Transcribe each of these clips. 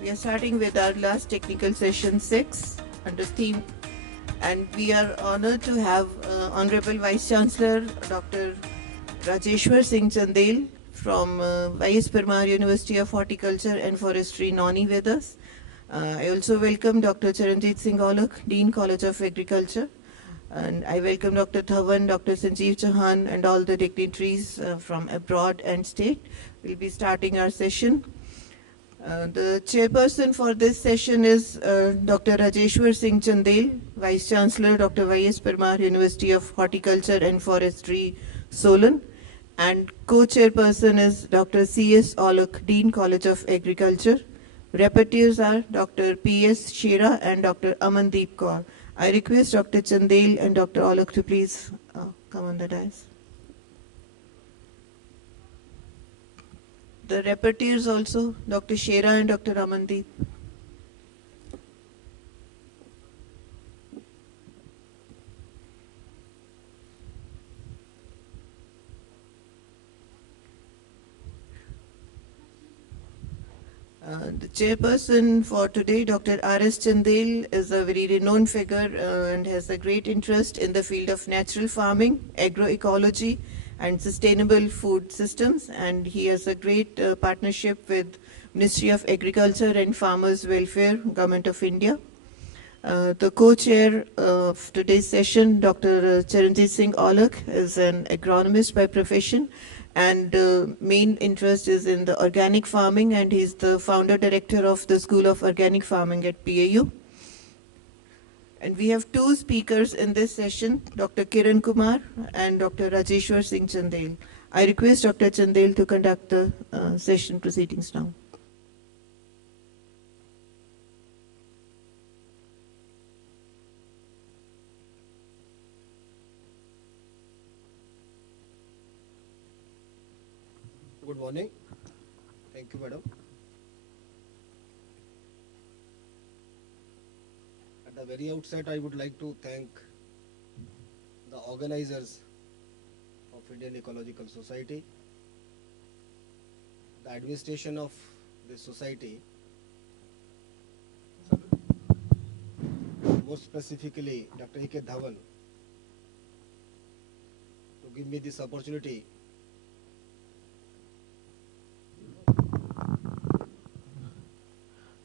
We are starting with our last technical session 6 under theme, and we are honored to have Honorable Vice Chancellor Dr. Rajeshwar Singh Chandel from Vice Parmar University of Horticulture and Forestry, Noni, with us. I also welcome Dr. Charanjit Singh Aulak, Dean College of Agriculture. And I welcome Dr. Dhawan, Dr. Sanjeev Chauhan, and all the dignitaries from abroad and state. We'll be starting our session. The chairperson for this session is Dr. Rajeshwar Singh Chandel, Vice Chancellor, Dr. Y.S. Parmar, University of Horticulture and Forestry, Solan. And co-chairperson is Dr. C.S. Aulak, Dean College of Agriculture. Rapporteurs are Dr. P.S. Shera and Dr. Amandeep Kaur. I request Dr. Chandel and Dr. Aulak to please come on the dais. The rapporteurs also, Dr. Shera and Dr. Amandeep. The chairperson for today, Dr. R.S. Chandel, is a very renowned figure and has a great interest in the field of natural farming, agroecology, and sustainable food systems. And he has a great partnership with Ministry of Agriculture and Farmers Welfare, Government of India. The co-chair of today's session, Dr. Charanjit Singh Aulak, is an agronomist by profession, and main interest is in the organic farming, and he's the founder director of the School of Organic Farming at PAU. And we have two speakers in this session, Dr. Kiran Kumar and Dr. Rajeshwar Singh Chandel. I request Dr. Chandel to conduct the session proceedings now. Good morning. Thank you, madam. At the very outset, I would like to thank the organizers of Indian Ecological Society, the administration of this society, more specifically Dr. A.K. Dhawan, to give me this opportunity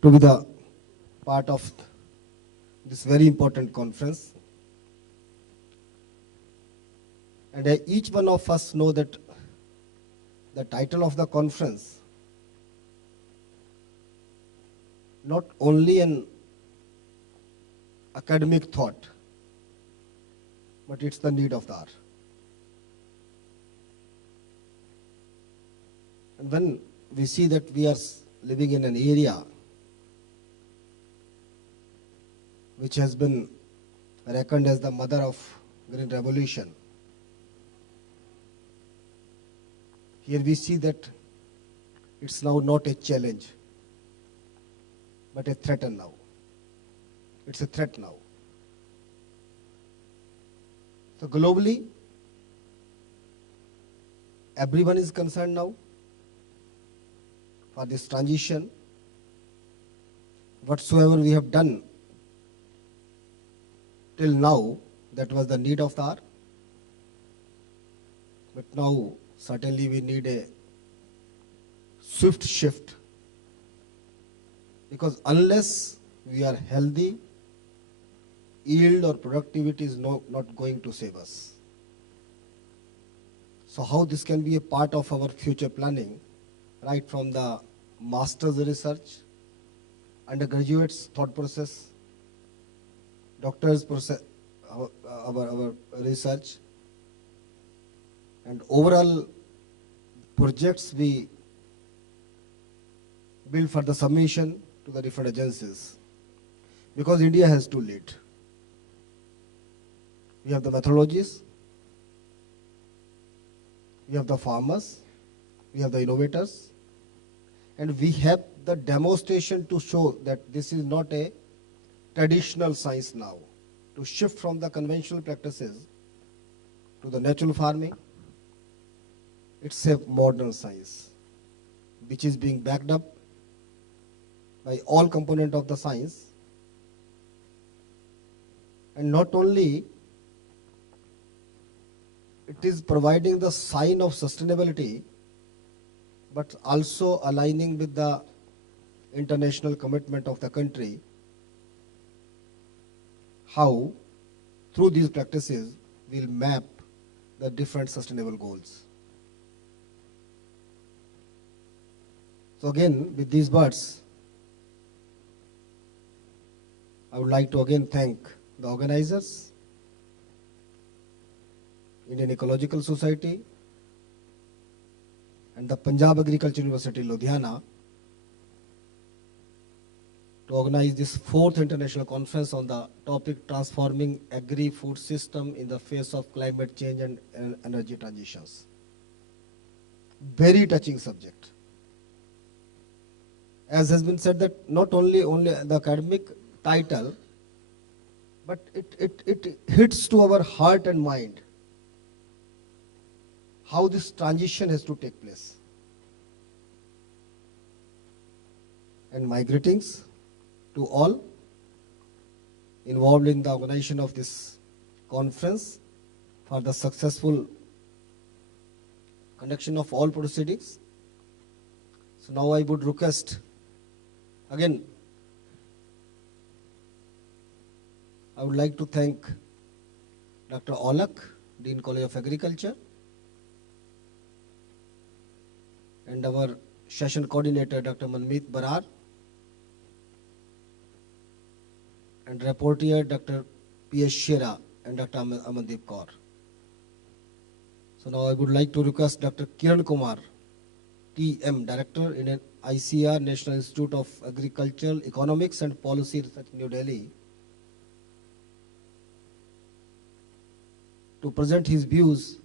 to be the part of this very important conference. And each one of us know that the title of the conference not only an academic thought, but it's the need of the hour. And when we see that we are living in an area which has been reckoned as the mother of Green Revolution, here we see that it's now not a challenge, but a threat now. It's a threat now. So globally, everyone is concerned now for this transition. Whatsoever we have done till now, that was the need of the hour. But now, certainly we need a swift shift, because unless we are healthy, yield or productivity is not going to save us. So how this can be a part of our future planning, right from the master's research, undergraduates thought process, doctors process, our research, and overall projects we build for the submission to the different agencies. Because India has to lead. We have the methodologies, we have the farmers, we have the innovators, and we have the demonstration to show that this is not a traditional science now. To shift from the conventional practices to the natural farming, it's a modern science which is being backed up by all component of the science. And not only it is providing the sign of sustainability, but also aligning with the international commitment of the country, how through these practices we'll map the different sustainable goals. So again, with these words, I would like to again thank the organizers, Indian Ecological Society, and the Punjab Agriculture University, Ludhiana, to organize this 4th international conference on the topic transforming agri-food system in the face of climate change and energy transitions. Very touching subject. As has been said, that not only the academic title, but it hits to our heart and mind how this transition has to take place. And my greetings to all involved in the organization of this conference for the successful conduction of all proceedings. So now I would request, again, I would like to thank Dr. Olak, Dean College of Agriculture, and our session coordinator, Dr. Manmeet Barar, and rapporteur, Dr. P.S. Shera and Dr. Amandeep Kaur. So now I would like to request Dr. Kiran Kumar, TM, Director in ICR, National Institute of Agricultural Economics and Policy Research, New Delhi, to present his views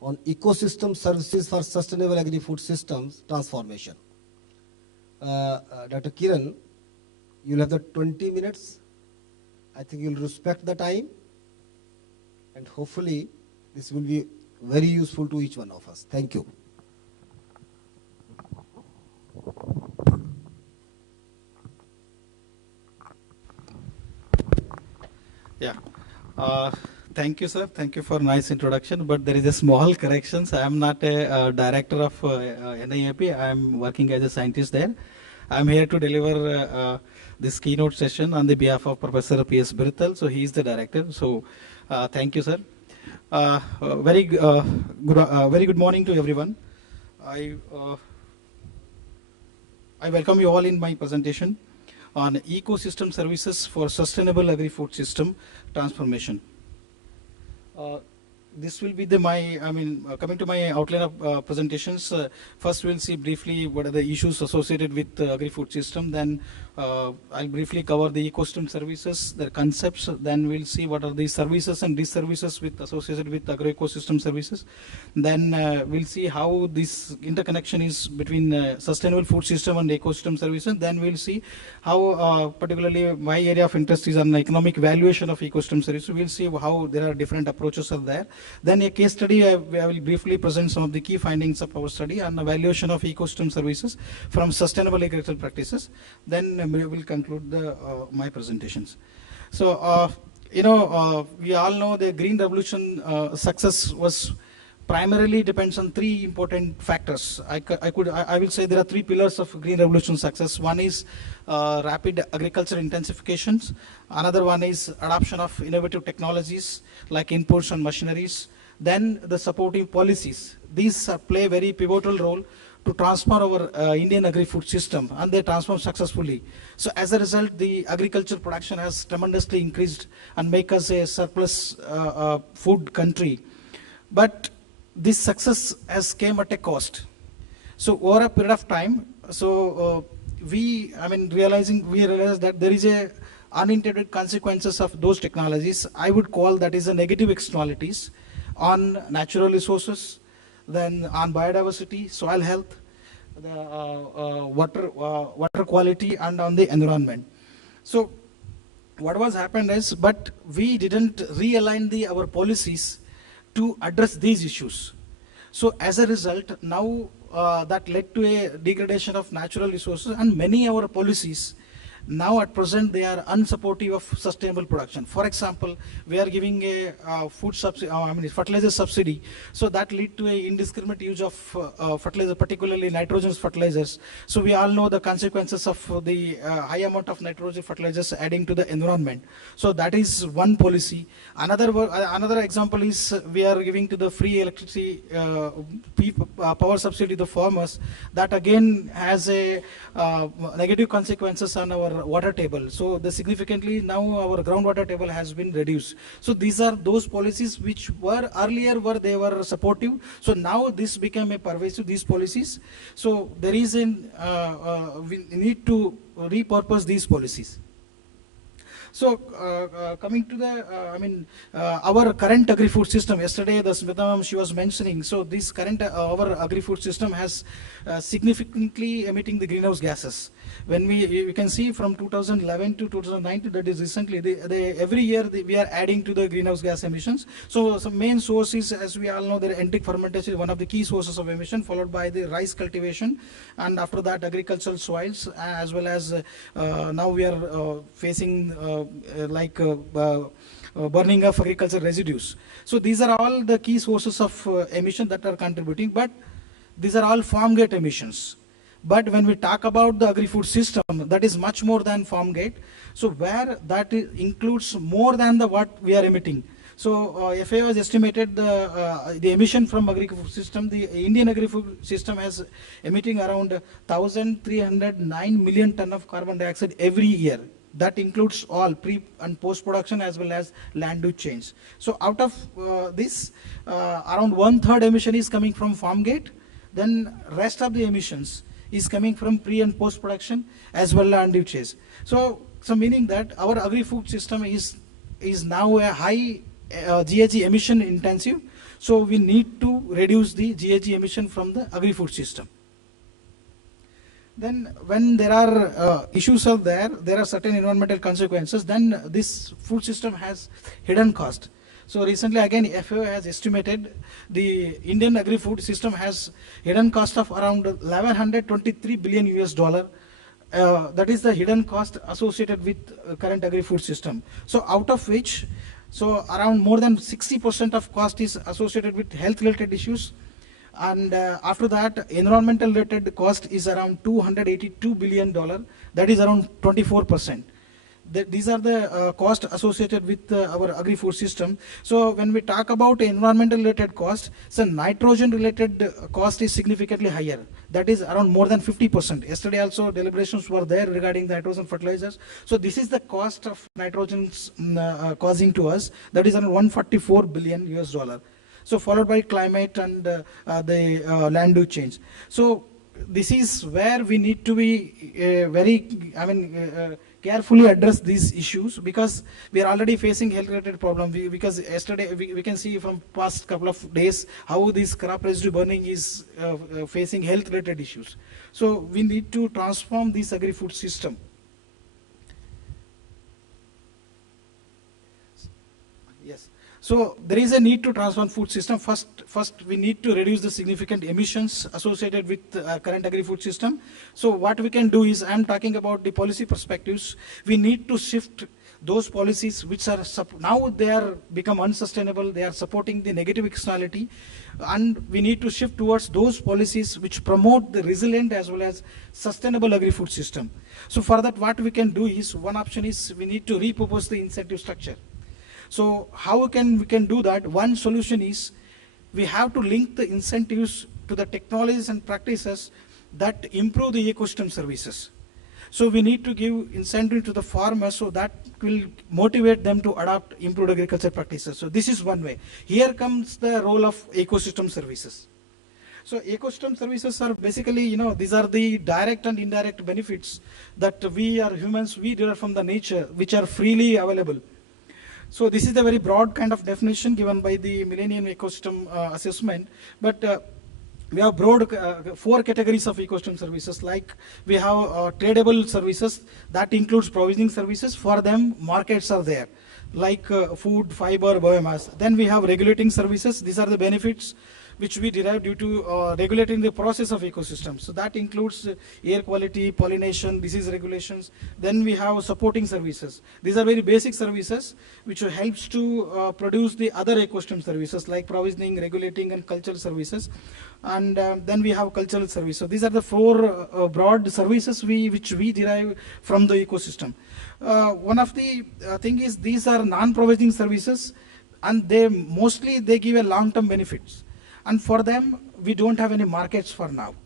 on ecosystem services for sustainable agri-food systems transformation. Dr. Kiran, you'll have the 20 minutes. I think you'll respect the time, and hopefully this will be very useful to each one of us. Thank you. Yeah. Thank you, sir. Thank you for nice introduction. But there is a small correction. I am not a director of NIAP. I am working as a scientist there. I am here to deliver this keynote session on the behalf of Professor P.S. Birthal. So he is the director. So thank you, sir. Very good morning to everyone. I welcome you all in my presentation on ecosystem services for sustainable agri-food system transformation. This will be coming to my outline of presentations. First, we'll see briefly what are the issues associated with the agri-food system. Then I'll briefly cover the ecosystem services, their concepts. Then we'll see what are the services and disservices associated with agro-ecosystem services. Then we'll see how this interconnection is between sustainable food system and ecosystem services. Then we'll see how, particularly my area of interest is on economic valuation of ecosystem services. We'll see how there are different approaches are there. Then a case study, I will briefly present some of the key findings of our study on evaluation of ecosystem services from sustainable agricultural practices. Then we will conclude my presentations. So, we all know the Green Revolution success was primarily depends on three important factors. I will say there are three pillars of Green Revolution success. One is rapid agriculture intensifications. Another one is adoption of innovative technologies like inputs and machineries. Then the supporting policies. These play a very pivotal role to transform our Indian agri-food system, and they transform successfully. So as a result, the agriculture production has tremendously increased and make us a surplus food country. But this success has came at a cost. So over a period of time, we realize that there is a unintended consequences of those technologies. I would call that is a negative externalities on natural resources, then on biodiversity, soil health, the water quality, and on the environment. So what was happened is, but we didn't realign our policies to address these issues. So as a result, now that led to a degradation of natural resources, and many our policies now at present they are unsupportive of sustainable production. For example, we are giving a food subsidy, fertilizer subsidy, so that lead to a indiscriminate use of fertilizer, particularly nitrogen fertilizers. So we all know the consequences of the high amount of nitrogen fertilizers adding to the environment. So that is one policy. Another example is we are giving to the free electricity power subsidy to the farmers. That again has a negative consequences on our water table. So the significantly now our groundwater table has been reduced. So these are those policies which were earlier they were supportive. So now this became a pervasive, these policies. So there is we need to repurpose these policies. So coming to the, our current agri-food system, yesterday the Smita, she was mentioning, so this current, our agri-food system has significantly emitting the greenhouse gases. When we can see from 2011 to 2019, that is recently, every year we are adding to the greenhouse gas emissions. So some main sources, as we all know, the enteric fermentation is one of the key sources of emission, followed by the rice cultivation, and after that agricultural soils, as well as now we are facing burning of agricultural residues. So these are all the key sources of emission that are contributing, but these are all farm gate emissions. But when we talk about the agri-food system, that is much more than farm gate. So where that includes more than what we are emitting. So FAO has estimated the emission from agri-food system. The Indian agri-food system has emitting around 1,309 million ton of carbon dioxide every year. That includes all pre and post production as well as land use change. So out of this, around 1/3 emission is coming from farm gate. Then rest of the emissions is coming from pre and post production as well as land use change. So meaning that our agri-food system is now a high GHG emission intensive. So we need to reduce the GHG emission from the agri-food system. Then when there are issues there are certain environmental consequences, then this food system has hidden cost. So recently again FAO has estimated the Indian agri-food system has hidden cost of around 1,123 billion US dollar. That is the hidden cost associated with current agri-food system. So out of which, so around more than 60% of cost is associated with health related issues. And after that, environmental related cost is around $282 billion. That is around 24%. These are the costs associated with our agri-food system. So when we talk about environmental related cost, so nitrogen related cost is significantly higher. That is around more than 50%. Yesterday also deliberations were there regarding the nitrogen fertilizers. So this is the cost of nitrogen causing to us. That is around 144 billion US dollar. So followed by climate and the land use change. So this is where we need to be very, carefully address these issues, because we are already facing health related problem. Because yesterday we can see from past couple of days how this crop residue burning is facing health related issues. So we need to transform this agri-food system. Yes. So there is a need to transform food system. First we need to reduce the significant emissions associated with current agri-food system. So what we can do is, I am talking about the policy perspectives. We need to shift those policies which are now they are become unsustainable. They are supporting the negative externality, and we need to shift towards those policies which promote the resilient as well as sustainable agri-food system. So for that, what we can do is, one option is we need to repurpose the incentive structure. So how we can do that? One solution is we have to link the incentives to the technologies and practices that improve the ecosystem services. So we need to give incentive to the farmers, so that will motivate them to adopt improved agriculture practices. So this is one way. Here comes the role of ecosystem services. So ecosystem services are basically, these are the direct and indirect benefits that we are humans, we derive from the nature, which are freely available. So this is the very broad kind of definition given by the Millennium Ecosystem Assessment. But we have broad 4 categories of ecosystem services. Like we have tradable services, that includes provisioning services. For them, markets are there, like food, fiber, biomass. Then we have regulating services. These are the benefits which we derive due to regulating the process of ecosystem. So that includes air quality, pollination, disease regulations. Then we have supporting services. These are very basic services which helps to produce the other ecosystem services like provisioning, regulating, and cultural services. And then we have cultural service. So these are the four broad services which we derive from the ecosystem. One of the thing is these are non-provisioning services, and they give a long-term benefits. And for them, we don't have any markets for now.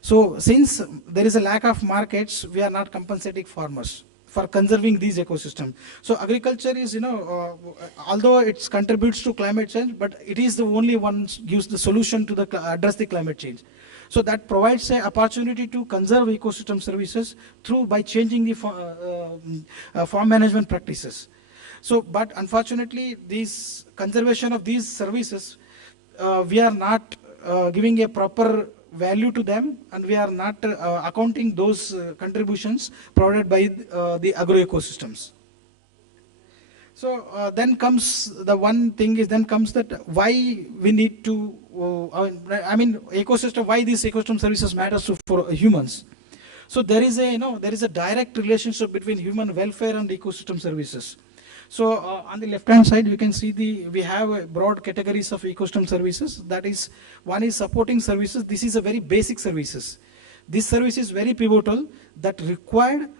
So since there is a lack of markets, we are not compensating farmers for conserving these ecosystems. So agriculture is, although it contributes to climate change, but it is the only one gives the solution to address the climate change. So that provides an opportunity to conserve ecosystem services by changing the farm management practices. So, but unfortunately, this conservation of these services, we are not giving a proper value to them, and we are not accounting those contributions provided by the agroecosystems. So then comes the one thing is then comes that why we need to ecosystem, why these ecosystem services matters for humans. So there is a direct relationship between human welfare and ecosystem services. So on the left hand side you can see we have broad categories of ecosystem services. That is, one is supporting services. This is a very basic services. This service is very pivotal that required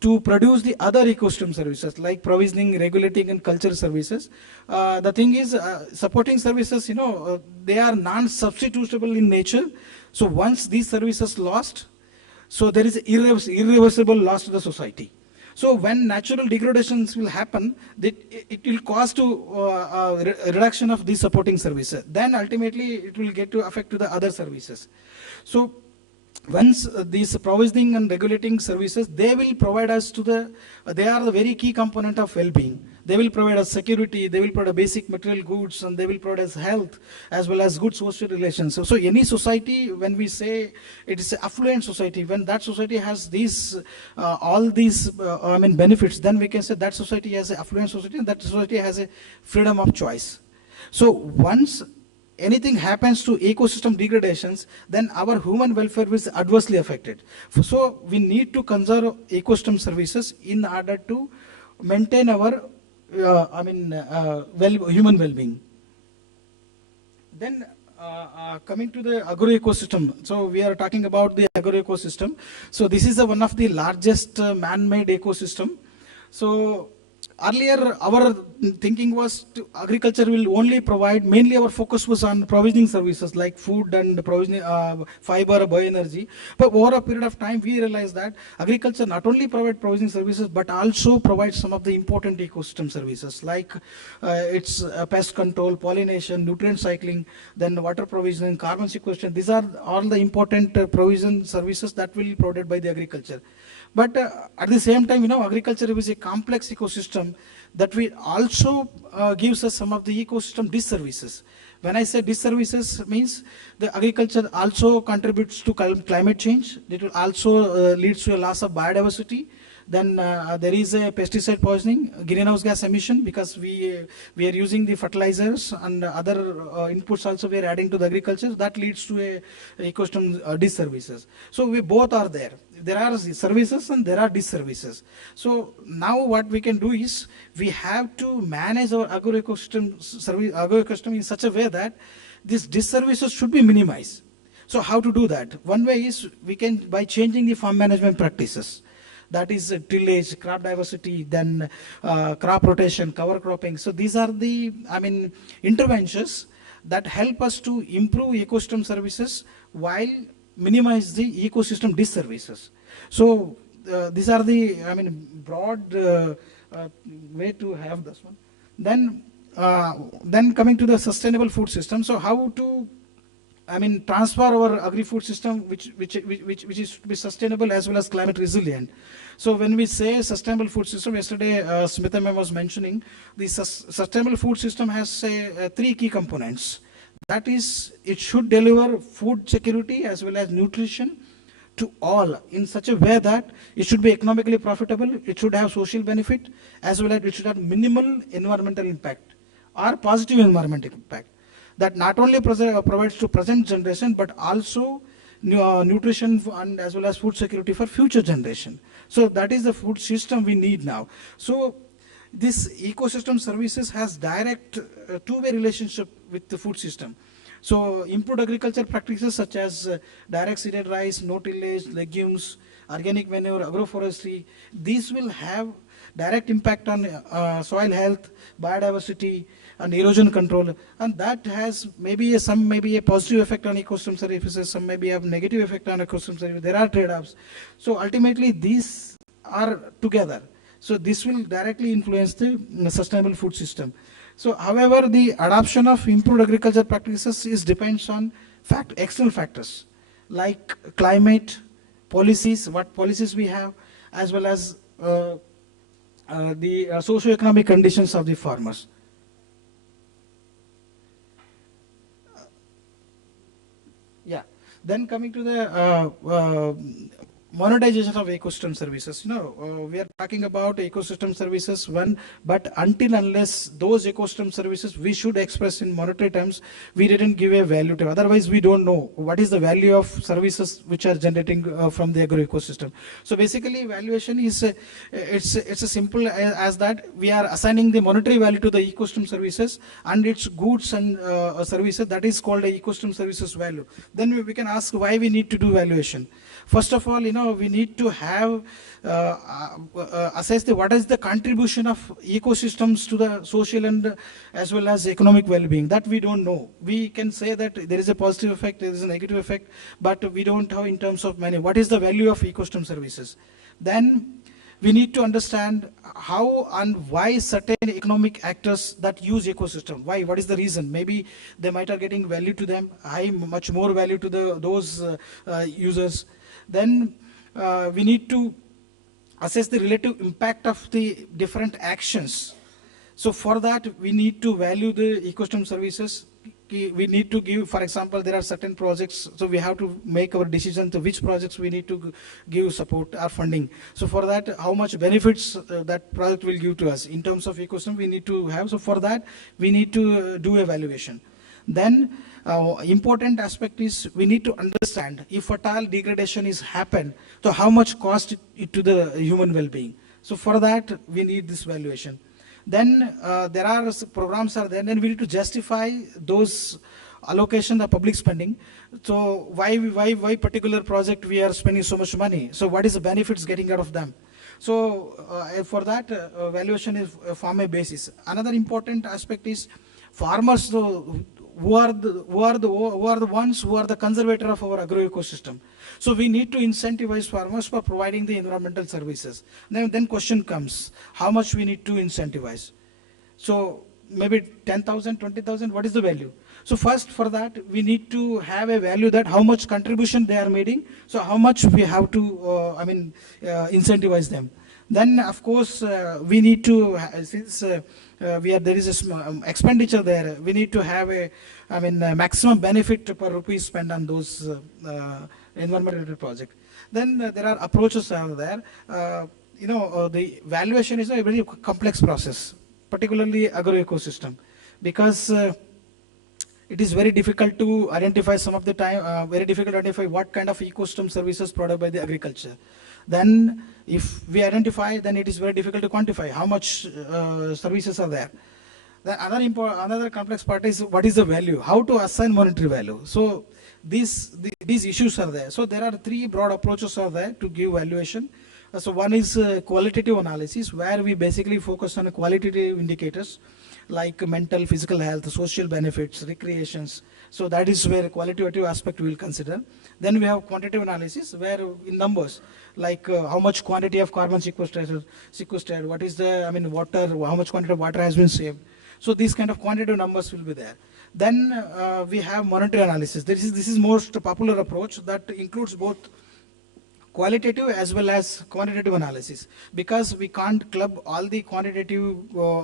to produce the other ecosystem services like provisioning, regulating, and cultural services. The thing is, supporting services, they are non-substitutable in nature. So once these services lost, so there is irreversible loss to the society. So when natural degradations will happen, it will cause to reduction of the supporting services. Then ultimately it will get to affect to the other services. So once these provisioning and regulating services, they will provide us they are the very key component of well-being. They will provide us security, they will provide basic material goods, and they will provide us health as well as good social relations. So any society, when we say it is an affluent society, when that society has all these benefits, then we can say that society has an affluent society, and that society has a freedom of choice. So once anything happens to ecosystem degradations, then our human welfare is adversely affected. So we need to conserve ecosystem services in order to maintain our human well-being. Then coming to the agroecosystem. So we are talking about the agroecosystem. So this is one of the largest man-made ecosystem. So earlier, our thinking was agriculture will only provide, mainly our focus was on provisioning services like food and provisioning fiber, bioenergy. But over a period of time, we realized that agriculture not only provide provisioning services, but also provides some of the important ecosystem services like its pest control, pollination, nutrient cycling, then water provisioning, carbon sequestration. These are all the important provision services that will be provided by the agriculture. But at the same time, agriculture is a complex ecosystem that will also gives us some of the ecosystem disservices. When I say disservices, means the agriculture also contributes to climate change. It will also leads to a loss of biodiversity. Then there is a pesticide poisoning, greenhouse gas emission, because we are using the fertilizers and other inputs also we are adding to the agriculture. That leads to a ecosystem disservices. So we both are there. There are services and there are disservices. So now what we can do is we have to manage our agroecosystem in such a way that these disservices should be minimized. So how to do that? One way is we can by changing the farm management practices. That is tillage, crop diversity, then crop rotation, cover cropping. So these are the interventions that help us to improve ecosystem services while minimize the ecosystem disservices. So these are the broad way to have this one. Then coming to the sustainable food system. So how to transfer our agri-food system which is to be sustainable as well as climate resilient. So when we say sustainable food system, yesterday Smita ma'am was mentioning, the sustainable food system has three key components. That is, it should deliver food security as well as nutrition to all in such a way that it should be economically profitable, it should have social benefit, as well as it should have minimal environmental impact or positive environmental impact. that not only provides to present generation, but also nutrition and as well as food security for future generation. So that is the food system we need now. So this ecosystem services has direct two-way relationship with the food system. So improved agriculture practices such as direct seeded rice, no tillage, legumes, organic manure, agroforestry, these will have direct impact on soil health, biodiversity, and erosion control, and that has maybe some maybe a positive effect on ecosystem services, some maybe have negative effect on ecosystem services. There are trade-offs. So ultimately these are together. So this will directly influence the sustainable food system. So however, the adoption of improved agriculture practices is depends on external factors like climate, policies, what policies we have, as well as the socio-economic conditions of the farmers. Yeah. Then coming to the monetization of ecosystem services. We are talking about ecosystem services one, but until unless those ecosystem services we should express in monetary terms, we didn't give a value to. Otherwise, we don't know what is the value of services which are generating from the agro ecosystem. So basically, valuation is it's a simple as that we are assigning the monetary value to the ecosystem services and its goods and services. That is called a ecosystem services value. Then we can ask why we need to do valuation. First of all, we need to have assess what is the contribution of ecosystems to the social and as well as economic well-being. That we don't know. We can say that there is a positive effect, there is a negative effect, but we don't have in terms of money. What is the value of ecosystem services? Then we need to understand how and why certain economic actors that use ecosystem. Why? What is the reason? Maybe they might are getting value to them, much more value to those users. Then we need to assess the relative impact of the different actions. So for that, we need to value the ecosystem services. We need to give, for example, there are certain projects, so we have to make our decision to which projects we need to give support or funding. So for that, how much benefits that project will give to us in terms of ecosystem we need to have. So for that, we need to do evaluation. Then important aspect is we need to understand if at all degradation is happened, so how much cost it to the human well-being. So for that, we need this valuation. Then there are programs are there, then we need to justify those allocation of public spending. So why particular project we are spending so much money? So what is the benefits getting out of them? So for that, valuation is form a basis. Another important aspect is farmers who are the ones who are the conservator of our agro ecosystem. So we need to incentivize farmers for providing the environmental services. Then question comes, how much we need to incentivize? So maybe 10,000, 20,000, what is the value? So first for that, we need to have a value that how much contribution they are making. So how much we have to, incentivize them. Then of course, we need to, since there is a expenditure there, we need to have a maximum benefit per rupee spent on those environmental project. Then there are approaches out there. The valuation is a very complex process, particularly agro ecosystem, because it is very difficult to identify some of the time, very difficult to identify what kind of ecosystem services provided by the agriculture. Then if we identify, then it is very difficult to quantify how much services are there. The another complex part is what is the value, how to assign monetary value. So these issues are there. So there are three broad approaches are there to give valuation. So one is qualitative analysis, where we basically focus on qualitative indicators like mental, physical health, social benefits, recreations. So that is where qualitative aspect we will consider. Then we have quantitative analysis, where in numbers, like how much quantity of carbon sequestered, what is the, water, how much quantity of water has been saved. So these kind of quantitative numbers will be there. Then we have monetary analysis. This is most popular approach that includes both qualitative as well as quantitative analysis, because we can't club all the quantitative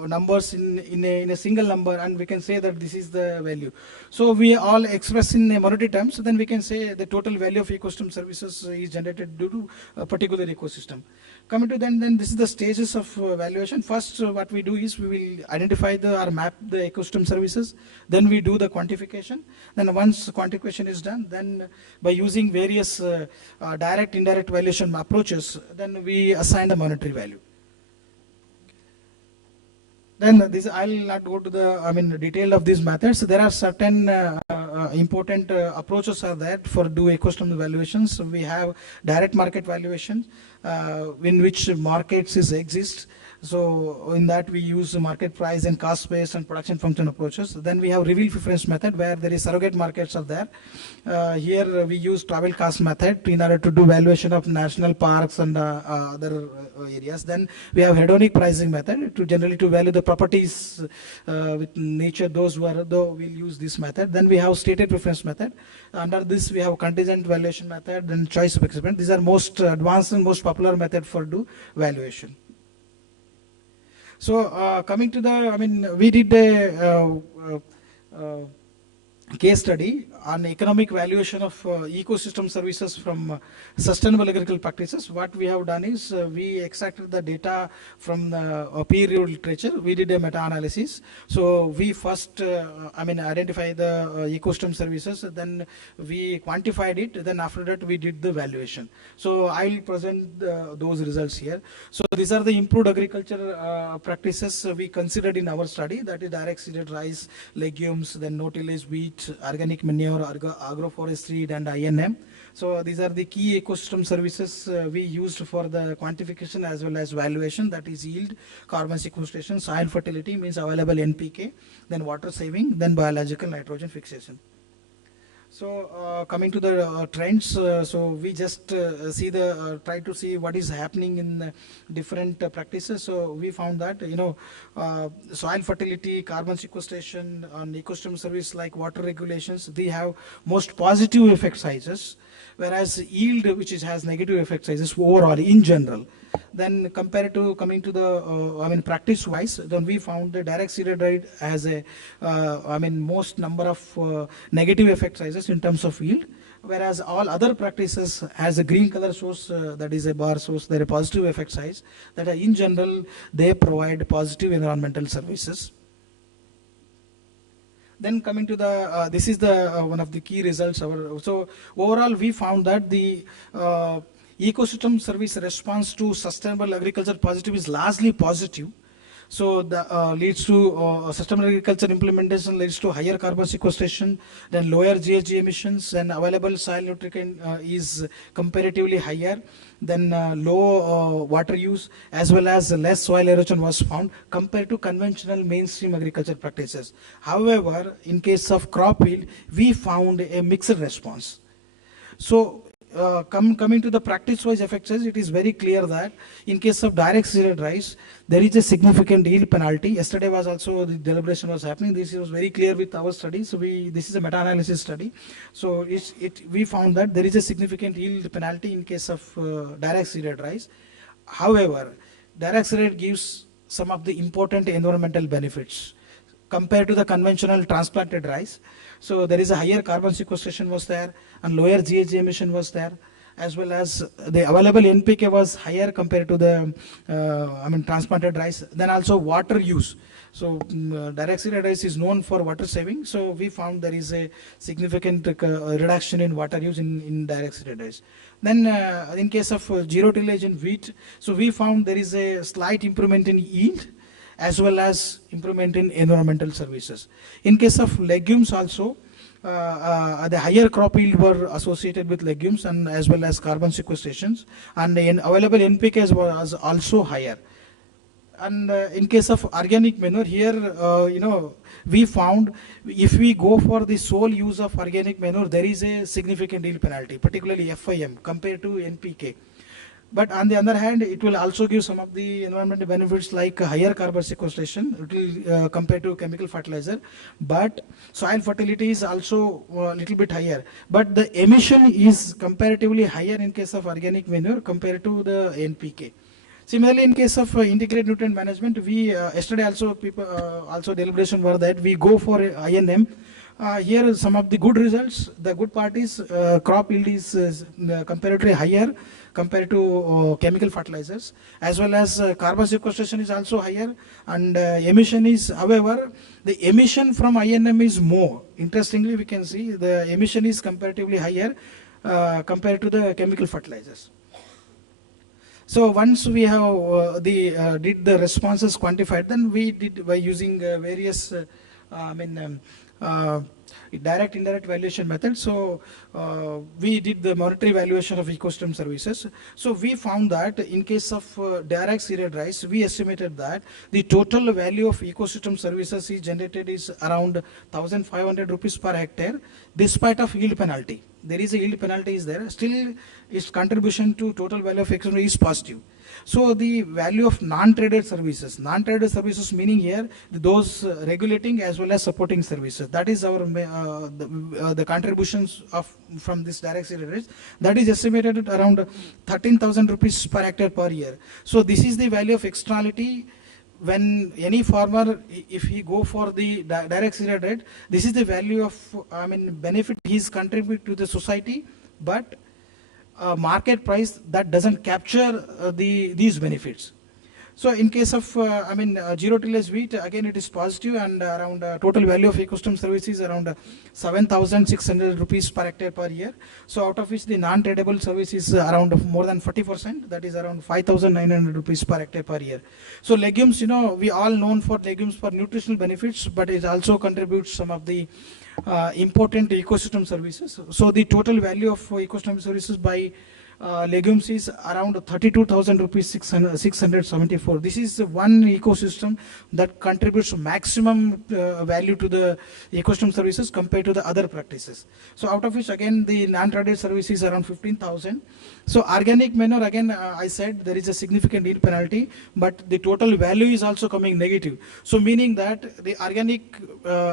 numbers in a single number and we can say that this is the value. So we all express in monetary terms, then we can say the total value of ecosystem services is generated due to a particular ecosystem. Coming to then this is the stages of valuation. First, what we do is we will identify or map the ecosystem services. Then we do the quantification. Then once quantification is done, then by using various direct, indirect valuation approaches, then we assign the monetary value. Then this, I'll not go to the detail of these methods. There are certain important approaches are there for do ecosystem evaluations. So we have direct market valuation, in which markets exist. So in that we use market price and cost based and production function approaches. Then we have reveal preference method where there is surrogate markets are there. Here we use travel cost method in order to do valuation of national parks and other areas. Then we have hedonic pricing method to generally to value the properties with nature. Those who are though will use this method. Then we have stated preference method. Under this we have contingent valuation method and choice of experiment. These are most advanced and most popular method for do valuation. So coming to the, we did a case study on economic valuation of ecosystem services from sustainable agricultural practices. What we have done is we extracted the data from the peer-reviewed literature. We did a meta-analysis. So we first, identify the ecosystem services. Then we quantified it. Then after that, we did the valuation. So I will present those results here. So these are the improved agriculture practices we considered in our study. That is direct seeded rice, legumes, then no-tillage wheat, organic manure, agroforestry, and INM. So these are the key ecosystem services we used for the quantification as well as valuation. That is yield, carbon sequestration, soil fertility means available NPK, then water saving, then biological nitrogen fixation. So coming to the trends, so we just try to see what is happening in different practices. So we found that soil fertility, carbon sequestration, on ecosystem service like water regulations, they have most positive effect sizes, whereas yield, which has negative effect sizes overall in general. Then compared to coming to the practice wise, then we found the direct seeded rate has a most number of negative effect sizes in terms of yield, whereas all other practices has a green color source, that is a bar source, they're a positive effect size, that in general they provide positive environmental services. Then coming to the this is the one of the key results. So overall we found that the ecosystem service response to sustainable agriculture positive is largely positive. So the leads to sustainable agriculture implementation leads to higher carbon sequestration, then lower GHG emissions, and available soil nutrient is comparatively higher, then low water use, as well as less soil erosion was found compared to conventional mainstream agriculture practices. However, in case of crop yield, we found a mixed response. So coming to the practice-wise effects, it is very clear that in case of direct seeded rice, there is a significant yield penalty. Yesterday was also the deliberation was happening. This was very clear with our study. So this is a meta-analysis study. So we found that there is a significant yield penalty in case of direct seeded rice. However, direct seeded gives some of the important environmental benefits compared to the conventional transplanted rice. So there is a higher carbon sequestration was there, and lower GHG emission was there, as well as the available NPK was higher compared to the transplanted rice. Then also water use. So direct seeded rice is known for water saving. So we found there is a significant reduction in water use in direct seeded rice. Then in case of zero tillage in wheat, so we found there is a slight improvement in yield, as well as improvement in environmental services. In case of legumes also, the higher crop yield were associated with legumes and as well as carbon sequestrations, and the available NPK was also higher. And in case of organic manure, here we found if we go for the sole use of organic manure, there is a significant yield penalty, particularly FIM compared to NPK. But on the other hand, it will also give some of the environmental benefits like higher carbon sequestration. It will compared to chemical fertilizer. But soil fertility is also a little bit higher. But the emission is comparatively higher in case of organic manure compared to the NPK. Similarly, in case of integrated nutrient management, we yesterday also deliberation were that we go for INM Here are some of the good results. The good part is crop yield is comparatively higher compared to chemical fertilizers, as well as carbon sequestration is also higher, and emission is, however, the emission from INM is more. Interestingly, we can see the emission is comparatively higher compared to the chemical fertilizers. So once we have did the responses quantified, then we did by using various direct indirect valuation method. So we did the monetary valuation of ecosystem services. So we found that in case of direct cereal rice, we estimated that the total value of ecosystem services is generated is around 1,500 rupees per hectare, despite of yield penalty. There is a yield penalty is there, still its contribution to total value of ecosystem is positive. So the value of non-traded services meaning here those regulating as well as supporting services, that is our the contributions of from this direct cereal rice, that is estimated at around 13,000 rupees per hectare per year. So this is the value of externality. When any farmer, if he go for the direct cereal rate, this is the value of benefit he is contribute to the society, but market price that doesn't capture these benefits. So in case of zero tillage wheat, again it is positive, and around total value of ecosystem services around 7,600 rupees per hectare per year. So out of which the non-tradable service is around more than 40%, that is around 5,900 rupees per hectare per year. So legumes, we all known for legumes for nutritional benefits, but it also contributes some of the important ecosystem services. So the total value of ecosystem services by legumes is around 32,000 rupees 674. This is one ecosystem that contributes maximum value to the ecosystem services compared to the other practices. So out of which again the non-traded service is around 15,000. So organic manure, again I said there is a significant yield penalty, but the total value is also coming negative. So meaning that the organic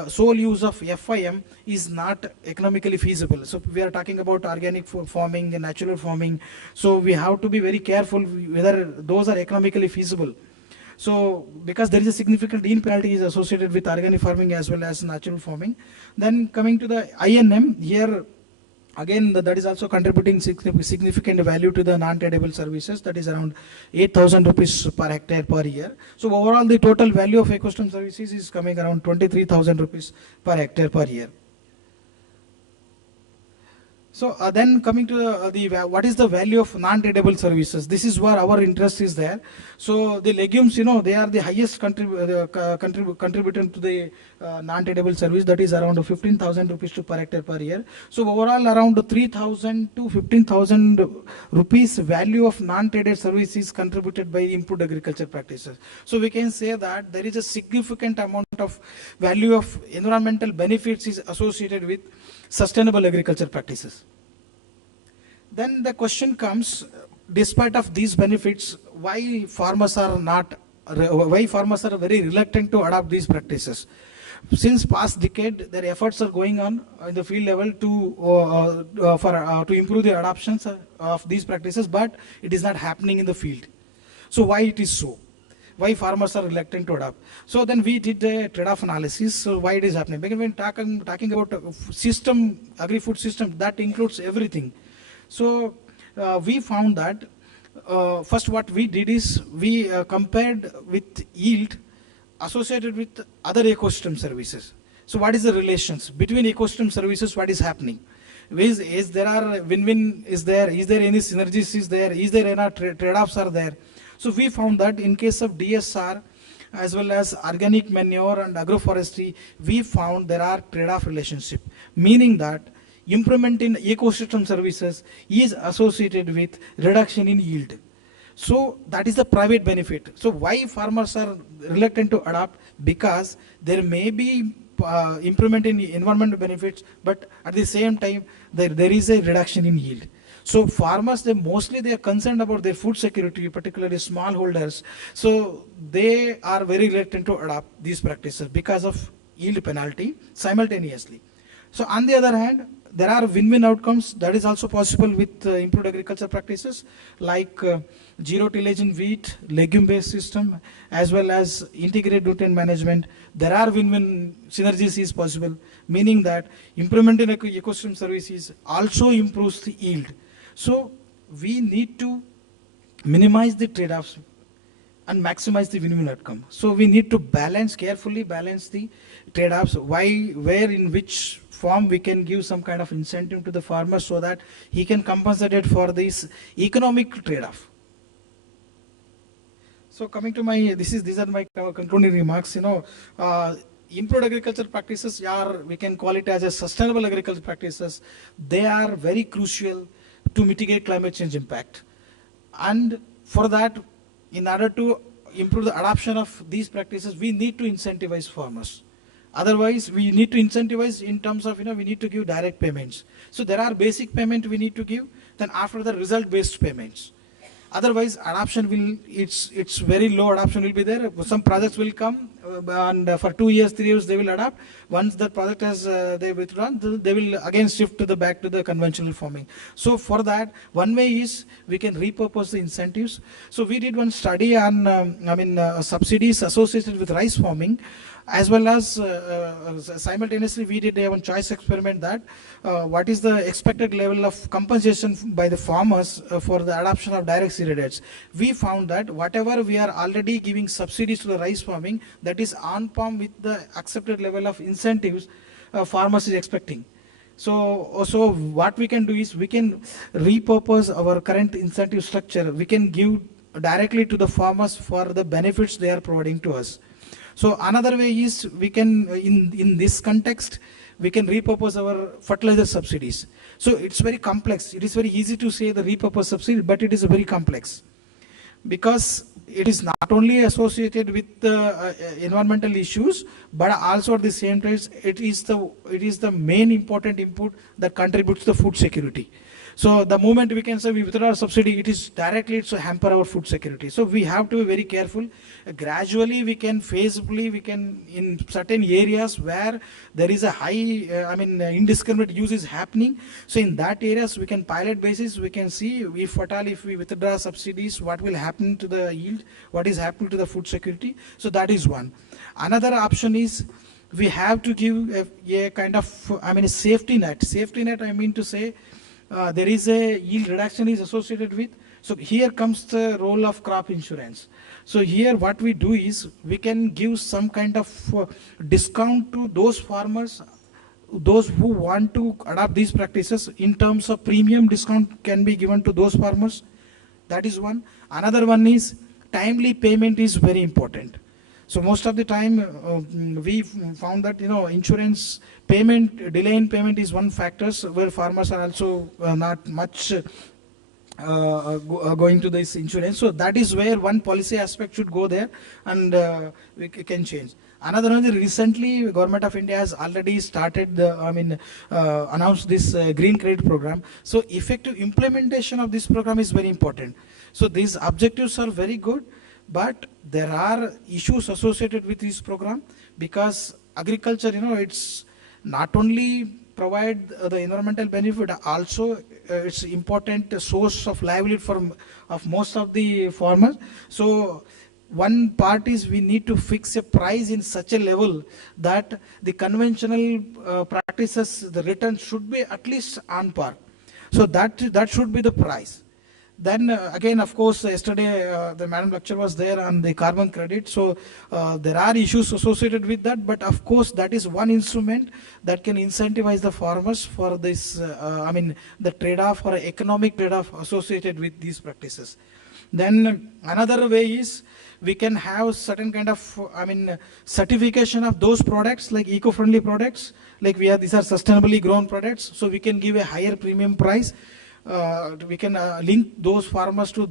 sole use of FIM is not economically feasible. So we are talking about organic farming and natural farming. So we have to be very careful whether those are economically feasible. So because there is a significant yield penalty is associated with organic farming as well as natural farming. Then coming to the INM, here again that is also contributing significant value to the non-tradable services, that is around 8,000 rupees per hectare per year. So overall the total value of ecosystem services is coming around 23,000 rupees per hectare per year. So then coming to what is the value of non-tradable services? This is where our interest is there. So the legumes, they are the highest contributor to the non-tradable service, that is around 15,000 rupees per hectare per year. So overall around 3,000 to 15,000 rupees value of non-traded service is contributed by improved agriculture practices. So we can say that there is a significant amount of value of environmental benefits is associated with sustainable agriculture practices. Then the question comes, despite of these benefits, why farmers are very reluctant to adopt these practices? Since past decade, their efforts are going on in the field level to improve the adoptions of these practices, but it is not happening in the field. So why it is so? Why farmers are reluctant to adopt? So then we did a trade-off analysis. So why it is happening? Because when talking about system, agri-food system, that includes everything. So we found that first what we did is we compared with yield associated with other ecosystem services. So what is the relations between ecosystem services? What is happening? Is there are win-win? Is there any synergies? Is there any trade-offs are there? So we found that in case of DSR as well as organic manure and agroforestry, we found there are trade-off relationship, meaning that improvement in ecosystem services is associated with reduction in yield. So that is the private benefit. So why farmers are reluctant to adopt? Because there may be improvement in environmental benefits, but at the same time there is a reduction in yield. So farmers, they are concerned about their food security, particularly smallholders. So they are very reluctant to adopt these practices because of yield penalty simultaneously. So on the other hand, there are win-win outcomes that is also possible with improved agriculture practices like zero tillage in wheat, legume-based system, as well as integrated nutrient management. There are win-win synergies is possible, meaning that implementing ecosystem services also improves the yield. So we need to minimize the trade-offs and maximize the win-win outcome. So we need to carefully balance the trade-offs, where in which form we can give some kind of incentive to the farmer so that he can compensate it for this economic trade-off. So coming to these are my concluding remarks. Improved agriculture practices we can call it as a sustainable agriculture practices. They are very crucial to mitigate climate change impact. And for that, in order to improve the adoption of these practices, we need to incentivize farmers. Otherwise, we need to incentivize in terms of, we need to give direct payments. So there are basic payment we need to give, then after the result-based payments. Otherwise, adoption it's very low adoption will be there. Some projects will come and for 2 years, 3 years they will adopt. Once the project has they withdrawn, they will again shift to back to the conventional farming. So for that, one way is we can repurpose the incentives. So we did one study on subsidies associated with rice farming, as well as simultaneously we did a one choice experiment that what is the expected level of compensation by the farmers for the adoption of direct seeded. We found that whatever we are already giving subsidies to the rice farming, that is on par with the accepted level of incentives farmers is expecting. So what we can do is we can repurpose our current incentive structure. We can give directly to the farmers for the benefits they are providing to us. So another way is we can, in this context, we can repurpose our fertilizer subsidies. So it's very complex. It is very easy to say the repurpose subsidy, but it is very complex because it is not only associated with the environmental issues, but also at the same time, it is the main important input that contributes to the food security. So the moment we can say we withdraw our subsidy, it is directly to hamper our food security. So we have to be very careful. Gradually, feasibly, we can in certain areas where there is a high, indiscriminate use is happening. So in that areas, we can pilot basis, we can see if we withdraw subsidies, what will happen to the yield, what is happening to the food security. So that is one. Another option is we have to give a kind of, a safety net. Safety net, I mean to say, there is a yield reduction is associated with. So here comes the role of crop insurance. So here what we do is we can give some kind of discount to those farmers, those who want to adopt these practices. In terms of premium discount can be given to those farmers. That is one. Another one is timely payment is very important. So most of the time we found that insurance payment, delay in payment is one factor where farmers are also not much going to this insurance. So that is where one policy aspect should go there, and we can change. Another one is recently Government of India has already started announced this green credit program. So effective implementation of this program is very important. So these objectives are very good, but there are issues associated with this program because agriculture, it's not only provide the environmental benefit, also it's important source of livelihood of most of the farmers. So one part is we need to fix a price in such a level that the conventional practices, the return should be at least on par. So that should be the price. Then again, of course, yesterday the madam lecture was there on the carbon credit. So there are issues associated with that, but of course that is one instrument that can incentivize the farmers for this, the trade-off or economic trade-off associated with these practices. Then another way is we can have certain kind of, certification of those products like eco-friendly products, like these are sustainably grown products. So we can give a higher premium price. We can link those farmers to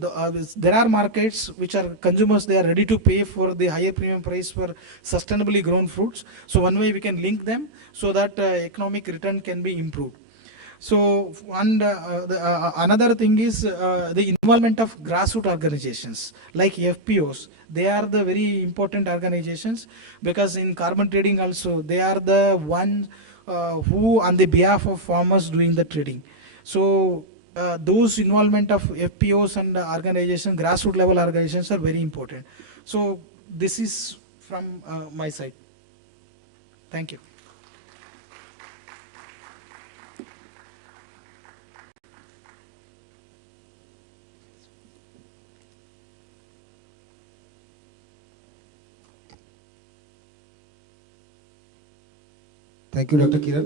there are markets which are consumers, they are ready to pay for the higher premium price for sustainably grown fruits. So one way we can link them so that economic return can be improved. So another thing is the involvement of grassroots organizations like FPOs. They are the very important organizations because in carbon trading also they are the ones who on the behalf of farmers doing the trading. So those involvement of FPOs and organizations, grassroots level organizations are very important. So this is from my side. Thank you. Thank you, Dr. Kiran.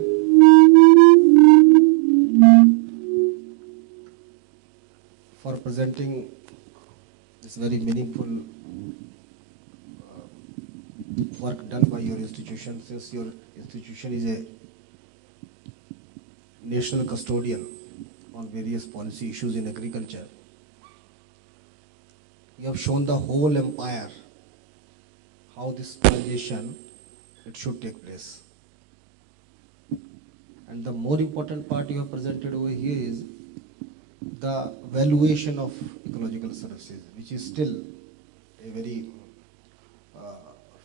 For presenting this very meaningful work done by your institution, since your institution is a national custodian on various policy issues in agriculture. You have shown the whole empire how this transition it should take place. And the more important part you have presented over here is the valuation of ecological services, which is still a very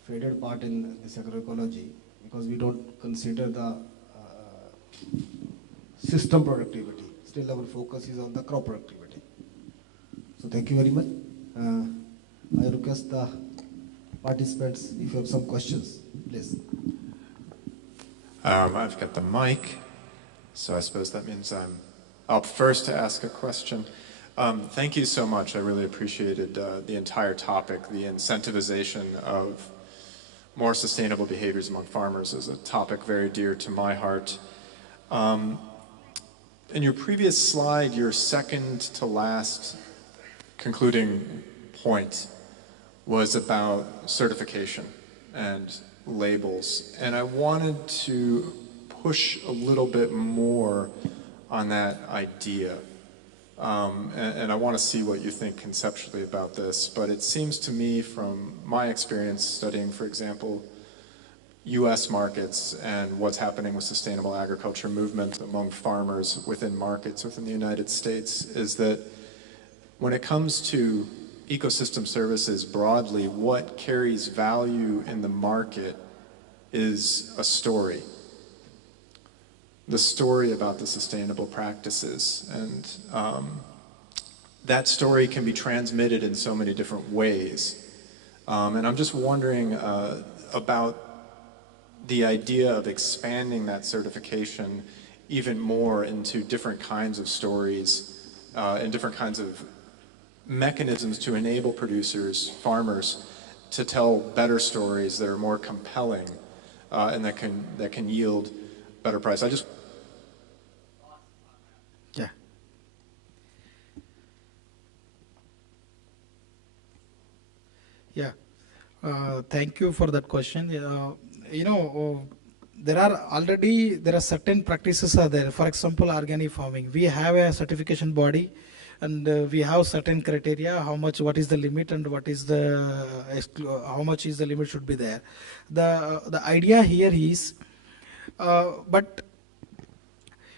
faded part in this agroecology, because we don't consider the system productivity. Still our focus is on the crop productivity. So thank you very much. I request the participants, if you have some questions, please. I've got the mic, so I suppose that means I'm up first to ask a question. Thank you so much. I really appreciated the entire topic. The incentivization of more sustainable behaviors among farmers is a topic very dear to my heart. In your previous slide, your second to last concluding point was about certification and labels, and I wanted to push a little bit more on that idea, and I want to see what you think conceptually about this. But it seems to me, from my experience studying, for example, US markets and what's happening with sustainable agriculture movement among farmers within markets within the United States, is that when it comes to ecosystem services broadly, what carries value in the market is a story. The story about the sustainable practices. And that story can be transmitted in so many different ways. And I'm just wondering about the idea of expanding that certification even more into different kinds of stories and different kinds of mechanisms to enable producers, farmers, to tell better stories that are more compelling and that can yield better price. Thank you for that question. There are certain practices are there. For example, organic farming. We have a certification body, and we have certain criteria, what is the limit and what is the, how much is the limit should be there. The idea here is, but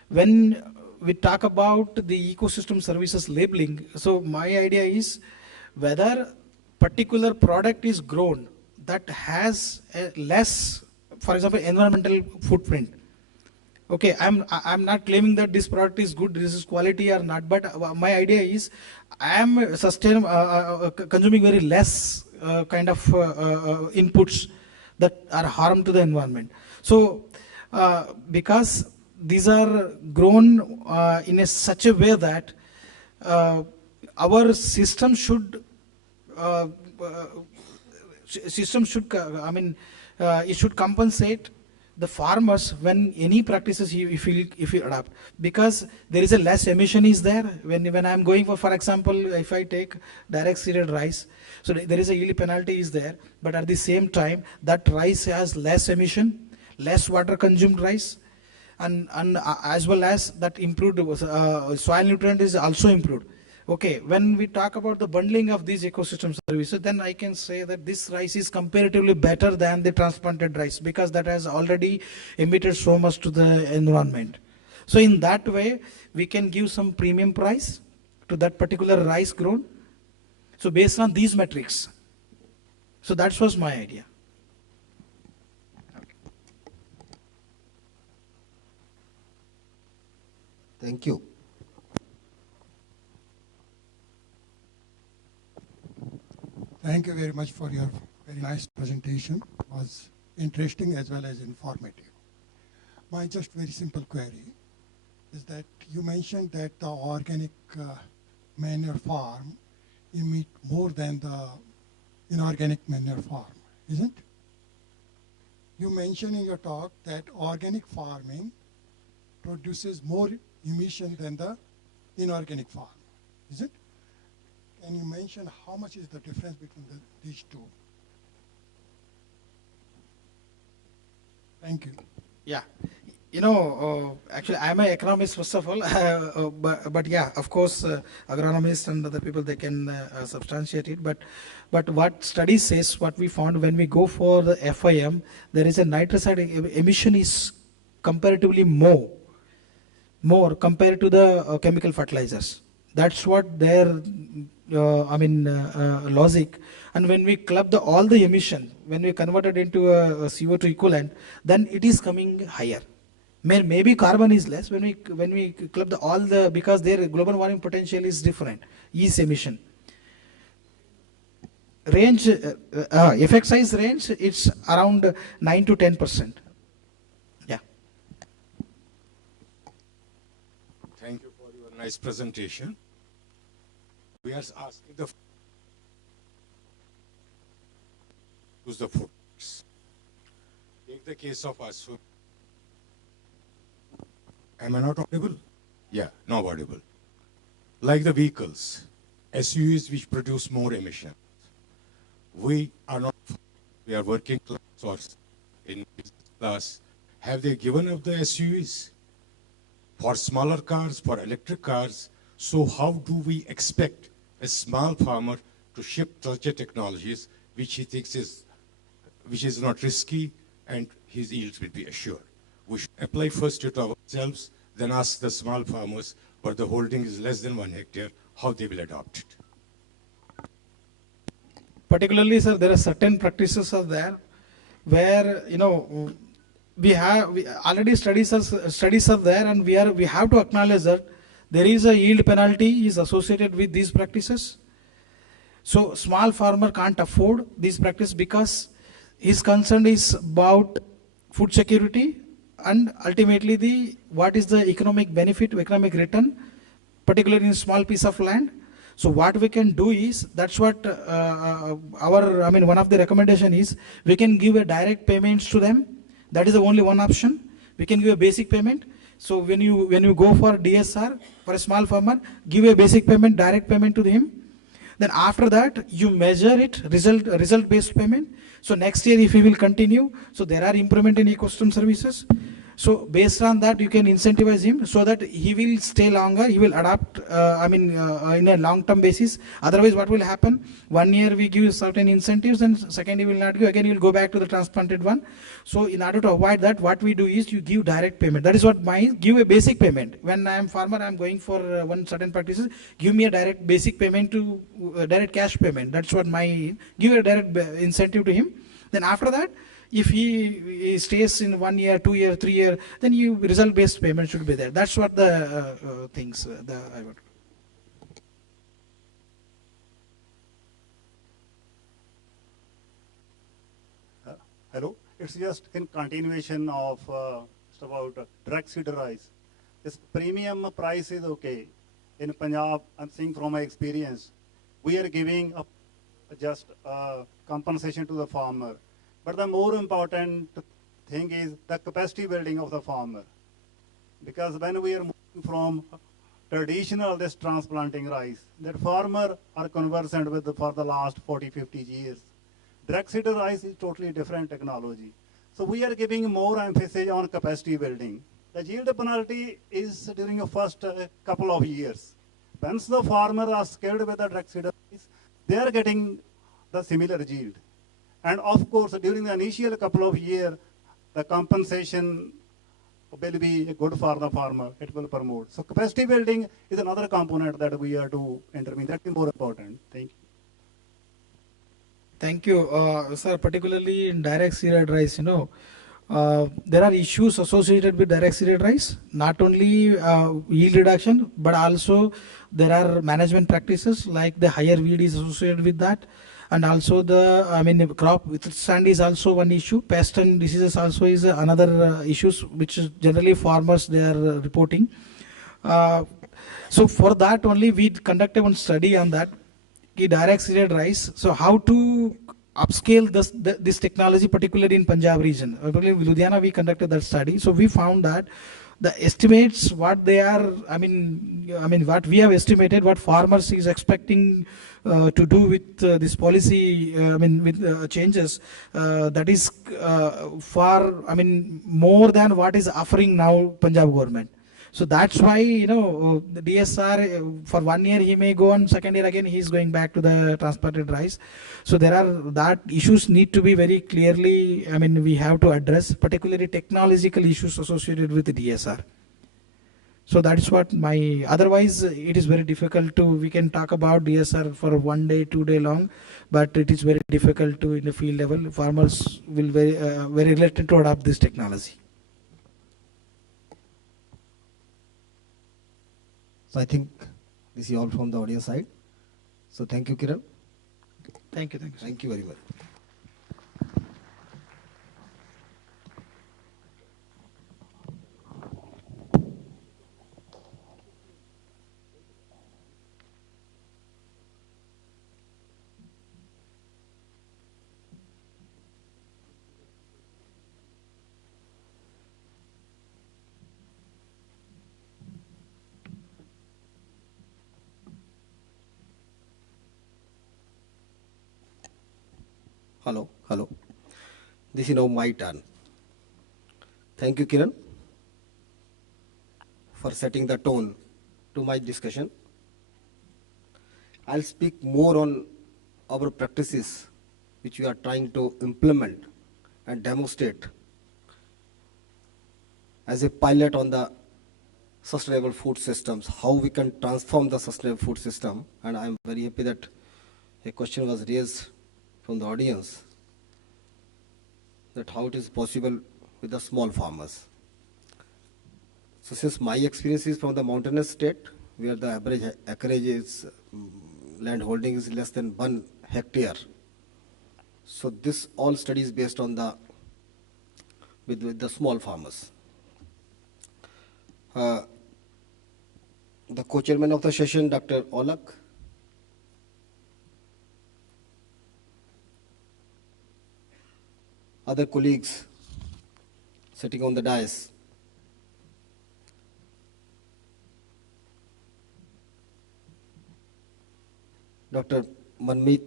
when we talk about the ecosystem services labeling, so my idea is whether particular product is grown that has a less, for example, environmental footprint. Okay, I'm not claiming that this product is good, this is quality or not, but my idea is I am consuming very less kind of inputs that are harm to the environment. So because these are grown in such a way that our system should it should compensate the farmers when any practices if you adopt, because there is a less emission is there when I'm going for example, if I take direct seeded rice, so there is a yield penalty is there, but at the same time that rice has less emission, less water consumed rice, and as well as that improved soil nutrient is also improved. Okay, when we talk about the bundling of these ecosystem services, then I can say that this rice is comparatively better than the transplanted rice, because that has already emitted so much to the environment. So in that way, we can give some premium price to that particular rice grown. So based on these metrics. So that was my idea. Thank you. Thank you very much for your very nice presentation. It was interesting as well as informative. My just very simple query is that you mentioned that the organic manure farm emit more than the inorganic manure farm, isn't? You mentioned in your talk that organic farming produces more emission than the inorganic farm, is it? Can you mention how much is the difference between these two? Thank you. Yeah. You know, actually, I'm an economist, first of all, but yeah, of course, agronomists and other people, they can substantiate it. But what study says, what we found when we go for the FIM, there is a nitrous oxide emission is comparatively more compared to the chemical fertilizers. That's what their, logic. And when we club all the emission, when we convert it into a CO2 equivalent, then it is coming higher. Maybe carbon is less when we club because their global warming potential is different. Is emission range, effect size range, it's around 9 to 10%. Yeah. Thank you for your nice presentation. We are asking use the food. Take the case of us. Am I not audible? Yeah, not audible. Like the vehicles, SUVs which produce more emissions. We are not, we are working class or in class. Have they given up the SUVs for smaller cars, for electric cars? So how do we expect a small farmer to ship such a technologies which he thinks which is not risky and his yields will be assured? We should apply first to ourselves, then ask the small farmers, but the holding is less than 1 hectare, how they will adopt it. Particularly, sir, there are certain practices are there where, you know, we already studies are there, and we have to acknowledge that there is a yield penalty is associated with these practices. So small farmer can't afford these practices because his concern is about food security and ultimately what is the economic benefit, economic return, particularly in small piece of land. So what we can do is, that's what one of the recommendation is, we can give a direct payments to them. That is the only one option. We can give a basic payment. So when you go for DSR for a small farmer, give a basic payment, direct payment to him. Then after that, you measure it, result based payment. So next year, if he will continue, so there are improvement in ecosystem services. So based on that, you can incentivize him so that he will stay longer, he will adapt, in a long-term basis. Otherwise, what will happen? 1 year we give certain incentives, and second he will not give, again he will go back to the transplanted one. So in order to avoid that, what we do is you give direct payment. That is what give a basic payment. When I am farmer, I am going for one certain practices, give me a direct basic payment to direct cash payment. That's what give a direct incentive to him. Then after that, if he stays in 1 year, 2 year, 3 year, then result based payment should be there. That's what the things I would. Hello, it's just in continuation of about direct seed rice. This premium price is okay. In Punjab, I'm seeing from my experience, we are giving just compensation to the farmer. But the more important thing is the capacity building of the farmer. Because when we are moving from traditional this transplanting rice, that farmer are conversant with for the last 40, 50 years. Direct seed rice is totally different technology. So we are giving more emphasis on capacity building. The yield penalty is during the first couple of years. Once the farmer are skilled with the direct seed rice, they are getting the similar yield. And of course, during the initial couple of years, the compensation will be good for the farmer. It will promote. So capacity building is another component that we are to intervene. That is more important. Thank you. Thank you, sir. Particularly in direct seeded rice, there are issues associated with direct seeded rice, not only yield reduction, but also there are management practices like the higher weed is associated with that. And also the crop withstand is also one issue. Pest and diseases also is another issues which is generally farmers they are reporting. Uh, so for that only we conducted one study on that, direct seeded rice. So how to upscale this technology, particularly in Punjab region. Particularly in Ludhiana, we conducted that study. So we found that the estimates, what they are, what we have estimated, what farmers is expecting to do with this policy, with changes, that is far, more than what is offering now Punjab government. So that's why, the DSR, for 1 year he may go on, second year again he is going back to the transplanted rice. So there are, that issues need to be very clearly, we have to address, particularly technological issues associated with the DSR. So that is what otherwise it is very difficult to, we can talk about DSR for 1 day, 2 day long, but it is very difficult to, in the field level, farmers will very reluctant to adopt this technology. So I think this is all from the audience side. So thank you, Kiran. Thank you. Thank you very much. Hello. This is now my turn. Thank you, Kiran, for setting the tone to my discussion. I'll speak more on our practices which we are trying to implement and demonstrate as a pilot on the sustainable food systems, how we can transform the sustainable food system. And I'm very happy that a question was raised from the audience, that how it is possible with the small farmers. So since my experience is from the mountainous state, where the average acreage is, land holding is less than 1 hectare. So this all studies based on with the small farmers. The co-chairman of the session, Dr. Olak, other colleagues sitting on the dais, Dr. Manmeet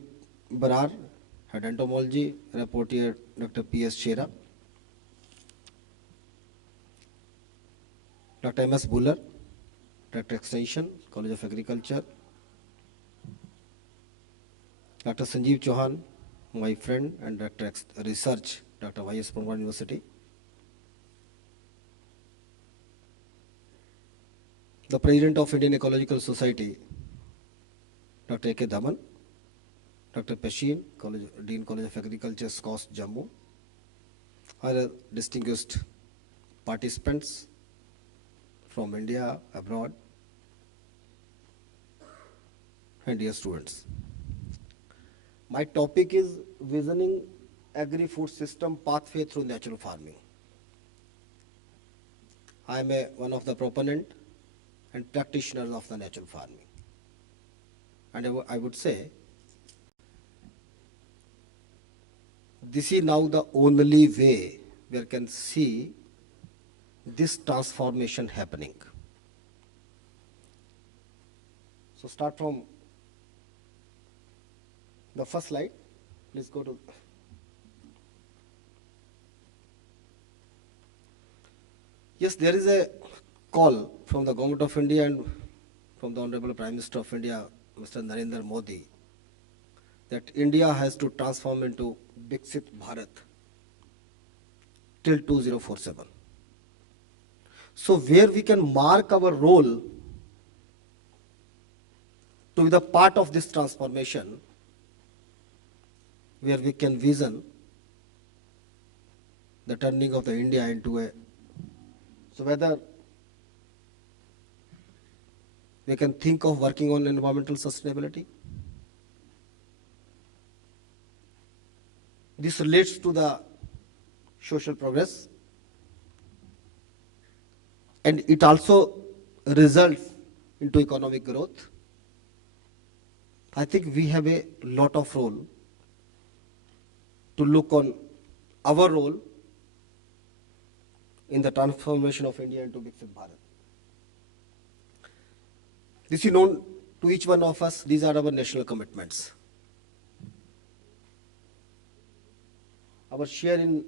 Barar, head entomology, rapporteur Dr. P.S. Shera, Dr. M.S. Buller, Director Extension, College of Agriculture, Dr. Sanjeev Chauhan, my friend and Director Research, Dr. Y.S. Pramod University, the President of Indian Ecological Society, Dr. A.K. Dhaman, Dr. Pasheen, Dean College of Agriculture, SCOS, Jammu, other distinguished participants from India, abroad, and dear students. My topic is visioning agri-food system pathway through natural farming. I am one of the proponent and practitioners of the natural farming. And I would say, this is now the only way we can see this transformation happening. So start from the first slide. Please go to. Yes, there is a call from the Government of India and from the Honorable Prime Minister of India, Mr. Narendra Modi, that India has to transform into Viksit Bharat till 2047. So where we can mark our role to be the part of this transformation, where we can vision the turning of the India into a, so whether we can think of working on environmental sustainability. This relates to the social progress, and it also results into economic growth. I think we have a lot of role to look on our role in the transformation of India into Viksit Bharat. This is known to each one of us. These are our national commitments. Our share in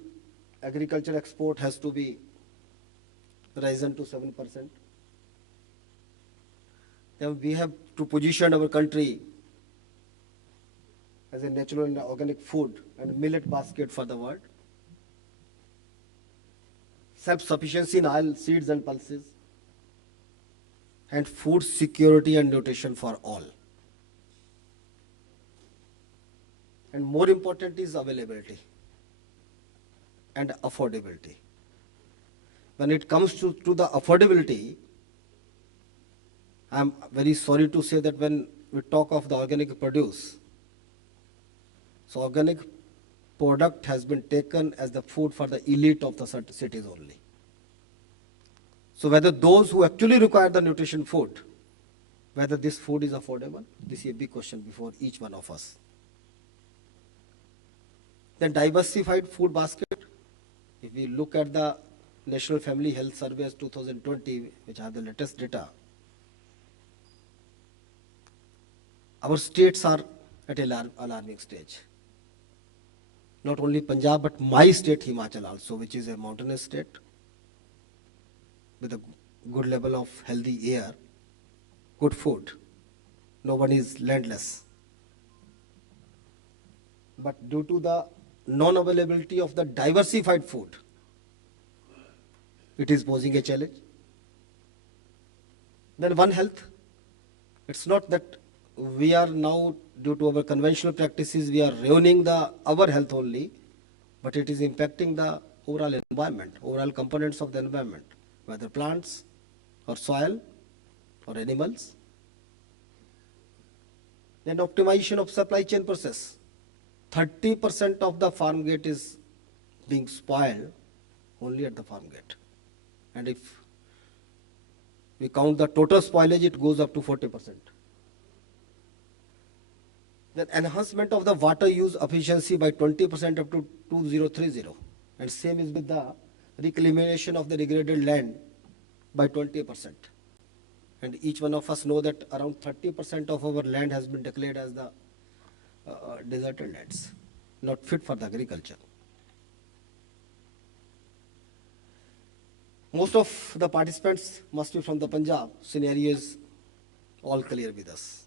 agriculture export has to be risen to 7%. Then we have to position our country as a natural and organic food and millet basket for the world. Self-sufficiency in oil, seeds and pulses, and food security and nutrition for all. And more important is availability and affordability. When it comes to the affordability, I'm very sorry to say that when we talk of the organic produce, so organic product has been taken as the food for the elite of the cities only. So whether those who actually require the nutrition food, whether this food is affordable, this is a big question before each one of us. Then diversified food basket. If we look at the National Family Health Survey 2020, which have the latest data, our states are at an alarming stage. Not only Punjab, but my state Himachal also, which is a mountainous state with a good level of healthy air, good food. No one is landless. But due to the non-availability of the diversified food, it is posing a challenge. Then One Health. It's not that we are now, due to our conventional practices, we are ruining our health only, but it is impacting the overall environment, overall components of the environment, whether plants or soil or animals. Then optimization of supply chain process. 30% of the farm gate is being spoiled only at the farm gate. And if we count the total spoilage, it goes up to 40%. Then enhancement of the water use efficiency by 20% up to 2030. And same is with the reclamation of the degraded land by 20%. And each one of us know that around 30% of our land has been declared as the deserted lands, not fit for the agriculture. Most of the participants must be from the Punjab. Scenario is all clear with us.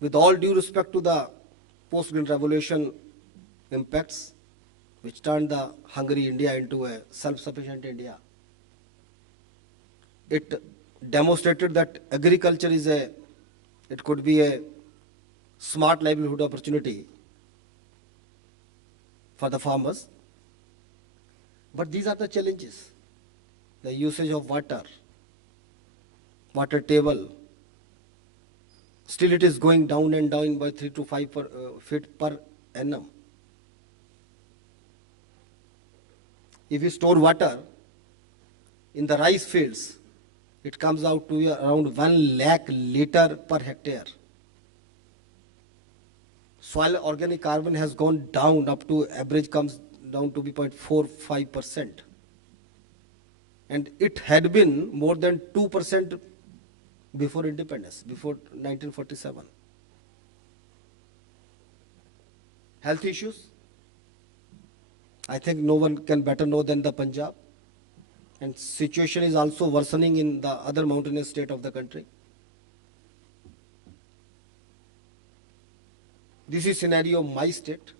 With all due respect to the post-Green Revolution impacts, which turned the hungry India into a self-sufficient India, it demonstrated that agriculture it could be a smart livelihood opportunity for the farmers. But these are the challenges. The usage of water table, still it is going down and down by 3 to 5 feet per annum. If you store water in the rice fields, it comes out to around 1 lakh liter per hectare. Soil organic carbon has gone down up to average comes down to be 0.45%. And it had been more than 2% before independence, before 1947. Health issues. I think no one can better know than the Punjab. And situation is also worsening in the other mountainous state of the country. This is scenario of my state,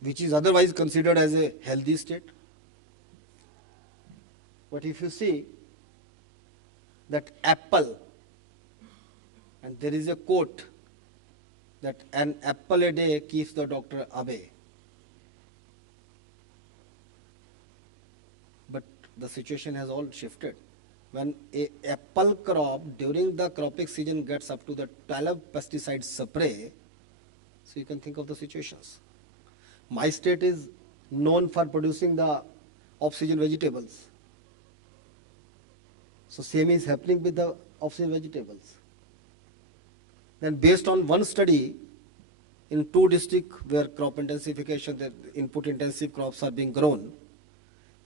which is otherwise considered as a healthy state. But if you see that apple, and there is a quote that an apple a day keeps the doctor away. the situation has all shifted. When a apple crop during the cropping season gets up to the 12 pesticide spray, so you can think of the situations. My state is known for producing the off-season vegetables. So same is happening with the off-season vegetables. Then based on one study, in 2 districts where crop intensification, the input intensive crops are being grown,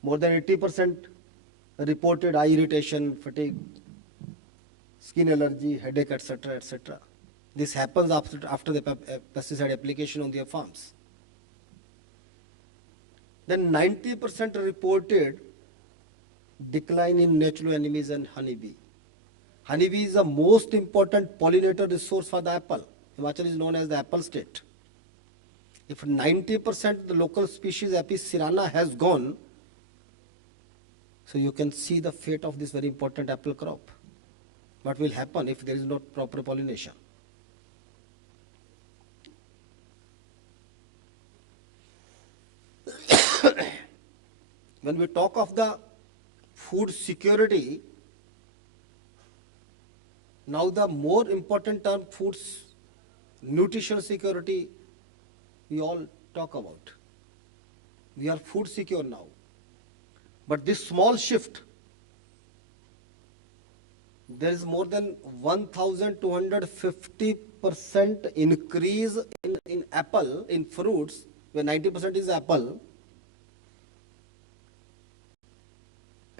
more than 80% reported eye irritation, fatigue, skin allergy, headache, etc., etc. This happens after the pesticide application on their farms. Then 90% reported decline in natural enemies and honeybee. Honeybee is the most important pollinator resource for the apple. Himachal is known as the apple state. If 90% the local species Apis cerana has gone, so you can see the fate of this very important apple crop. What will happen if there is not proper pollination? When we talk of the food security, now the more important term, foods, nutrition security, we all talk about. We are food secure now. But this small shift, there is more than 1,250% increase in apple, in fruits, where 90% is apple,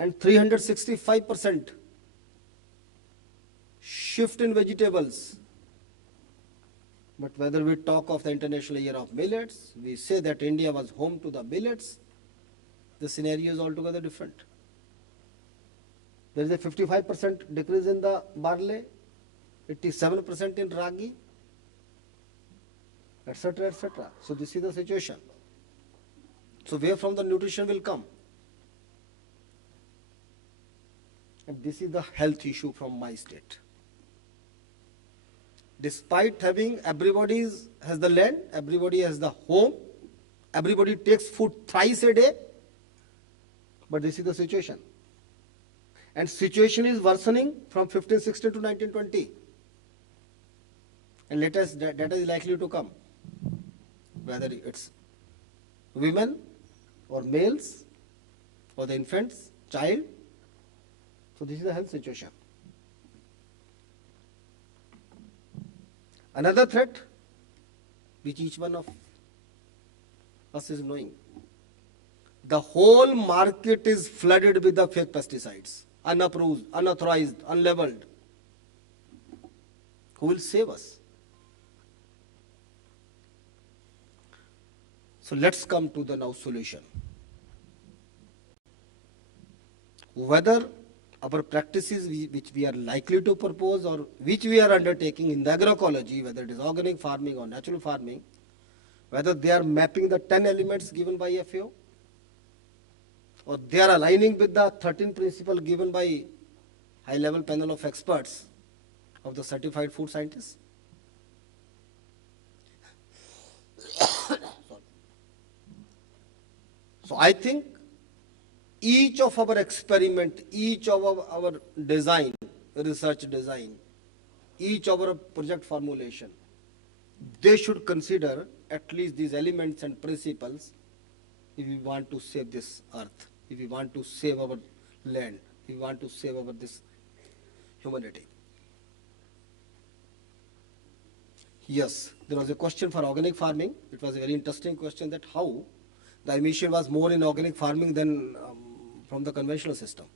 and 365% shift in vegetables. But whether we talk of the International Year of Millets, we say that India was home to the millets, the scenario is altogether different. There is a 55% decrease in the barley, 87% in ragi, etc., etc. So this is the situation. So where from the nutrition will come? And this is the health issue from my state. Despite having everybody has the land, everybody has the home, everybody takes food thrice a day, but this is the situation. And situation is worsening from 1516 to 1920. And latest data is likely to come. Whether it's women or males or the infants, child. So this is the health situation. Another threat which each one of us is knowing. The whole market is flooded with the fake pesticides, unapproved, unauthorized, unlabeled. Who will save us? So let's come to the now solution. Whether our practices which we are likely to propose or which we are undertaking in the agroecology, whether it is organic farming or natural farming, whether they are mapping the 10 elements given by FAO, or they are aligning with the 13 principles given by high-level panel of experts of the certified food scientists. So I think each of our experiment, each of our design, research design, each of our project formulation, they should consider at least these elements and principles if we want to save this earth, if we want to save our land, if we want to save our this humanity. Yes, there was a question for organic farming. It was a very interesting question that how the emission was more in organic farming than from the conventional system.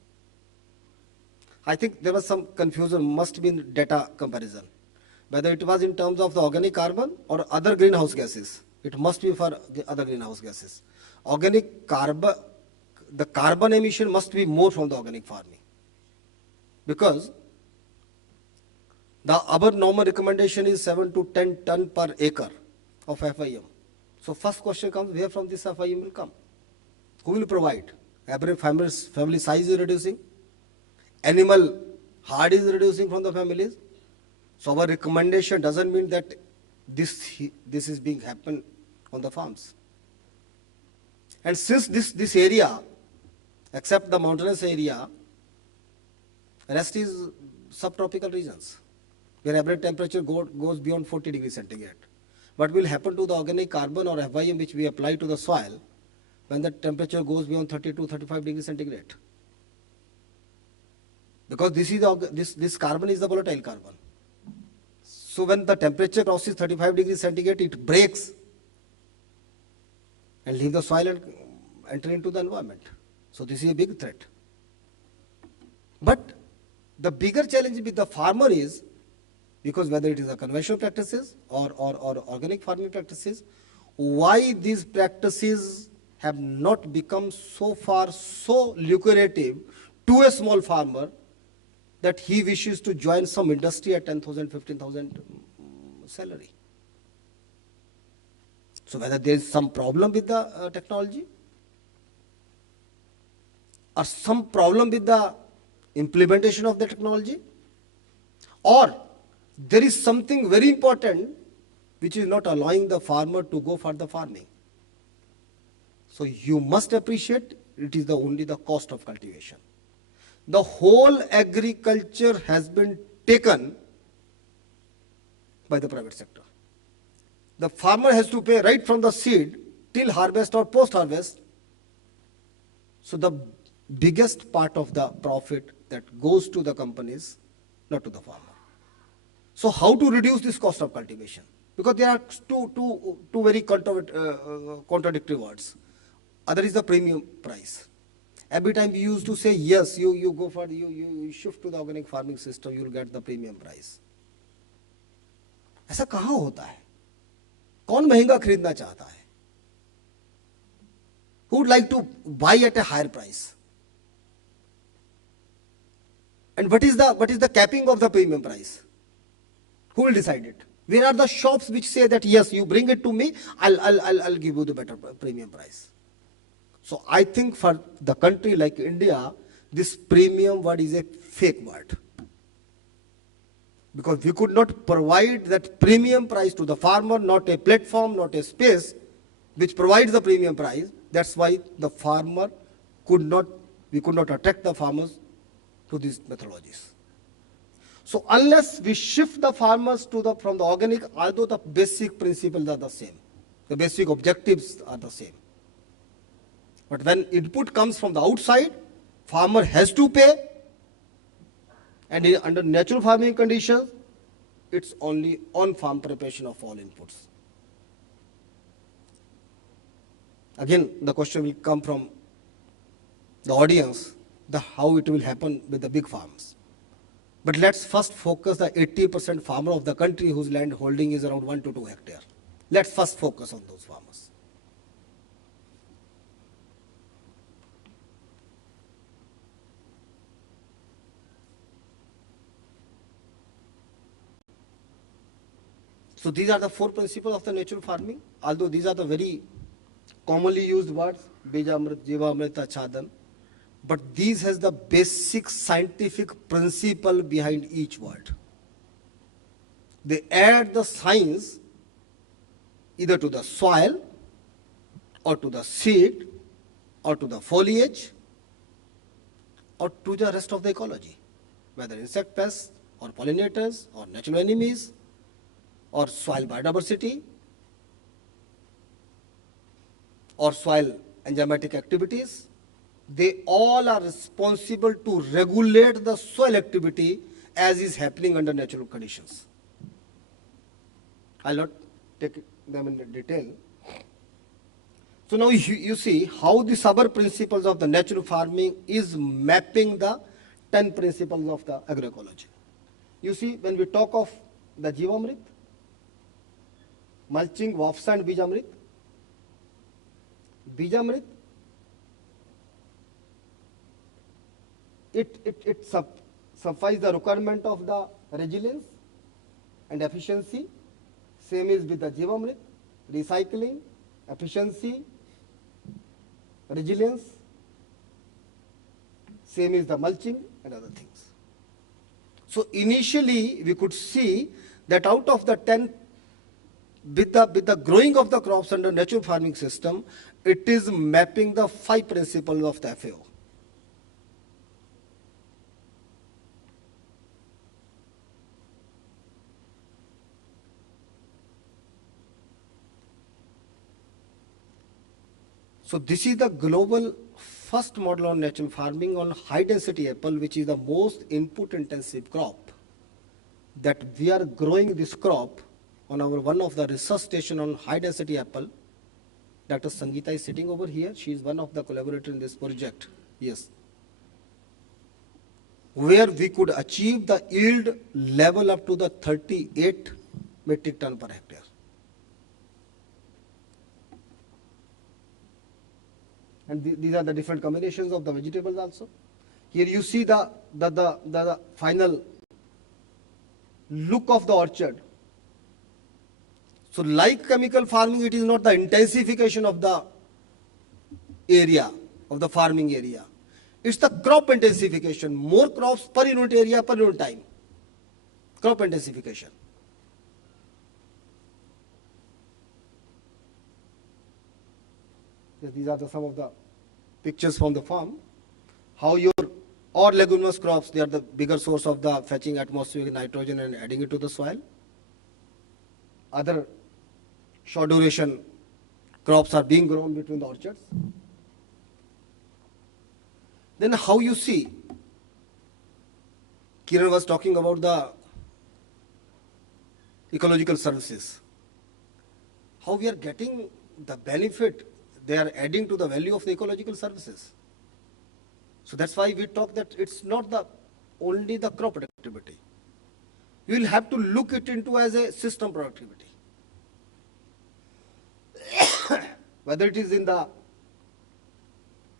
I think there was some confusion, must be in data comparison. Whether it was in terms of the organic carbon or other greenhouse gases. It must be for the other greenhouse gases. Organic carbon, the carbon emission must be more from the organic farming. Because our normal recommendation is 7 to 10 ton per acre of FIM. So first question comes, where from this FIM will come? Who will provide? Every family size is reducing. Animal herd is reducing from the families. So our recommendation doesn't mean that this is being happen on the farms. And since this area Except the mountainous area, rest is subtropical regions, where average temperature goes beyond 40 degrees centigrade. What will happen to the organic carbon or FYM which we apply to the soil when the temperature goes beyond 32, 35 degrees centigrade? Because this carbon is the volatile carbon. So when the temperature crosses 35 degrees centigrade, it breaks and leave the soil and enter into the environment. So this is a big threat. But the bigger challenge with the farmer is, because whether it is a conventional practices or organic farming practices, why these practices have not become so far so lucrative to a small farmer that he wishes to join some industry at 10,000, 15,000 salary. So whether there is some problem with the technology or some problem with the implementation of the technology, or there is something very important which is not allowing the farmer to go for the farming. So you must appreciate it is only the cost of cultivation. The whole agriculture has been taken by the private sector. The farmer has to pay right from the seed till harvest or post-harvest. So the biggest part of the profit that goes to the companies, not to the farmer. So how to reduce this cost of cultivation? Because there are two very contradictory words. Other is the premium price. Every time you used to say, yes, you go for, you shift to the organic farming system, you will get the premium price. ऐसा कहाँ होता है? कौन महंगा खरीदना चाहता है? Who would like to buy at a higher price? And what is the capping of the premium price? Who will decide it? Where are the shops which say that yes, you bring it to me, I'll give you the better premium price? So I think for the country like India, this premium word is a fake word. Because we could not provide that premium price to the farmer, not a platform, not a space which provides the premium price. That's why the farmer we could not attract the farmers to these methodologies. So unless we shift the farmers from the organic, although the basic principles are the same, the basic objectives are the same. But when input comes from the outside, farmer has to pay, and under natural farming conditions, it's only on-farm preparation of all inputs. Again, the question will come from the audience, how it will happen with the big farms. But let's first focus the 80% farmer of the country whose land holding is around 1 to 2 hectares. Let's first focus on those farmers. So these are the 4 principles of the natural farming, although these are the very commonly used words, Bijamrit, Jivamrit, Achadan. But these has the basic scientific principle behind each word. They add the science either to the soil or to the seed or to the foliage or to the rest of the ecology, whether insect pests or pollinators or natural enemies or soil biodiversity or soil enzymatic activities. They all are responsible to regulate the soil activity as is happening under natural conditions. I'll not take them in detail. So now you see how the sub principles of the natural farming is mapping the 10 principles of the agroecology. You see, when we talk of the Jivamrit, mulching, Wafsa and Bijamrit, Bijamrit, it suffices the requirement of the resilience and efficiency. Same is with the Jivamrit, recycling, efficiency, resilience. Same is the mulching and other things. So initially we could see that out of the 10, with the growing of the crops under natural farming system, it is mapping the 5 principles of the FAO. So this is the global first model on natural farming on high density apple, which is the most input intensive crop. That we are growing this crop on our one of the research station on high density apple. Dr. Sangeeta is sitting over here. She is one of the collaborators in this project. Yes. Where we could achieve the yield level up to the 38 metric ton per hectare. And these are the different combinations of the vegetables also. Here you see the final look of the orchard. So like chemical farming, it is not the intensification of the area, of the farming area. It's the crop intensification, more crops per unit area, per unit time. Crop intensification. These are some of the pictures from the farm. How your or leguminous crops, they are the bigger source of the fetching atmospheric nitrogen and adding it to the soil. Other short duration crops are being grown between the orchards. Then how you see, Kiran was talking about the ecological services. How we are getting the benefit, they are adding to the value of the ecological services. So that's why we talk that it's not the only the crop productivity. You will have to look it into as a system productivity. Whether it is in the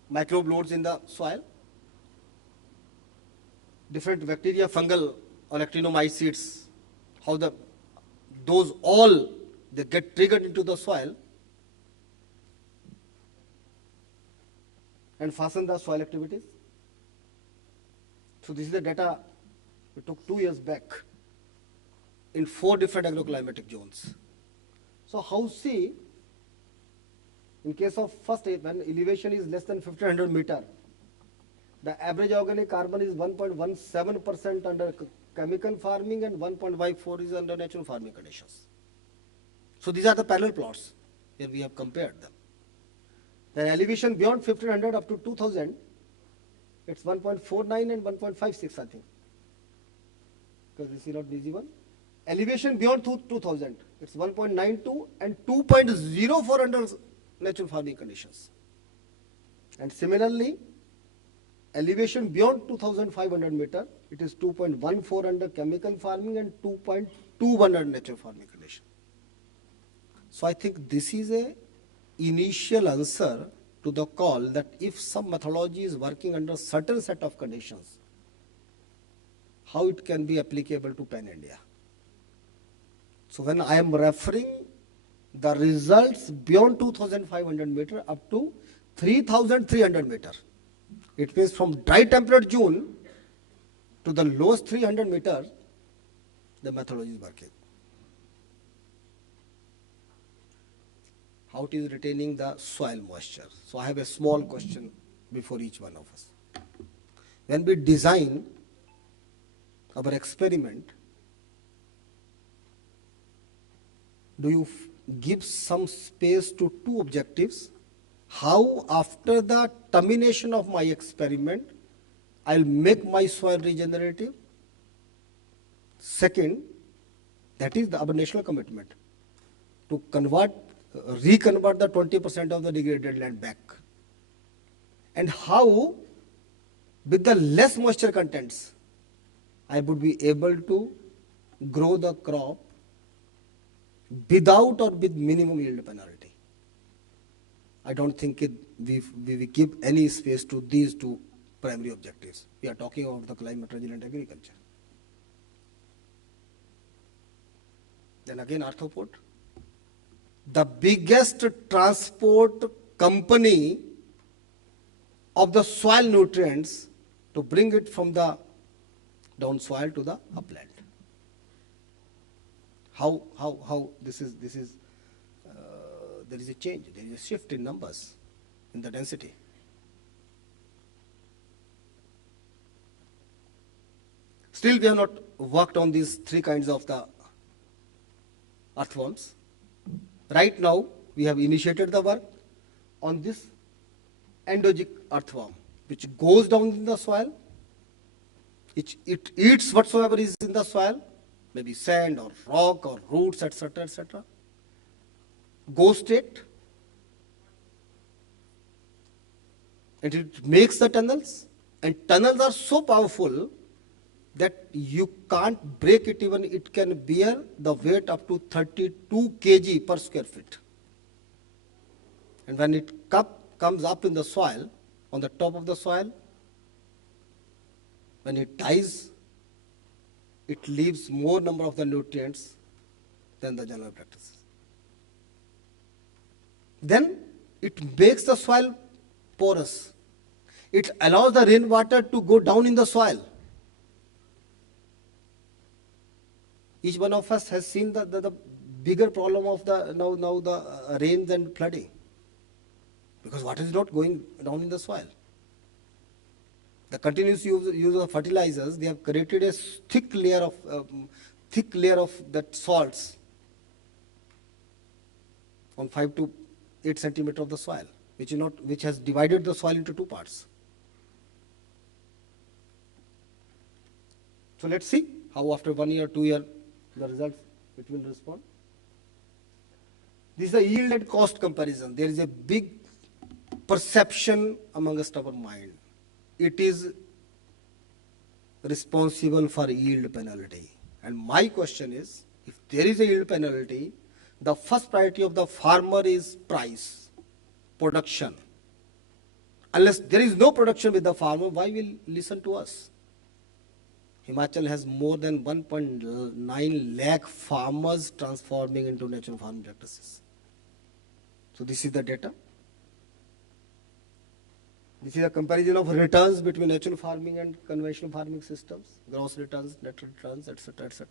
microbe loads in the soil, different bacteria, fungal or actinomycetes, how those all they get triggered into the soil and fasten the soil activities. So this is the data we took 2 years back in 4 different agroclimatic zones. So how see, in case of first when elevation is less than 1500 meter, the average organic carbon is 1.17% under chemical farming and 1.54 is under natural farming conditions. So these are the parallel plots. Here we have compared them. The elevation beyond 1500 up to 2000, it's 1.49 and 1.56, I think. Because this is not the easy one. Elevation beyond 2000, it's 1.92 and 2.04 under natural farming conditions. And similarly, elevation beyond 2500 meter, it is 2.14 under chemical farming and 2.21 under natural farming conditions. So I think this is a initial answer to the call that if some methodology is working under certain set of conditions, how it can be applicable to Pan India. So when I am referring the results beyond 2500 meter up to 3300 meter, it means from dry temperate June to the lowest 300 meter, the methodology is working. How it is retaining the soil moisture. So I have a small question before each one of us. When we design our experiment, do you give some space to 2 objectives? How after the termination of my experiment, I'll make my soil regenerative? Second, that is our national commitment to reconvert the 20% of the degraded land back. And how, with the less moisture contents, I would be able to grow the crop without or with minimum yield penalty. I don't think we give any space to these 2 primary objectives. We are talking about the climate resilient agriculture. Then again, arthropod. The biggest transport company of the soil nutrients to bring it from the down soil to the upland. How this is there is a change, there is a shift in numbers, in the density. Still we have not worked on these 3 kinds of the earthworms. Right now we have initiated the work on this endogenous earthworm, which goes down in the soil. It eats whatsoever is in the soil, maybe sand or rock or roots, etc., etc. Goes straight, and it makes the tunnels. And tunnels are so powerful that you can't break it even. It can bear the weight up to 32 kg per square feet. And when it comes up in the soil, on the top of the soil, when it dies, it leaves more number of the nutrients than the general practices. Then it makes the soil porous. It allows the rainwater to go down in the soil. Each one of us has seen the bigger problem of the now the rains and flooding, because water is not going down in the soil. The continuous use of fertilizers, they have created a thick layer of that salts on 5 to 8 centimeter of the soil, which has divided the soil into two parts. So let's see how after 1 year, 2 year, the results it will respond. This is a yield and cost comparison. There is a big perception amongst our mind. It is responsible for yield penalty. And my question is, if there is a yield penalty, the first priority of the farmer is price, production. Unless there is no production with the farmer, why will listen to us? Himachal has more than 1.9 lakh farmers transforming into natural farming practices. So this is the data. This is a comparison of returns between natural farming and conventional farming systems, gross returns, net returns, etc., etc.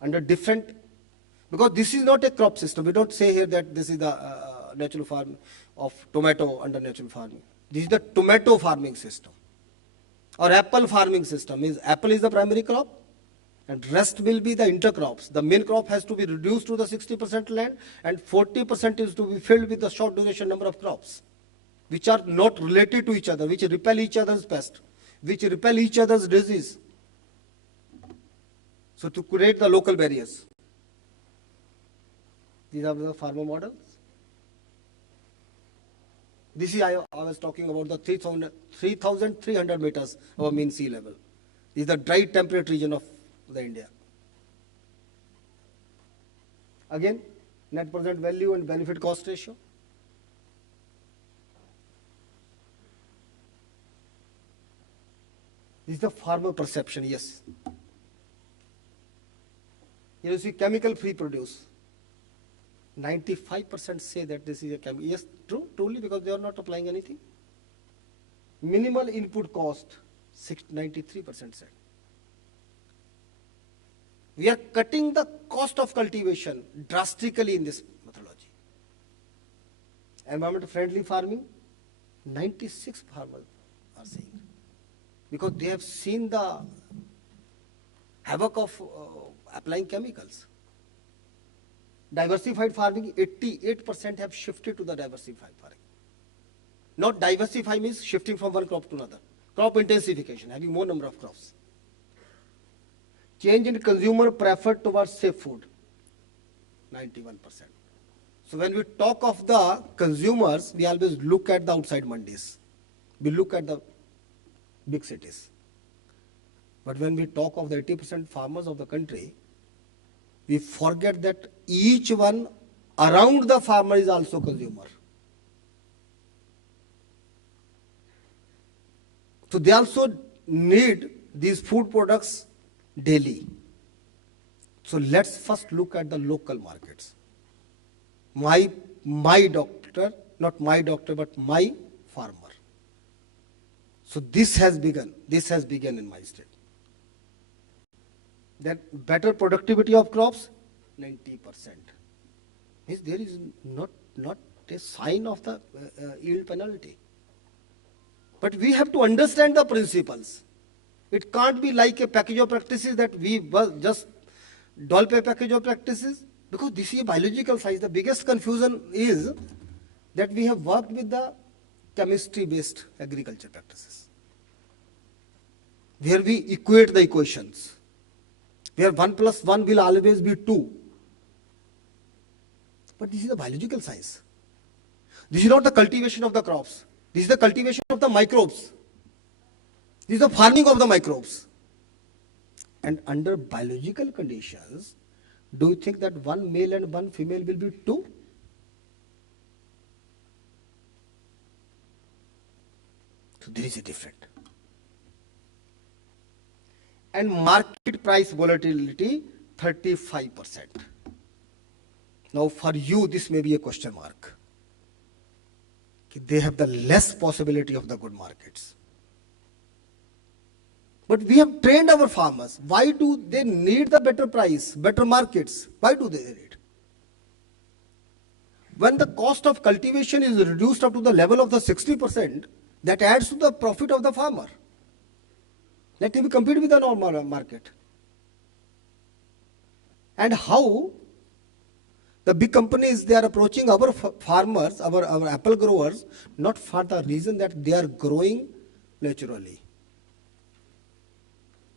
Under different, because this is not a crop system. We don't say here that this is the natural farm of tomato under natural farming. This is the tomato farming system. Or apple farming system is apple is the primary crop, and rest will be the intercrops. The main crop has to be reduced to the 60% land, and 40% is to be filled with the short duration number of crops, which are not related to each other, which repel each other's pest, which repel each other's disease. So to create the local barriers. These are the farmer models. This is, I was talking about the 3,300 meters of mean sea level. This is the dry temperate region of the India. Again, net present value and benefit cost ratio. This is the farmer perception, yes. You see chemical free produce. 95% say that this is a chemical. Yes, true, truly, because they are not applying anything. Minimal input cost, 93% said. We are cutting the cost of cultivation drastically in this methodology. Environment friendly farming, 96 farmers are saying. Because they have seen the havoc of applying chemicals. Diversified farming, 88% have shifted to the diversified farming. Not diversify means shifting from one crop to another. Crop intensification, having more number of crops. Change in consumer preferred towards safe food, 91%. So when we talk of the consumers, we always look at the outside mandis. We look at the big cities. But when we talk of the 80% farmers of the country, we forget that each one around the farmer is also consumer. So they also need these food products daily. So let's first look at the local markets. My doctor, not my doctor, but my farmer. So this has begun in my state. Then better productivity of crops, 90%. Means there is not a sign of the yield penalty. But we have to understand the principles. It can't be like a package of practices that we just develop a package of practices, because this is a biological science. The biggest confusion is that we have worked with the chemistry-based agriculture practices, where we equate the equations, where 1 plus 1 will always be 2. But this is a biological science. This is not the cultivation of the crops. This is the cultivation of the microbes. This is the farming of the microbes. And under biological conditions, do you think that 1 male and 1 female will be 2? So there is a difference. And market price volatility, 35%. Now for you, this may be a question mark. They have the less possibility of the good markets. But we have trained our farmers. Why do they need the better price, better markets? Why do they need? When the cost of cultivation is reduced up to the level of the 60%, that adds to the profit of the farmer. Let him compete with the normal market. And how the big companies, they are approaching our farmers, our apple growers, not for the reason that they are growing naturally.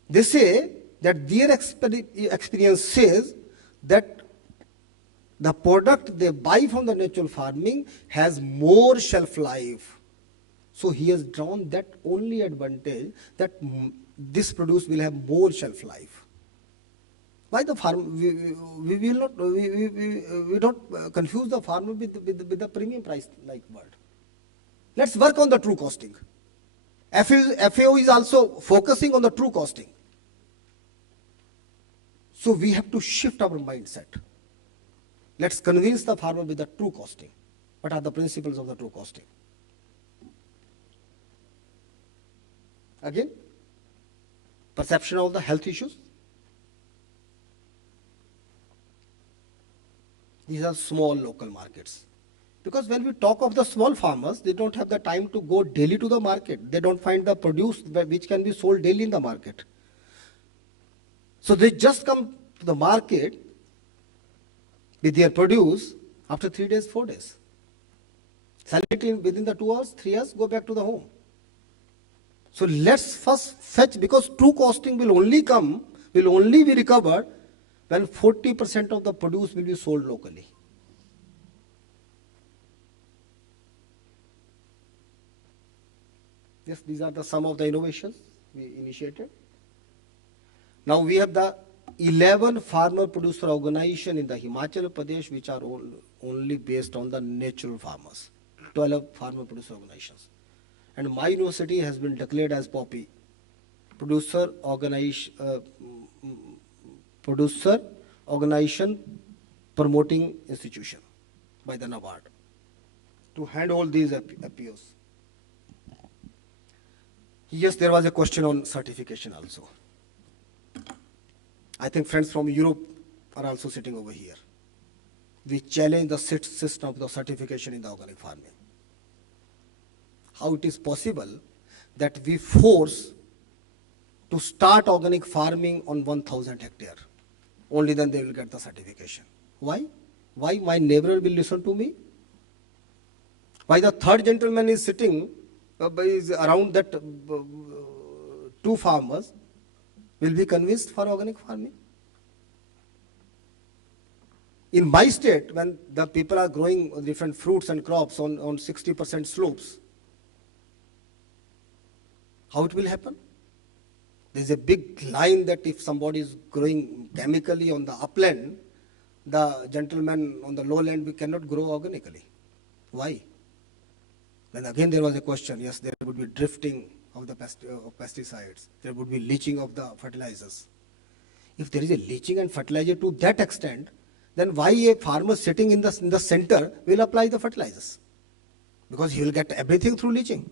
They say that their experience says that the product they buy from the natural farming has more shelf life. So he has drawn that only advantage that this produce will have more shelf life. Why the farm? We will not. We don't confuse the farmer with the premium price like word. Let's work on the true costing. FAO is also focusing on the true costing. So we have to shift our mindset. Let's convince the farmer with the true costing. What are the principles of the true costing? Again, perception of the health issues. These are small local markets. Because when we talk of the small farmers, they don't have the time to go daily to the market. They don't find the produce which can be sold daily in the market. So they just come to the market with their produce after 3 days, 4 days. Sell it within the 2 hours, 3 hours, go back to the home. So let's first fetch, because true costing will only be recovered when 40% of the produce will be sold locally. Yes, these are some of the innovations we initiated. Now we have the 11 farmer producer organizations in the Himachal Pradesh which are only based on the natural farmers. 12 farmer producer organizations. And my university has been declared as PAU, producer organization promoting institution by the NABARD to handle these POs. Yes, there was a question on certification also. I think friends from Europe are also sitting over here. We challenge the system of the certification in the organic farming. How it is possible that we force to start organic farming on 1,000 hectare. Only then they will get the certification. Why? Why my neighbor will listen to me? Why the third gentleman is sitting is around that 2 farmers will be convinced for organic farming? In my state, when the people are growing different fruits and crops on 60% slopes, how it will happen? There is a big line that if somebody is growing chemically on the upland, the gentleman on the lowland we cannot grow organically. Why? Then again there was a question, yes, there would be drifting of the pesticides, there would be leaching of the fertilizers. If there is a leaching and fertilizer to that extent, then why a farmer sitting in the center will apply the fertilizers? Because he will get everything through leaching.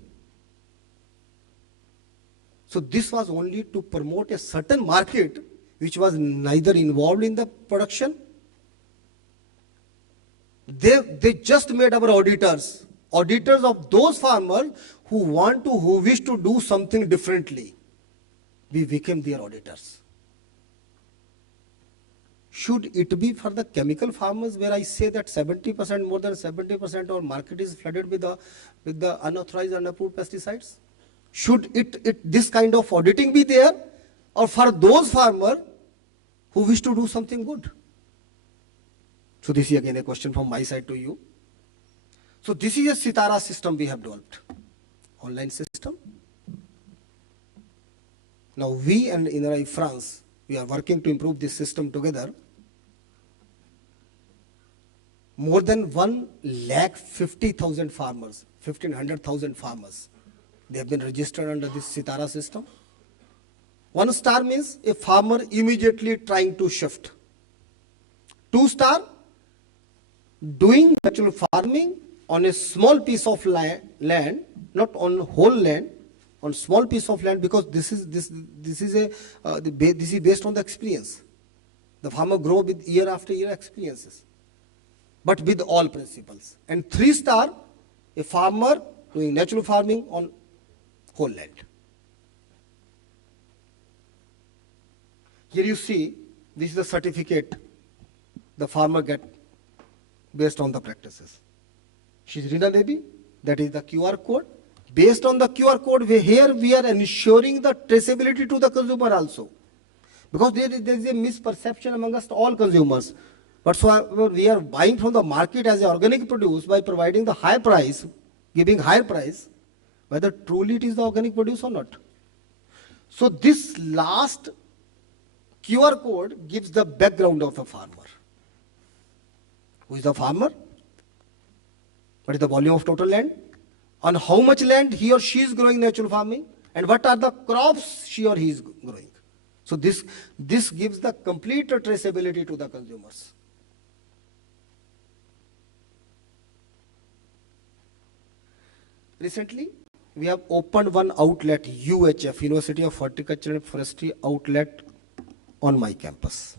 So this was only to promote a certain market which was neither involved in the production. They just made our auditors of those farmers who wish to do something differently. We became their auditors. should it be for the chemical farmers where I say that 70%, more than 70% of market is flooded with the unauthorized and unapproved pesticides? Should this kind of auditing be there, or for those farmers who wish to do something good? So this is again a question from my side to you. So this is a Sitara system we have developed, online system. Now we and INRI France, we are working to improve this system together. More than 1,50,000 farmers, 1,500,000 farmers, they have been registered under this Sitara system. 1 star means a farmer immediately trying to shift. 2 star, doing natural farming on a small piece of land, not on whole land, on small piece of land, because this is based on the experience. The farmer grow with year after year experiences, but with all principles. And 3 star, a farmer doing natural farming on whole land. Here you see, this is the certificate the farmer get based on the practices. Shirina Devi, that is the QR code. Based on the QR code, here we are ensuring the traceability to the consumer also. Because there is a misperception amongst all consumers. Whatsoever we are buying from the market as an organic produce by providing the high price, giving higher price, whether truly it is the organic produce or not. So this last QR code gives the background of the farmer. Who is the farmer? What is the volume of total land? On how much land he or she is growing natural farming? And what are the crops she or he is growing? So this gives the complete traceability to the consumers. Recently, we have opened one outlet, UHF, University of Horticulture and Forestry outlet on my campus,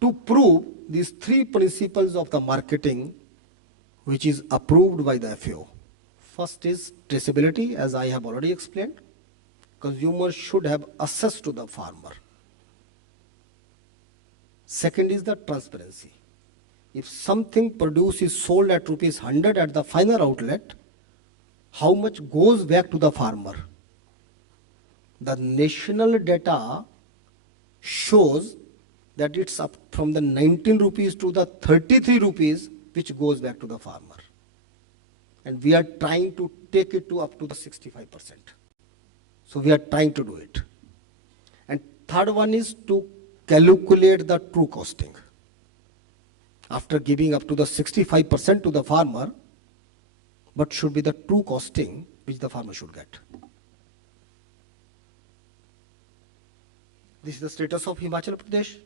to prove these 3 principles of the marketing which is approved by the FAO. First is traceability, as I have already explained. Consumers should have access to the farmer. Second is the transparency. If something produce is sold at ₹100 at the final outlet, how much goes back to the farmer? The national data shows that it's up from the 19 rupees to the 33 rupees, which goes back to the farmer. And we are trying to take it to up to the 65%. So we are trying to do it. And third one is to calculate the true costing. After giving up to the 65% to the farmer, what should be the true costing which the farmer should get? This is the status of Himachal Pradesh.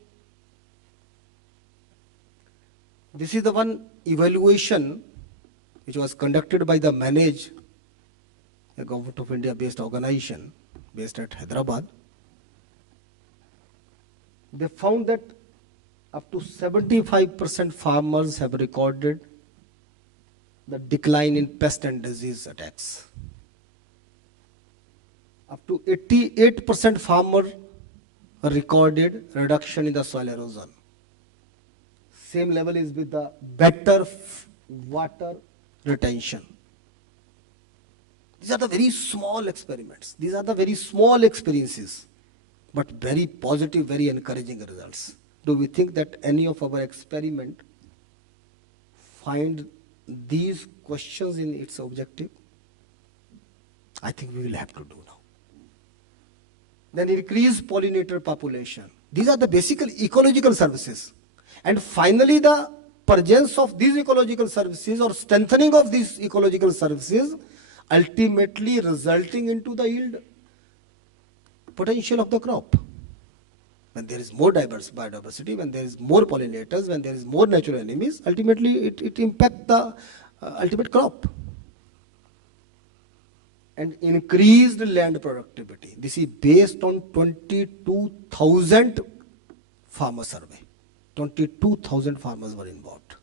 This is the one evaluation which was conducted by the Manage, a Government of India based organization based at Hyderabad. They found that up to 75% farmers have recorded the decline in pest and disease attacks. Up to 88% farmer recorded reduction in the soil erosion. Same level is with the better water retention. These are the very small experiments. These are the very small experiences, but very positive, very encouraging results. Do we think that any of our experiment find these questions in its objective? I think we will have to do now. Then increase pollinator population. These are the basic ecological services. And finally, the presence of these ecological services or strengthening of these ecological services ultimately resulting into the yield potential of the crop. When there is more biodiversity, when there is more pollinators, when there is more natural enemies, ultimately it impacts the ultimate crop. And increased land productivity. This is based on 22,000 farmer survey. 22,000 farmers were involved.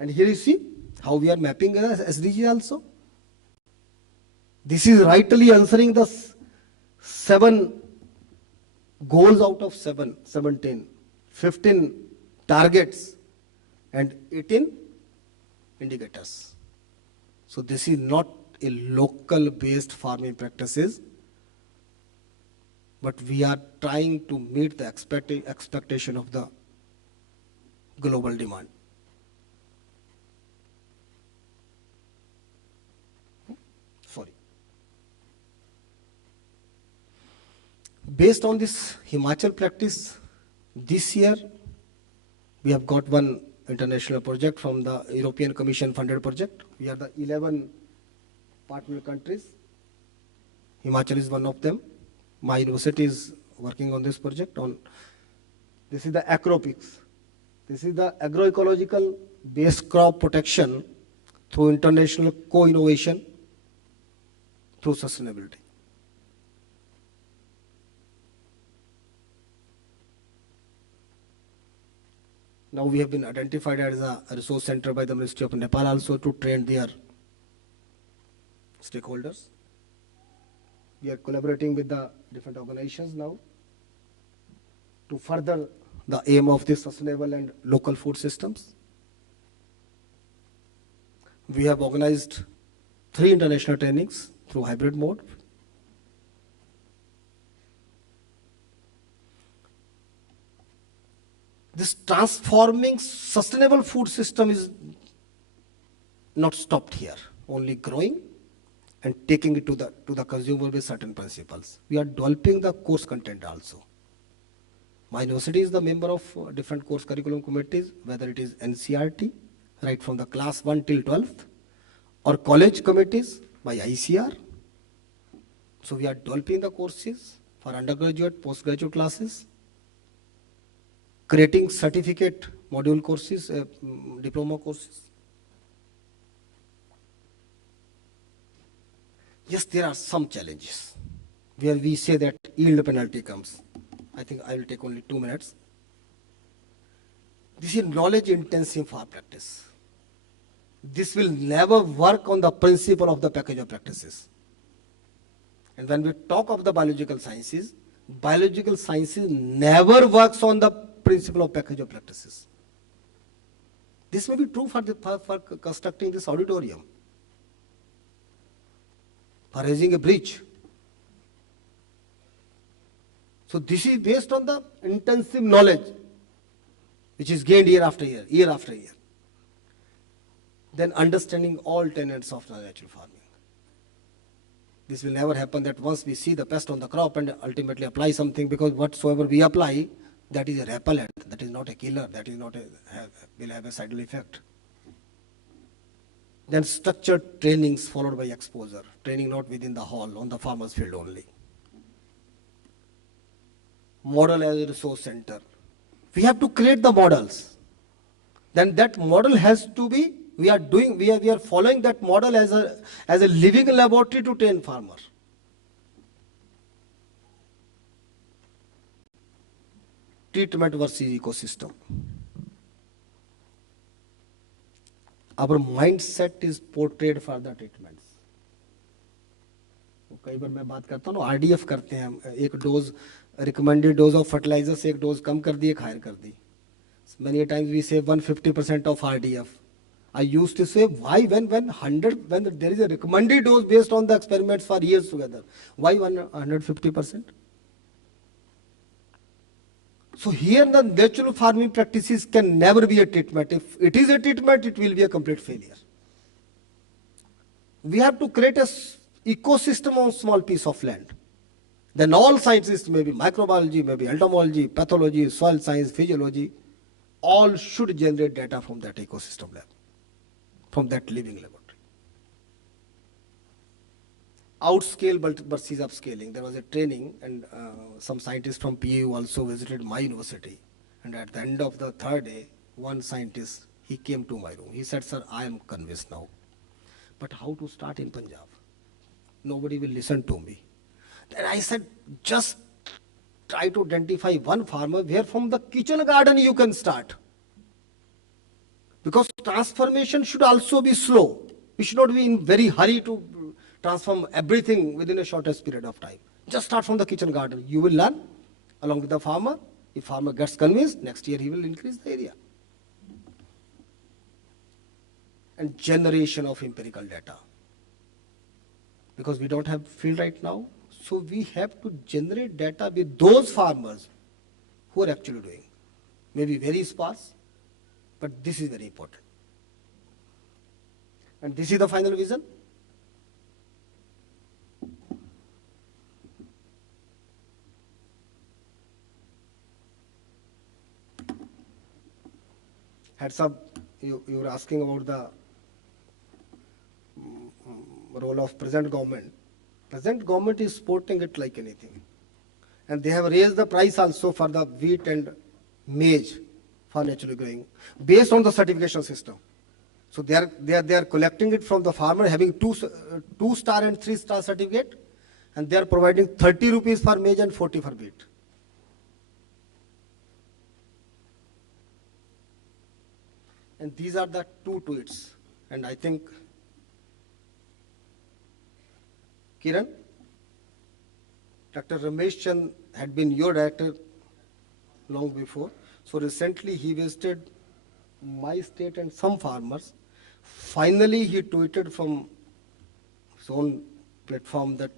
And here you see how we are mapping SDG also. This is rightly answering the 7 goals out of 17, 15 targets and 18 indicators. So this is not a local based farming practices, but we are trying to meet the expectation of the global demand. Sorry. Based on this Himachal practice, this year we have got one international project from the European Commission funded project. We are the 11 partner countries. Himachal is one of them. My university is working on this project. This is the Acropics. This is the agroecological based crop protection through international co-innovation through sustainability. Now we have been identified as a resource center by the Ministry of Nepal also to train their stakeholders. We are collaborating with the different organizations now to further the aim of this sustainable and local food systems. We have organized 3 international trainings through hybrid mode. This transforming sustainable food system is not stopped here, only growing and taking it to the consumer with certain principles. We are developing the course content also. My university is the member of different course curriculum committees, whether it is NCRT, right from the class 1 till 12th, or college committees by ICR. So we are developing the courses for undergraduate, postgraduate classes, creating certificate module courses, diploma courses. Yes, there are some challenges where we say that yield penalty comes. I think I will take only 2 minutes. This is knowledge intensive farm practice. This will never work on the principle of the package of practices. And when we talk of the biological sciences never works on the principle of package of practices. This may be true for constructing this auditorium, for raising a bridge. So this is based on the intensive knowledge which is gained year after year, year after year. Then understanding all tenets of the natural farming. This will never happen that once we see the pest on the crop and ultimately apply something, because whatsoever we apply, that is a repellent, that is not a killer, that is not will have a side effect. Then structured trainings followed by exposure, training not within the hall, on the farmer's field only. Model as a resource center. We have to create the models. Then that model has to be, we are following that model as a living laboratory to train farmer. Treatment versus ecosystem. Our mindset is portrayed for the treatments. कई बार मैं बात करता हूँ ना, RDF करते हैं हम, एक dose recommended dose of fertilizer से एक डोज कम कर दी, एक हायर कर दी. Many times we say 150% of RDF. I used to say, why when there is a recommended dose based on the experiments for years together, why 150%? So here the natural farming practices can never be a treatment. If it is a treatment, it will be a complete failure. We have to create a ecosystem on a small piece of land. Then all sciences, maybe microbiology, maybe entomology, pathology, soil science, physiology, all should generate data from that ecosystem lab, from that living laboratory. Outscale versus upscaling. There was a training, and some scientists from PAU also visited my university. And at the end of the 3rd day, one scientist, he came to my room. He said, "Sir, I am convinced now. But how to start in Punjab? Nobody will listen to me." Then I said, just try to identify one farmer where from the kitchen garden you can start. Because transformation should also be slow. We should not be in very hurry to transform everything within a shortest period of time. Just start from the kitchen garden. You will learn along with the farmer. If farmer gets convinced, next year he will increase the area. And generation of empirical data. Because we don't have field right now, so we have to generate data with those farmers who are actually doing. Maybe very sparse, but this is very important. And this is the final vision. Heads up, you were asking about the role of present government. Present government is supporting it like anything. And they have raised the price also for the wheat and maize for naturally growing based on the certification system. So they are collecting it from the farmer having 2-star and 3-star certificate, and they are providing 30 rupees for maize and 40 for wheat. And these are the two tweets. And I think, Kiran, Dr. Ramesh Chand had been your director long before. So recently he visited my state and some farmers. Finally, he tweeted from his own platform that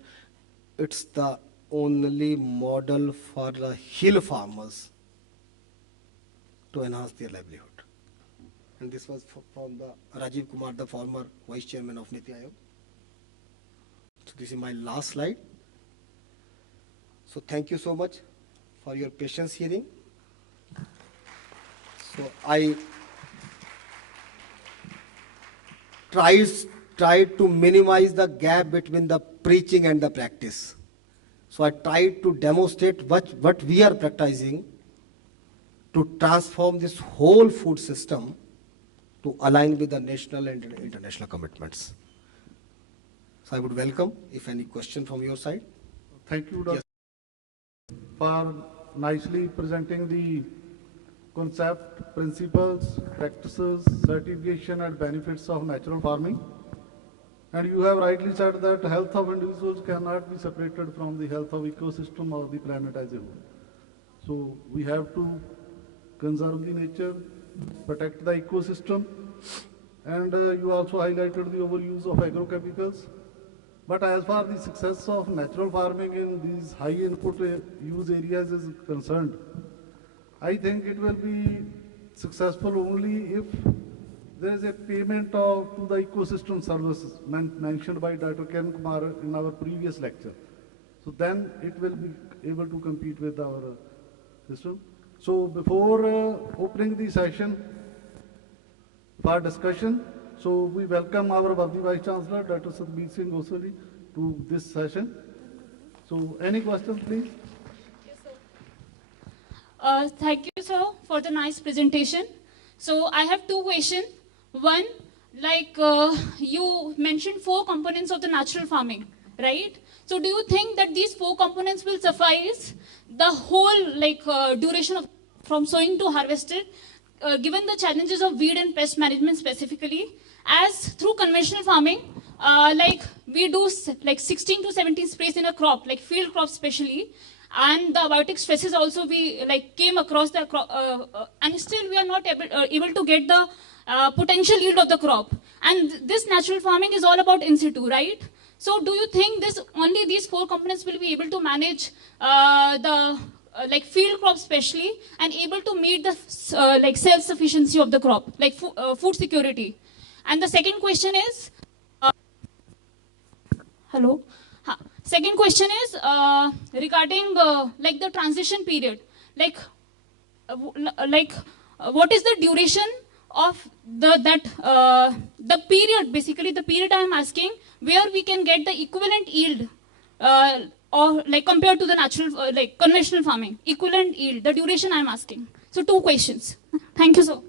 it's the only model for the hill farmers to enhance their livelihood. And this was from the Rajiv Kumar, the former vice chairman of Niti Aayog. So this is my last slide. So thank you so much for your patience hearing. So I tried to minimize the gap between the preaching and the practice. So I tried to demonstrate what we are practicing to transform this whole food system to align with the national and international commitments. So I would welcome if any question from your side. Thank you, Dr. for nicely presenting the concept, principles, practices, certification and benefits of natural farming. And you have rightly said that health of individuals cannot be separated from the health of ecosystem or the planet as a whole. So we have to conserve the nature, protect the ecosystem, and you also highlighted the overuse of agrochemicals. But as far as the success of natural farming in these high input use areas is concerned, I think it will be successful only if there is a payment to the ecosystem services mentioned by Dr. Kiran Kumar in our previous lecture. So then it will be able to compete with our system. So before opening the session for discussion, so we welcome our worthy Vice Chancellor, Dr. Satbeer Singh Goswami, to this session. So any questions, please? Thank you, sir, for the nice presentation. So I have two questions. One, like you mentioned 4 components of the natural farming, right? So do you think that these 4 components will suffice the whole duration of from sowing to harvested, given the challenges of weed and pest management specifically, as through conventional farming, we do like 16 to 17 sprays in a crop, like field crop especially, and the abiotic stresses also we came across the crop, and still we are not able to get the potential yield of the crop. And this natural farming is all about in situ, right? So do you think only these 4 components will be able to manage the field crop especially, and able to meet the self-sufficiency of the crop, food security? And the second question is, hello? Second question is regarding the transition period. What is the duration of the period, basically the period I am asking, where we can get the equivalent yield or compared to the natural, conventional farming, equivalent yield, the duration I am asking. So 2 questions. Thank you, sir.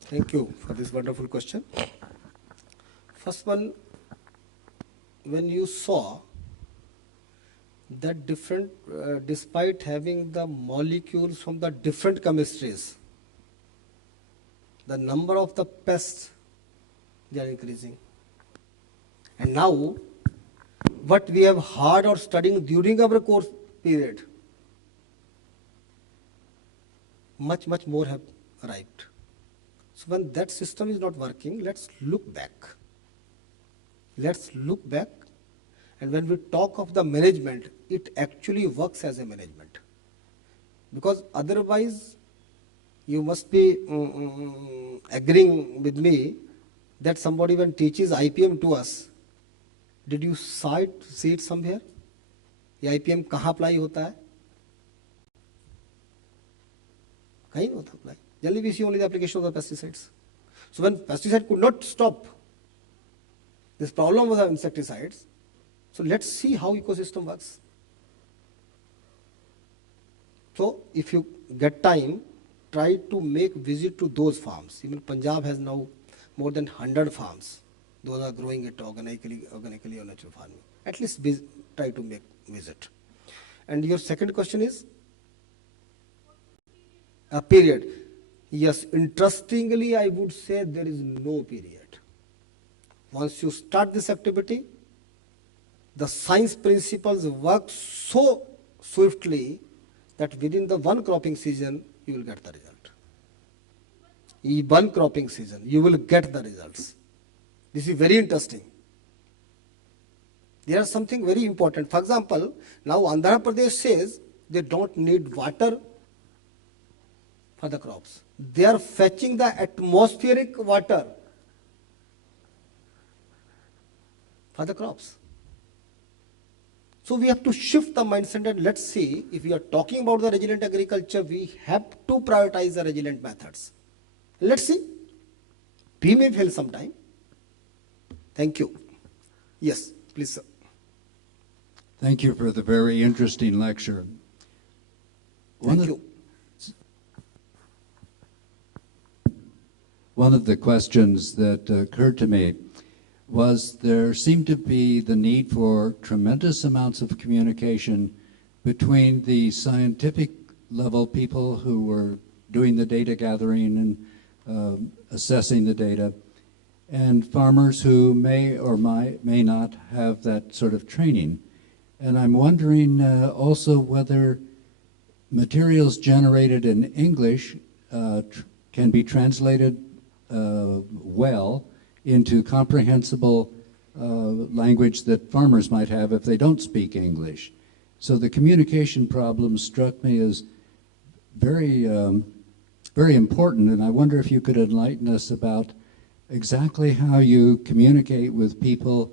Thank you for this wonderful question. First one, when you saw that different, despite having the molecules from the different chemistries, the number of the pests, they are increasing. And now, what we have heard or studying during our course period, much more have arrived. So when that system is not working, let's look back. Let's look back, and when we talk of the management, it actually works as a management. Because otherwise, you must be agreeing with me that somebody when teaches IPM to us, did you see it somewhere? ये IPM कहाँ apply होता है? कहीं नहीं होता apply. Generally we see only the application of the pesticides. So when pesticide could not stop this problem with the insecticides, so let's see how ecosystem works. So if you get time, try to make visit to those farms. Even Punjab has now more than 100 farms. Those are growing it organically or natural farming. At least try to make visit. And your second question is? A period. Yes, interestingly, I would say there is no period. Once you start this activity, the science principles work so swiftly that within the one cropping season, you will get the result. In one cropping season, you will get the results. This is very interesting. There is something very important. For example, now Andhra Pradesh says they don't need water for the crops. They are fetching the atmospheric water for the crops. So we have to shift the mindset, and let's see, if we are talking about the resilient agriculture, we have to prioritize the resilient methods. Let's see. We may fail sometime. Thank you. Yes, please, sir. Thank you for the very interesting lecture. Thank you. One of the questions that occurred to me was there seemed to be the need for tremendous amounts of communication between the scientific level people who were doing the data gathering and assessing the data, and farmers who may or may not have that sort of training. And I'm wondering also whether materials generated in English can be translated well into comprehensible language that farmers might have if they don't speak English. So the communication problem struck me as very, very important, and I wonder if you could enlighten us about exactly how you communicate with people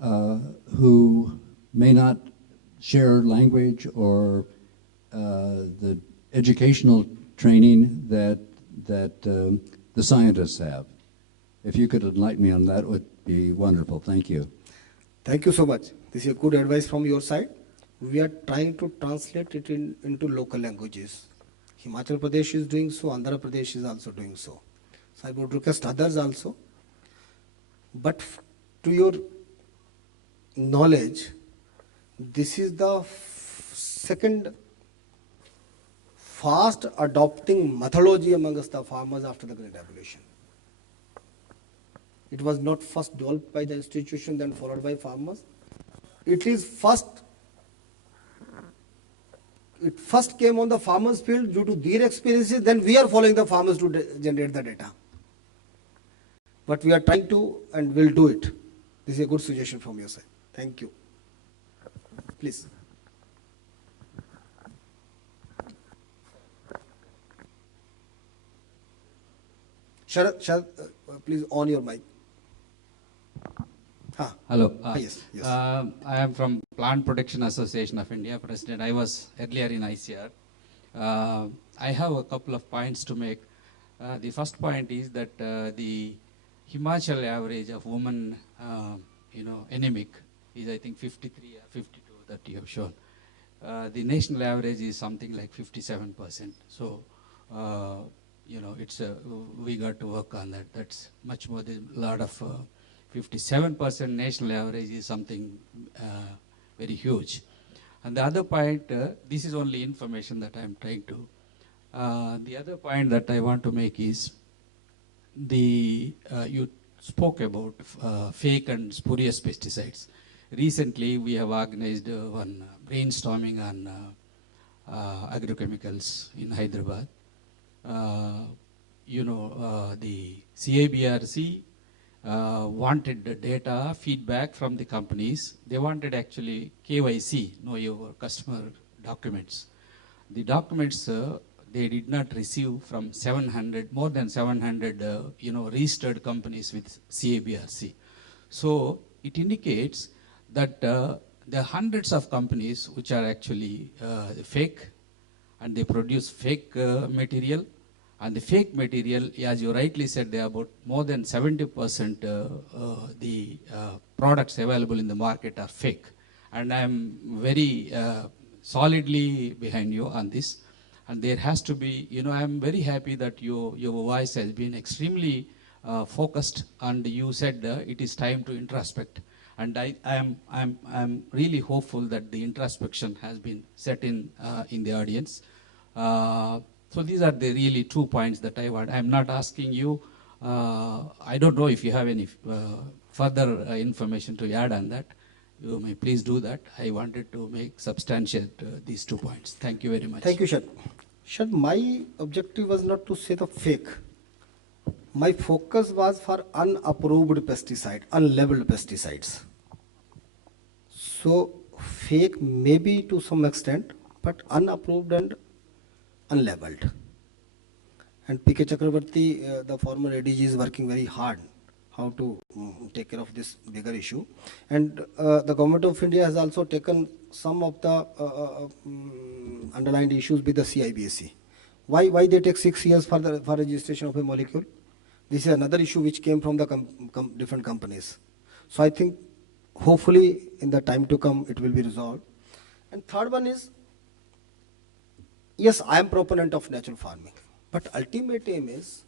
who may not share language or the educational training that the scientists have. If you could enlighten me on that, would be wonderful. Thank you. Thank you so much. This is a good advice from your side. We are trying to translate it into local languages. Himachal Pradesh is doing so, Andhra Pradesh is also doing so. So I would request others also. But to your knowledge, this is the second fast adopting methodology amongst the farmers after the Green Revolution. It was not first developed by the institution, then followed by farmers. It first came on the farmers' field due to their experiences, then we are following the farmers to generate the data. But we are trying to and will do it. This is a good suggestion from your side. Thank you. Please. Sharad, please on your mic. Hello. Yes. I am from Plant Protection Association of India, President. I was earlier in ICR. I have a couple of points to make. The first point is that the Himachal average of women, anemic is I think 53 or 52 that you have shown. The national average is something like 57%. So, we got to work on that. That's much more than a lot of 57% national average is something very huge. And the other point, this is only information that I'm trying to. The other point that I want to make is you spoke about fake and spurious pesticides. Recently, we have organized one brainstorming on agrochemicals in Hyderabad. the CABRC wanted data feedback from the companies. They wanted actually KYC, know your customer documents. The documents they did not receive from more than 700 registered companies with CABRC. So it indicates that there are hundreds of companies which are actually fake, and they produce fake material. And the fake material, as you rightly said, they are about more than 70% the products available in the market are fake. And I'm very solidly behind you on this. And there has to be, I'm very happy that your voice has been extremely focused, and you said it is time to introspect. And I'm really hopeful that the introspection has been set in the audience. So these are the really 2 points that I want. I'm not asking you, I don't know if you have any further information to add on that. You may please do that. I wanted to substantiate these 2 points. Thank you very much. Thank you, Shad. Shad, my objective was not to say the fake. My focus was for unapproved pesticide, unlabeled pesticides. So fake maybe to some extent, but unapproved and unlabeled. And P.K. Chakrabarti, the former ADG, is working very hard how to take care of this bigger issue. And the government of India has also taken some of the underlined issues with the CIBSE. Why they take 6 years for registration of a molecule? This is another issue which came from the different companies. So I think hopefully in the time to come it will be resolved. And third one is, yes, I am proponent of natural farming, but ultimate aim is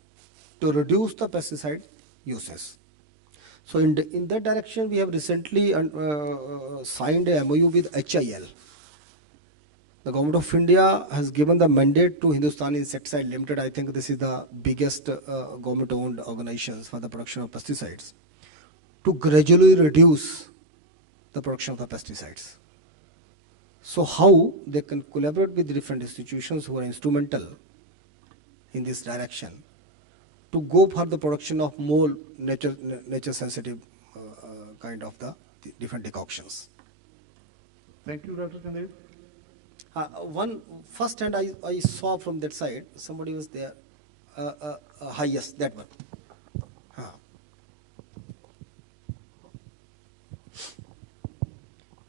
to reduce the pesticide uses. So in that direction, we have recently signed a MOU with HIL. The government of India has given the mandate to Hindustan Insecticide Limited. I think this is the biggest government-owned organizations for the production of pesticides, to gradually reduce the production of the pesticides. So how they can collaborate with different institutions who are instrumental in this direction to go for the production of more nature-sensitive kind of the different decoctions. Thank you, Dr. Kandev. One first hand I saw from that side, somebody was there. Hi, yes, that one.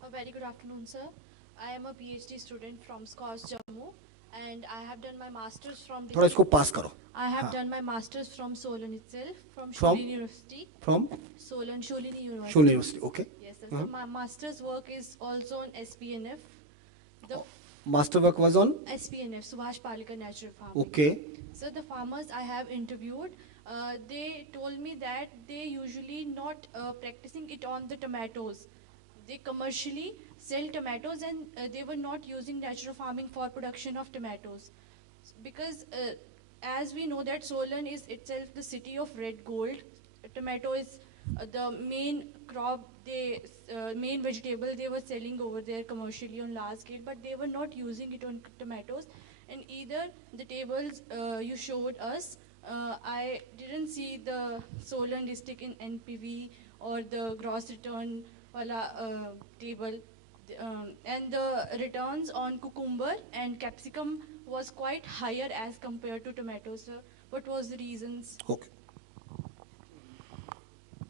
A very good afternoon, sir. I am a PhD student from SCOS Jammu, and I have done my masters from. थोड़ा इसको pass करो. I have done my masters from Solan itself, from Sholini University. From? Sholini University. Sholini University, okay. Yes, sir. So my master's work is also on SPNF. The master work was on? SPNF, Subhash Palekar Natural Farming. Okay. So the farmers I have interviewed, they told me that they usually not practicing it on the tomatoes. They commercially sell tomatoes, and they were not using natural farming for production of tomatoes. Because as we know that Solan is itself the city of red gold. Tomato is the main crop, main vegetable they were selling over there commercially on large scale, but they were not using it on tomatoes. And either the tables you showed us, I didn't see the Solan district in NPV or the gross return table. And the returns on cucumber and capsicum was quite higher as compared to tomatoes, sir. What was the reasons? Okay.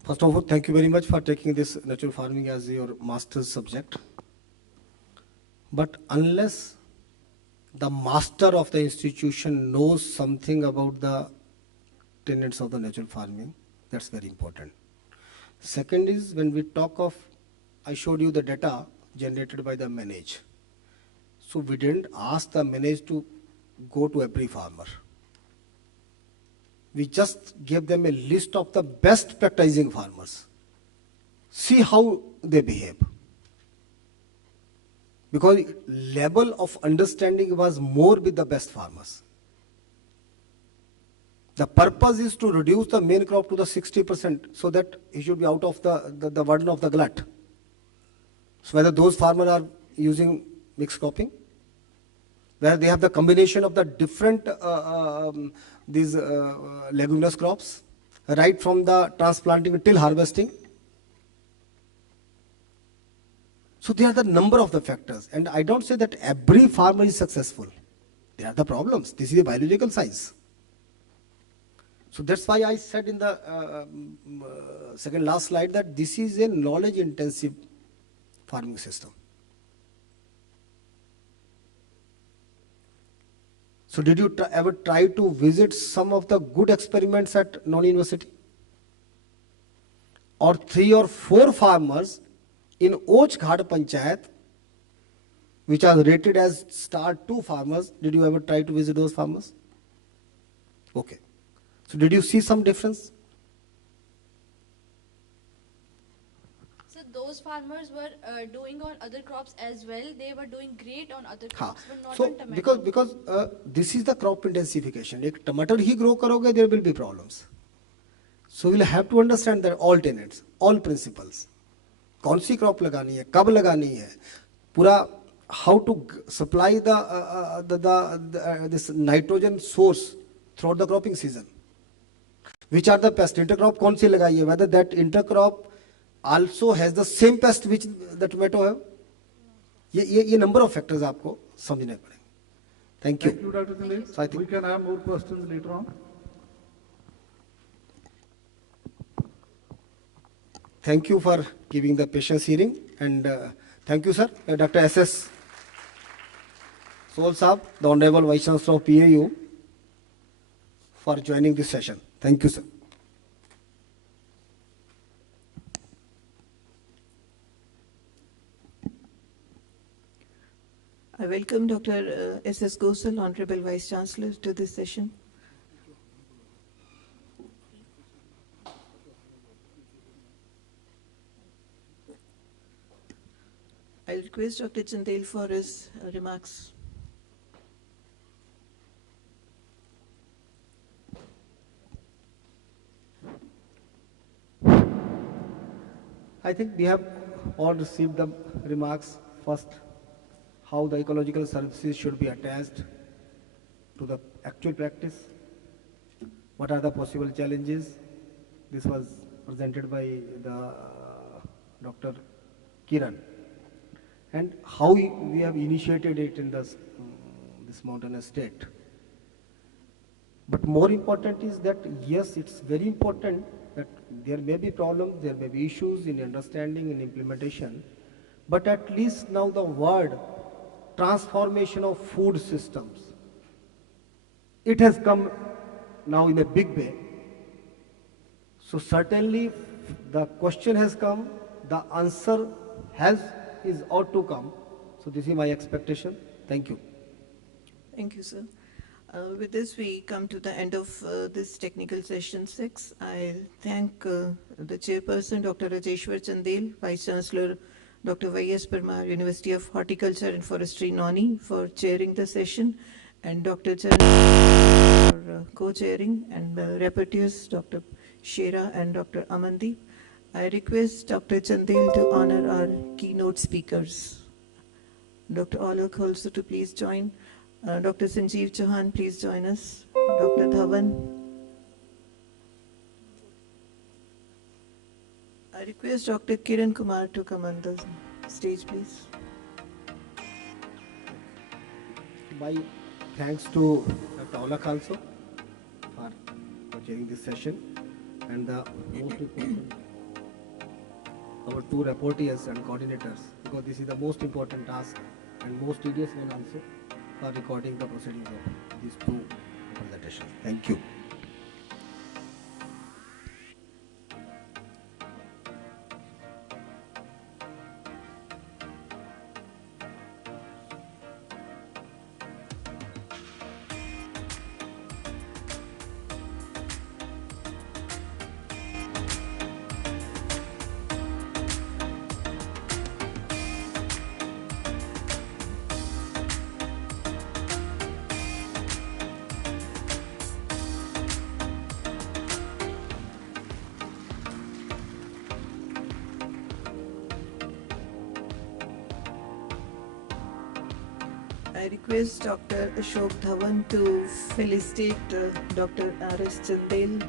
First of all, thank you very much for taking this natural farming as your master's subject. But unless the master of the institution knows something about the tenets of the natural farming, that's very important. Second is, when we talk of, I showed you the data generated by the manage. So we didn't ask the manage to go to every farmer. We just gave them a list of the best practicing farmers. See how they behave. Because level of understanding was more with the best farmers. The purpose is to reduce the main crop to the 60% so that he should be out of the burden of the glut. So whether those farmers are using mixed cropping, where they have the combination of the different these leguminous crops, right from the transplanting till harvesting. So there are the number of the factors, and I don't say that every farmer is successful. There are the problems. This is a biological science. So that's why I said in the second last slide that this is a knowledge intensive farming system. So did you ever try to visit some of the good experiments at non-university? Or 3 or 4 farmers in Och Ghat Panchayat, which are rated as star 2 farmers, did you ever try to visit those farmers? Okay. So did you see some difference? So those farmers were doing on other crops as well. They were doing great on other crops, but not on tomato. Because this is the crop intensification. If tomato he grow करोगे, there will be problems. So we'll have to understand that all tenets, all principles. कौन सी crop लगानी है, कब लगानी है, पूरा how to supply this nitrogen source throughout the cropping season. Which are the pest intercrop कौन सी लगाई है, whether that intercrop also has the same pest which the tomato have. ये number of factors आपको समझने पड़ेंगे. Thank you. Thank you, Dr. Sandel. So I think we can have more questions later on. Thank you for giving the patience hearing, and thank you, sir. Dr. S.S. Soul Saab, the Honorable Vice Chancellor of PAU, for joining this session. Thank you, sir. I welcome Dr. S.S. Gosal, Honorable Vice Chancellor, to this session. I request Dr. Chandel for his remarks. I think we have all received the remarks. First, how the ecological services should be attached to the actual practice. What are the possible challenges? This was presented by the Dr. Kiran. And how we have initiated it in this mountainous state. But more important is that, yes, it's very important that there may be problems, there may be issues in understanding and implementation, but at least now the word transformation of food systems, it has come now in a big way. So certainly the question has come, the answer is ought to come. So this is my expectation. Thank you. Thank you, sir. With this, we come to the end of this technical session 6. I thank the chairperson, Dr. Rajeshwar Chandel, Vice Chancellor, Dr. Y.S. Parmar, University of Horticulture and Forestry, Noni, for chairing the session, and Dr. Charan for co-chairing, and the rapporteurs, Dr. Shera and Dr. Amandeep. I request Dr. Chandel to honor our keynote speakers. Dr. Alok also to please join. Dr. Sanjeev Chauhan, please join us. Dr. Dhawan. I request Dr. Kiran Kumar to come on the stage, please. My thanks to Dr. Alok also for chairing this session, and the most important, our 2 rapporteurs and coordinators, because this is the most important task and most tedious one also, for recording the proceedings of these 2 presentations. Thank you. I request Dr. Ashok Dhawan to felicitate Dr. R.S. Chandel.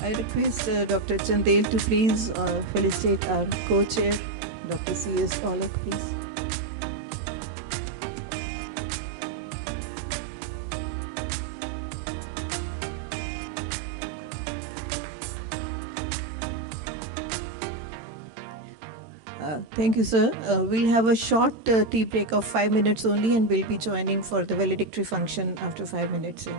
I request Dr. Chandel to please felicitate our co-chair, Dr. C.S. Olak, please. Thank you, sir. We'll have a short tea break of 5 minutes only, and we'll be joining for the valedictory function after 5 minutes. Sir.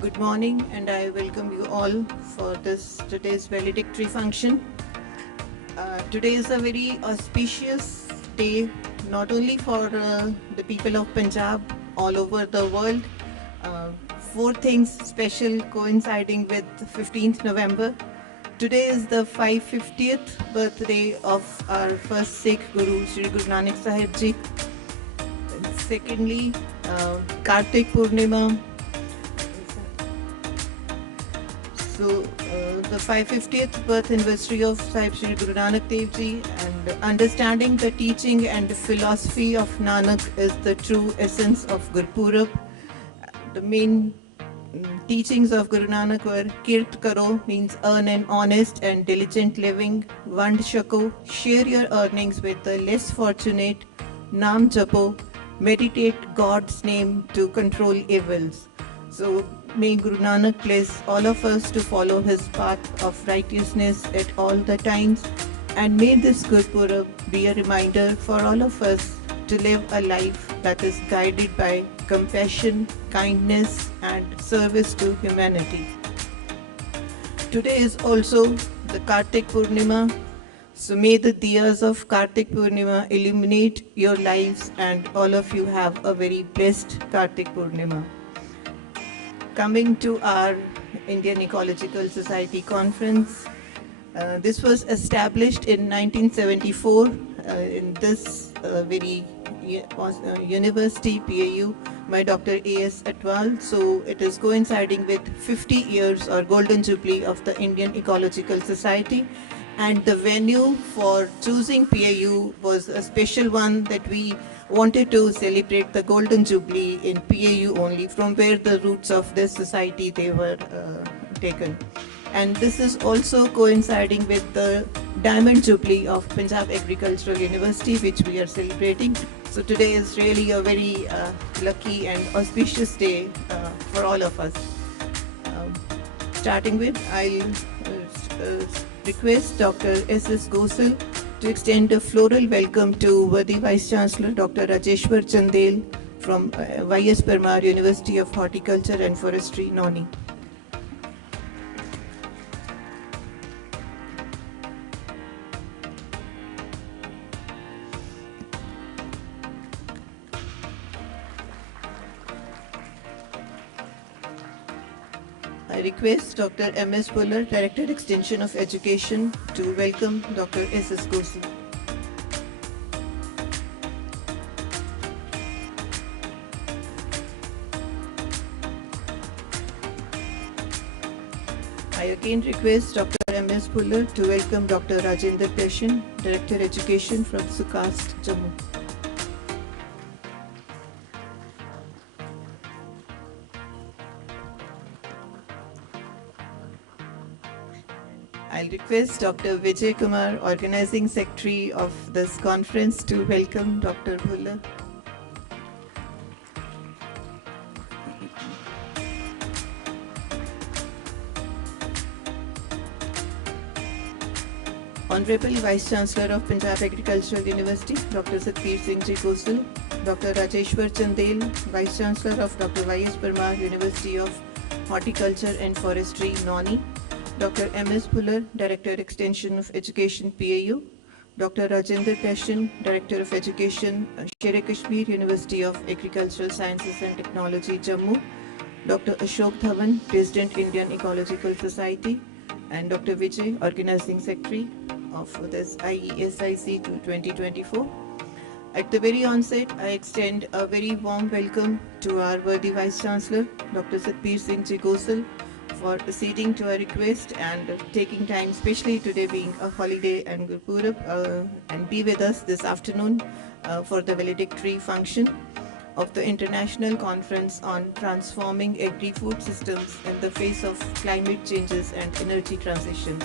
Good morning, and I welcome you all for today's valedictory function. Today is a very auspicious day, not only for the people of Punjab, all over the world. Four things special coinciding with 15th November. Today is the 550th birthday of our first Sikh Guru, Sri Guru Nanak Sahib Ji. And secondly, Kartik Purnima. So, the 550th birth anniversary of Sahib Sri Guru Nanak Dev Ji, and understanding the teaching and the philosophy of Nanak is the true essence of Gurpurab. The main teachings of Guru Nanak were Kirt Karo, means earn an honest and diligent living. Vand Shako, share your earnings with the less fortunate. Naam Japo, meditate God's name to control evils. So may Guru Nanak bless all of us to follow his path of righteousness at all the times, and may this Gurpurab be a reminder for all of us to live a life that is guided by compassion, kindness, and service to humanity. Today is also the Kartik Purnima, so may the diyas of Kartik Purnima illuminate your lives, and all of you have a very blessed Kartik Purnima. Coming to our Indian Ecological Society conference, this was established in 1974 in this very university, PAU, by Dr. A.S. Atwal. So it is coinciding with 50 years or Golden Jubilee of the Indian Ecological Society. And the venue for choosing PAU was a special one that we wanted to celebrate the Golden Jubilee in PAU only, from where the roots of this society they were taken. And this is also coinciding with the Diamond Jubilee of Punjab Agricultural University, which we are celebrating. So today is really a very lucky and auspicious day for all of us. Starting with, I'll request Dr. S.S. Gosal to extend a floral welcome to worthy Vice Chancellor Dr. Rajeshwar Chandel from Y.S. Parmar University of Horticulture and Forestry, Noni. I request Dr. M.S. Puller, Director Extension of Education, to welcome Dr. S.S. Gosal. I again request Dr. M.S. Puller to welcome Dr. Rajendra Peshin, Director Education from Sukast, Jammu. I'll request Dr. Vijay Kumar, Organizing Secretary of this conference, to welcome Dr. Puller. Honorable Vice Chancellor of Punjab Agricultural University, Dr. Satbir Singh Ji Gosal, Dr. Rajeshwar Chandel, Vice Chancellor of Dr. Y.S. Parmar University of Horticulture and Forestry, Noni, Dr. M.S. Puller, Director Extension of Education, PAU, Dr. Rajendra Peshin, Director of Education, Sher-e-Kashmir University of Agricultural Sciences and Technology, Jammu, Dr. Ashok Dhawan, President, Indian Ecological Society, and Dr. Vijay, Organizing Secretary of this IESIC to 2024. At the very onset, I extend a very warm welcome to our worthy Vice Chancellor, Dr. Satbir Singh Ji Gosal, for acceding to our request and taking time, especially today being a holiday and Gurpurab, and be with us this afternoon for the valedictory function of the International Conference on Transforming Agri-Food Systems in the Face of Climate Changes and Energy Transitions.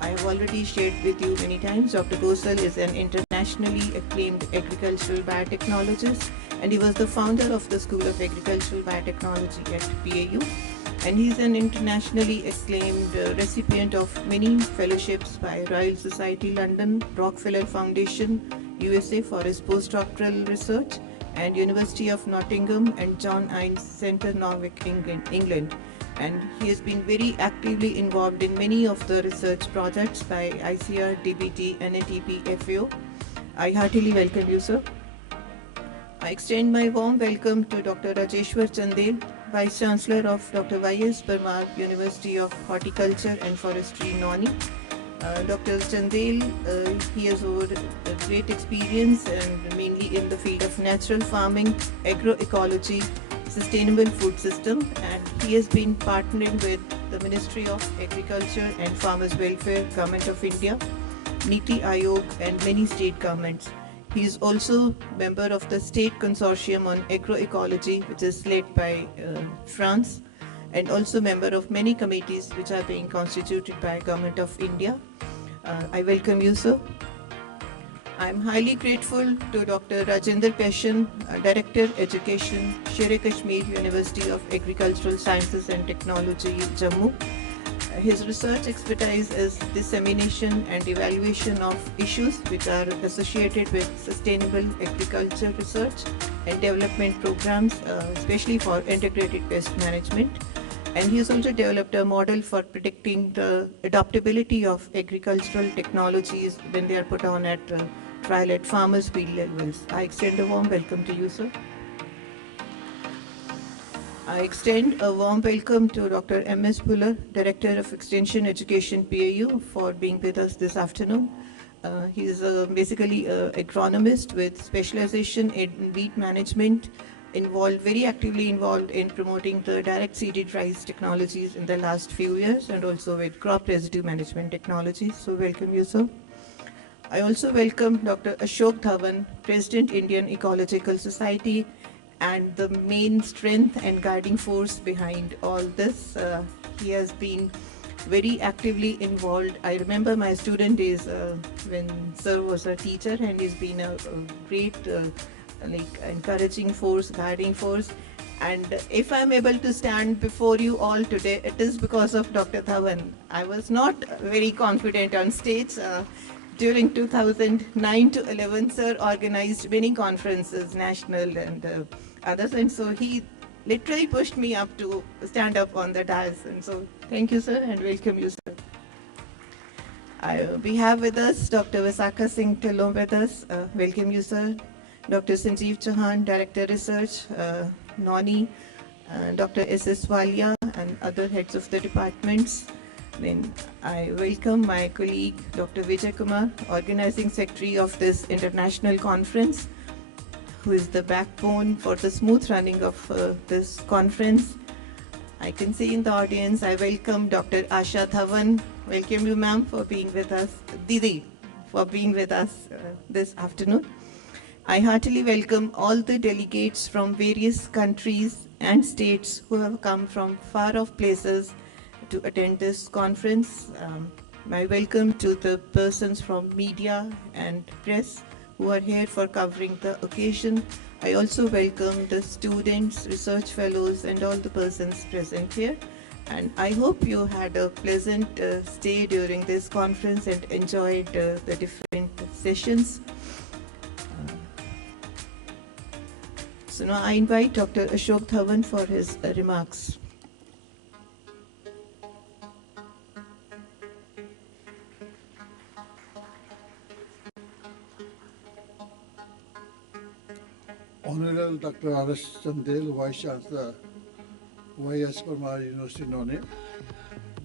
I have already shared with you many times, Dr. Gosal is an internationally acclaimed agricultural biotechnologist, and he was the founder of the School of Agricultural Biotechnology at PAU. And he is an internationally acclaimed recipient of many fellowships by Royal Society London, Rockefeller Foundation, USA for his postdoctoral research, and University of Nottingham and John Innes Centre, Norwich, England. And he has been very actively involved in many of the research projects by ICR, DBT, NATP, FAO. I heartily welcome you, sir. I extend my warm welcome to Dr. Rajeshwar Chandel, Vice Chancellor of Dr. Y.S. Parmar, University of Horticulture and Forestry, Noni. Dr. Chandel, he has over a great experience and mainly in the field of natural farming, agroecology, sustainable food system, and he has been partnering with the Ministry of Agriculture and Farmers Welfare, Government of India, Niti Aayog and many state governments. He is also member of the State Consortium on Agroecology, which is led by France, and also member of many committees which are being constituted by Government of India. I welcome you, sir. I am highly grateful to Dr. Rajendra Peshan, Director Education, Sher-e-Kashmir University of Agricultural Sciences and Technology, Jammu. His research expertise is dissemination and evaluation of issues which are associated with sustainable agriculture research and development programs, especially for integrated pest management. And he has also developed a model for predicting the adaptability of agricultural technologies when they are put on at trial at farmers' field levels. I extend a warm welcome to you, sir. I extend a warm welcome to Dr. M.S. Puller, Director of Extension Education, PAU, for being with us this afternoon. He is basically an agronomist with specialization in wheat management, very actively involved in promoting the direct seeded rice technologies in the last few years, and also with crop residue management technologies. So welcome you, sir. I also welcome Dr. Ashok Dhawan, President, Indian Ecological Society, and the main strength and guiding force behind all this. He has been very actively involved. I remember my student days when sir was a teacher, and he's been a great encouraging force, guiding force. And if I'm able to stand before you all today, it is because of Dr. Dhawan. I was not very confident on stage. During 2009 to 11, sir organized many conferences, national and others, and so he literally pushed me up to stand up on the dais. And so thank you, sir, and welcome you, sir. We have with us Dr. Visakha Singh Tillon with us. Welcome you, sir. Dr. Sanjeev Chauhan, Director Research, Noni, Dr. S.S. Walia, and other heads of the departments. Then I welcome my colleague, Dr. Vijay Kumar, Organizing Secretary of this international conference, who is the backbone for the smooth running of this conference. I can see in the audience, I welcome Dr. Asha Dhawan. Welcome you, ma'am, for being with us. Didi, for being with us this afternoon. I heartily welcome all the delegates from various countries and states who have come from far-off places to attend this conference. My welcome to the persons from media and press who are here for covering the occasion. I also welcome the students, research fellows, and all the persons present here. And I hope you had a pleasant stay during this conference and enjoyed the different sessions. So now I invite Dr. Ashok Dhawan for his remarks. Honorable Dr. R.S. Chandel, Vice Chancellor, Y.S. Parmar University, Noni,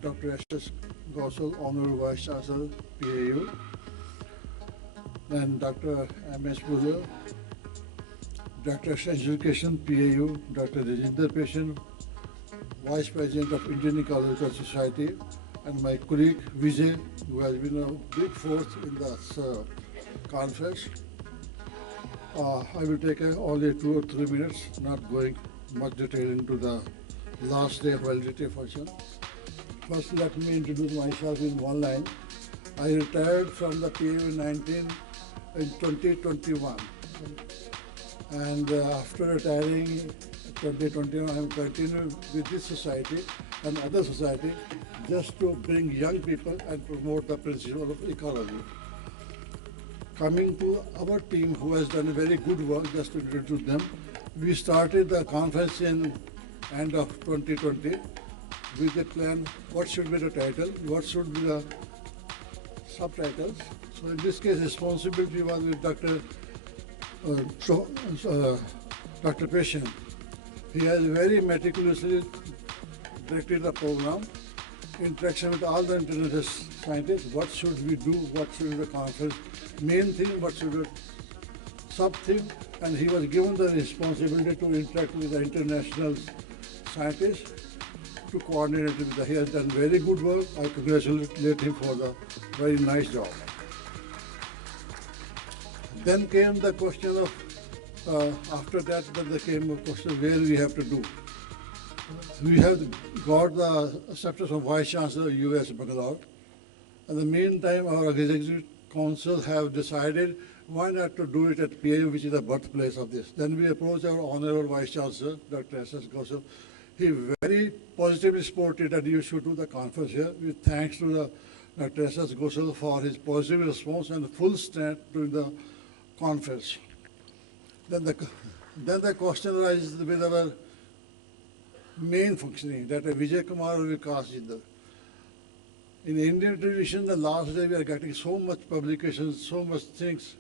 Dr. S.S. Gosal, Honorable Vice Chancellor, PAU, and Dr. M.S. Puller, Director of Education, PAU, Dr. Rajendra Peshan, Vice President of Indian Ecological Society, and my colleague Vijay, who has been a big force in this conference. I will take only 2 or 3 minutes, not going much detail into the last day validity function. First, let me introduce myself in one line. I retired from the PAU 19 in 2021. And after retiring in 2021, I am continuing with this society and other society just to bring young people and promote the principle of ecology. Coming to our team who has done a very good work, just to introduce them, we started the conference in end of 2020 with a plan, what should be the title, what should be the subtitles. So in this case, responsibility was with Dr. Patient. He has very meticulously directed the program, interaction with all the international scientists, what should we do, what should be the conference, main thing, what should be the sub-theme, and he was given the responsibility to interact with the international scientists, to coordinate with them. He has done very good work. I congratulate him for the very nice job. Then came the question of, after that, there came a question where we have to do. We have got the acceptance from Vice Chancellor US Bangalore. In the meantime, our Executive Council have decided why not to do it at PAU, which is the birthplace of this. Then we approached our Honorable Vice Chancellor, Dr. S.S. Gosel. He very positively supported that you should do the conference here. With thanks to the Dr. S.S. Gosel for his positive response and full stand during the conference. Then the question arises with our main functioning, that Vijay Kumar Vikas Jindal. In Indian tradition, the last day we are getting so much publications, so much things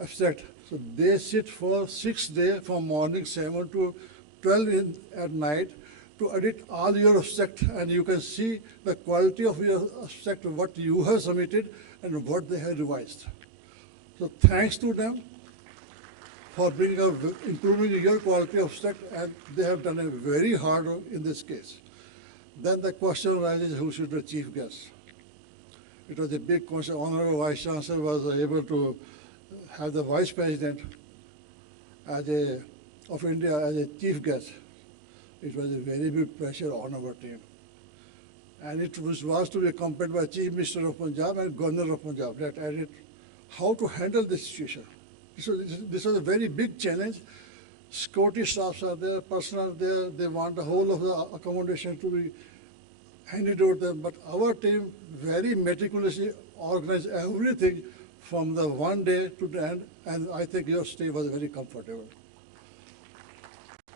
abstract. So they sit for 6 days from morning 7 to 12 at night to edit all your abstract, and you can see the quality of your abstract, what you have submitted and what they have revised. So thanks to them for bringing out, improving your quality of abstract, and they have done a very hard work in this case. Then the question arises, who should be chief guest? It was a big question. Honorable Vice Chancellor was able to have the Vice President of India as a chief guest. It was a very big pressure on our team. And it was to be accompanied by Chief Minister of Punjab and Governor of Punjab that added how to handle this situation. This was a very big challenge. Security staffs are there, personnel there, they want the whole of the accommodation to be handed over them. But our team very meticulously organized everything from the one day to the end, and I think your stay was very comfortable.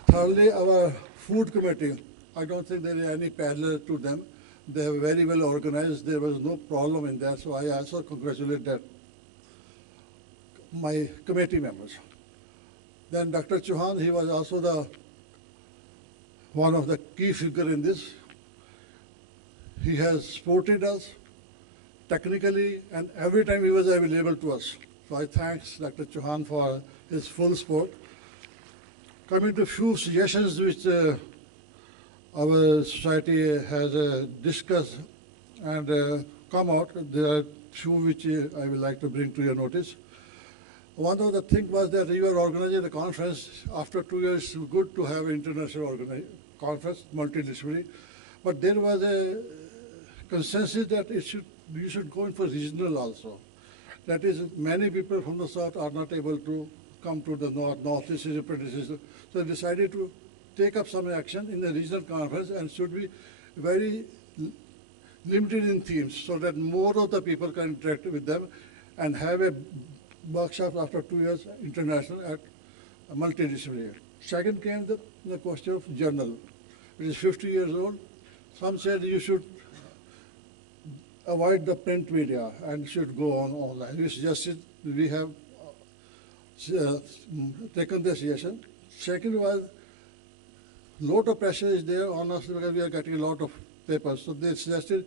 Thirdly, our food committee, I don't think there is any parallel to them. They are very well organized. There was no problem in that, so I also congratulate that, my committee members. Then Dr. Chauhan, he was also one of the key figures in this. He has supported us technically, and every time he was available to us. So I thank Dr. Chauhan for his full support. Coming to a few suggestions which our society has discussed and come out, there are few which I would like to bring to your notice. One of the things was that you are organizing the conference. After 2 years, it's good to have an international conference, multidisciplinary. But there was a consensus that you should go in for regional also. That is, many people from the south are not able to come to the north. Northeast is a pretty system. So they decided to take up some action in the regional conference and should be very limited in themes so that more of the people can interact with them and have a workshop after 2 years international at multidisciplinary. Second came the question of journal, which is 50 years old. Some said you should avoid the print media and should go on online. We suggested, we have taken this suggestion. Second was, lot of pressure is there on us because we are getting a lot of papers. So they suggested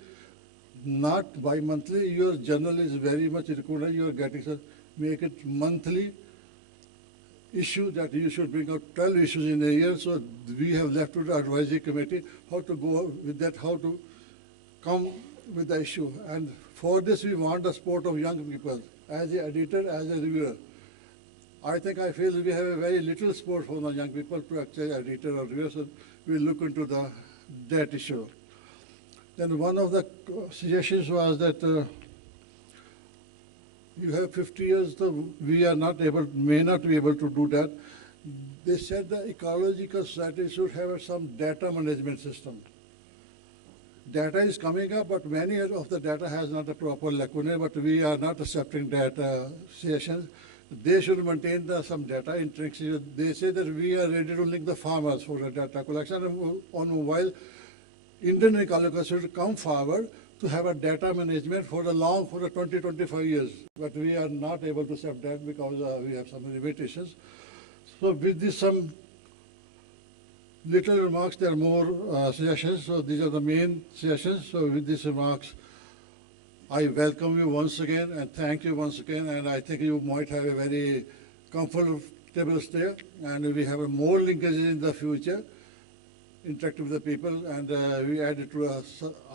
not bi-monthly, your journal is very much required, you are getting, so make it monthly issue that you should bring out 12 issues in a year. So we have left to the advisory committee how to go with that, how to come with the issue. And for this, we want the support of young people as an editor, as a reviewer. I feel we have a very little support from the young people to actually editor or reviewer, so we look into that issue. Then one of the suggestions was that you have 50 years, so we are not able, may not be able to do that. They said the Ecological Society should have some data management system. data is coming up, but many of the data has not a proper lacunae, but we are not accepting data sessions. They should maintain some data intrinsic. They say that we are ready to link the farmers for the data collection on mobile. Indian Ecological should come forward to have a data management for the 20-25 years. But we are not able to accept that because we have some limitations. So with this some little remarks, there are more suggestions. So these are the main suggestions. So with these remarks, I welcome you once again and thank you once again. And I think you might have a very comfortable stay. And we have more linkages in the future, interact with the people. And we added to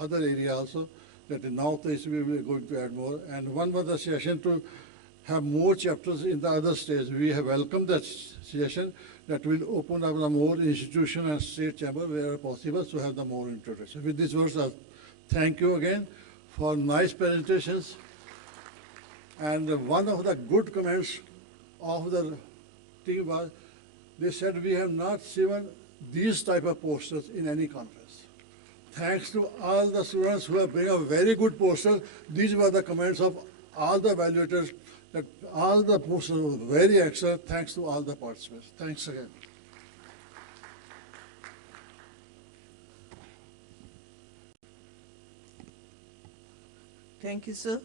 other area also, that in Northeast we will going to add more. And one more suggestion to have more chapters in the other states. We have welcomed that suggestion that will open up the more institution and state chamber where possible to have the more introduction. With these words, thank you again for nice presentations. And one of the good comments of the team was, they said we have not seen these type of posters in any conference. Thanks to all the students who have bring a very good poster. These were the comments of all the evaluators, that all the posters were very excellent. Thanks to all the participants. Thanks again. Thank you, sir.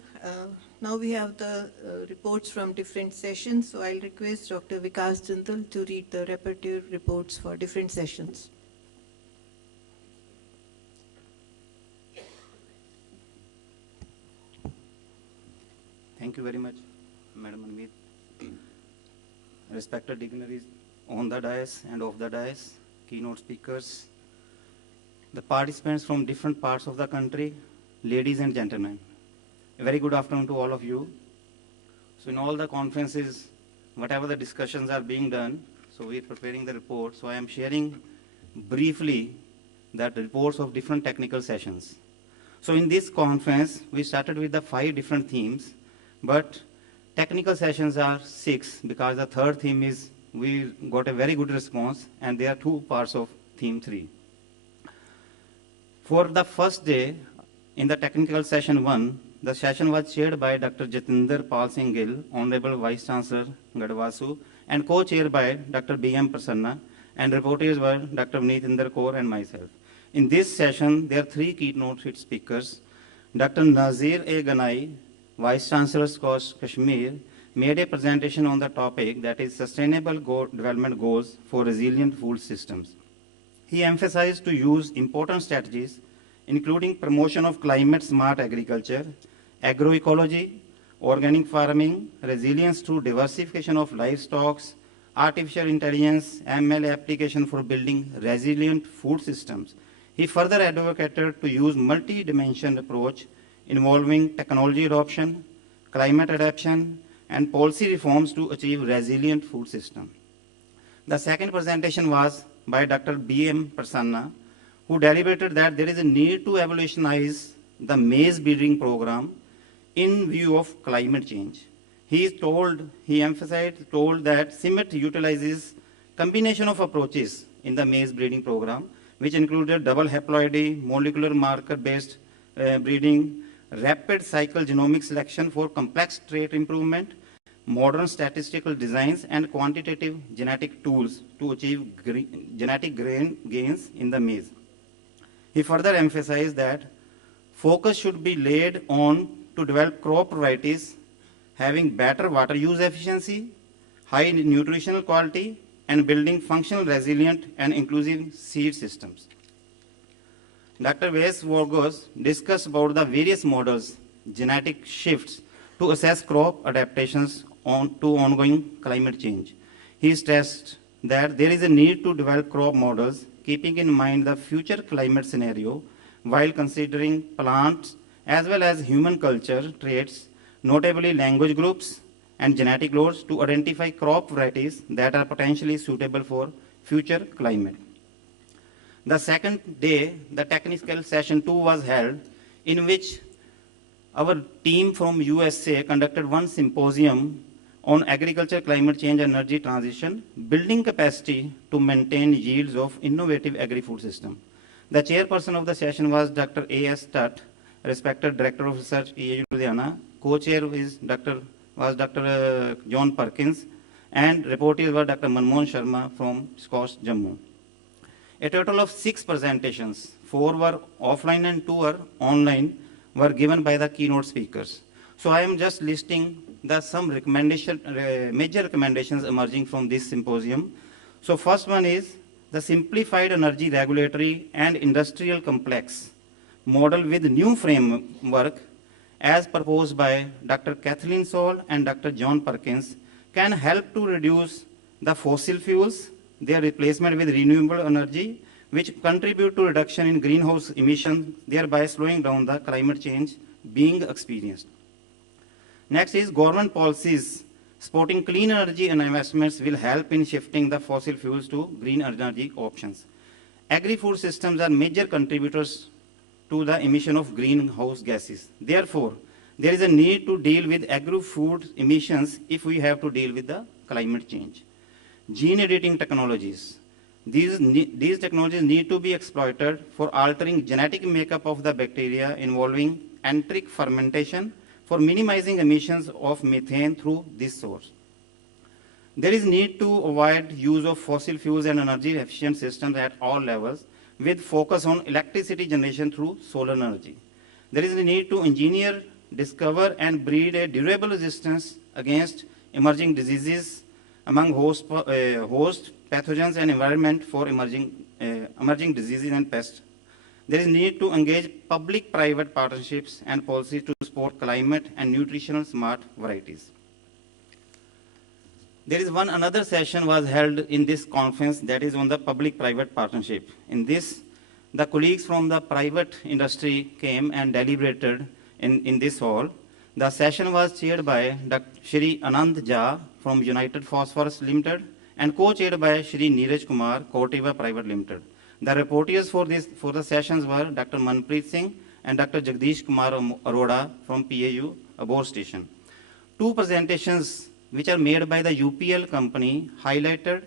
Now we have the reports from different sessions. So I'll request Dr. Vikas Jindal to read the repetitive reports for different sessions. Thank you very much, Madam Anmeet. Respected dignitaries on the dais and off the dais, keynote speakers, the participants from different parts of the country, ladies and gentlemen. A very good afternoon to all of you. So in all the conferences, whatever the discussions are being done, so we are preparing the report. So I am sharing briefly the reports of different technical sessions. So in this conference, we started with the 5 different themes, but technical sessions are 6 because the third theme is, we got a very good response, and there are 2 parts of theme 3. For the first day, in the technical session 1, the session was chaired by Dr. Jatinder Pal Singh Gill, Honorable Vice Chancellor Gadwasu, and co-chaired by Dr. B.M. Prasanna, and reporters were Dr. Neetinder Kaur and myself. In this session, there are 3 keynote speakers. Dr. Nazir A. Ganai, Vice Chancellor Kashmir, made a presentation on the topic, that is Sustainable Development Goals for Resilient Food Systems. He emphasized to use important strategies, including promotion of climate-smart agriculture, agroecology, organic farming, resilience through diversification of livestock, artificial intelligence, ML application for building resilient food systems. He further advocated to use multi-dimensional approach involving technology adoption, climate adaptation, and policy reforms to achieve resilient food system. The second presentation was by Dr. B.M. Prasanna, who deliberated that there is a need to evolutionize the maize breeding program in view of climate change. He emphasized that CIMMET utilizes combination of approaches in the maize breeding program, which included double haploidy, molecular marker-based breeding, rapid cycle genomic selection for complex trait improvement, modern statistical designs, and quantitative genetic tools to achieve genetic grain gains in the maize. He further emphasized that focus should be laid on to develop crop varieties having better water use efficiency, high nutritional quality, and building functional, resilient, and inclusive seed systems. Dr. Wes Vorgos discussed about the various models, genetic shifts to assess crop adaptations to ongoing climate change. He stressed that there is a need to develop crop models keeping in mind the future climate scenario while considering plants as well as human culture traits, notably language groups and genetic loads, to identify crop varieties that are potentially suitable for future climate. The second day, the technical session 2 was held, in which our team from USA conducted one symposium on agriculture, climate change, and energy transition, building capacity to maintain yields of innovative agri-food system. The chairperson of the session was Dr. A.S. Tutt, respected Director of Research, PAU Ludhiana. Co-chair was Dr. John Perkins, and reporters were Dr. Manmohan Sharma from Scotch, Jammu. A total of 6 presentations, 4 were offline and 2 were online, were given by the keynote speakers. So I am just listing some major recommendations emerging from this symposium. So first one is the simplified energy regulatory and industrial complex model with new framework as proposed by Dr. Kathleen Saul and Dr. John Perkins can help to reduce the fossil fuels, their replacement with renewable energy, which contribute to reduction in greenhouse emissions, thereby slowing down the climate change being experienced. Next is government policies supporting clean energy and investments will help in shifting the fossil fuels to green energy options. Agri-food systems are major contributors to the emission of greenhouse gases. Therefore, there is a need to deal with agri-food emissions if we have to deal with the climate change. Gene editing technologies. These technologies need to be exploited for altering genetic makeup of the bacteria involving enteric fermentation for minimizing emissions of methane through this source. There is need to avoid use of fossil fuels and energy efficient systems at all levels with focus on electricity generation through solar energy. There is a need to engineer, discover and breed a durable resistance against emerging diseases among host pathogens and environment for emerging diseases and pests. There is need to engage public-private partnerships and policies to support climate and nutritional smart varieties. There is another session was held in this conference that is on the public-private partnership. In this, the colleagues from the private industry came and deliberated in this hall. The session was chaired by Dr. Shri Anand Jha from United Phosphorus Limited and co-chaired by Shri Neeraj Kumar, Corteva Private Limited. The reporters for the sessions were Dr. Manpreet Singh and Dr. Jagdish Kumar Arora from PAU Abor Station. 2 presentations which are made by the UPL company highlighted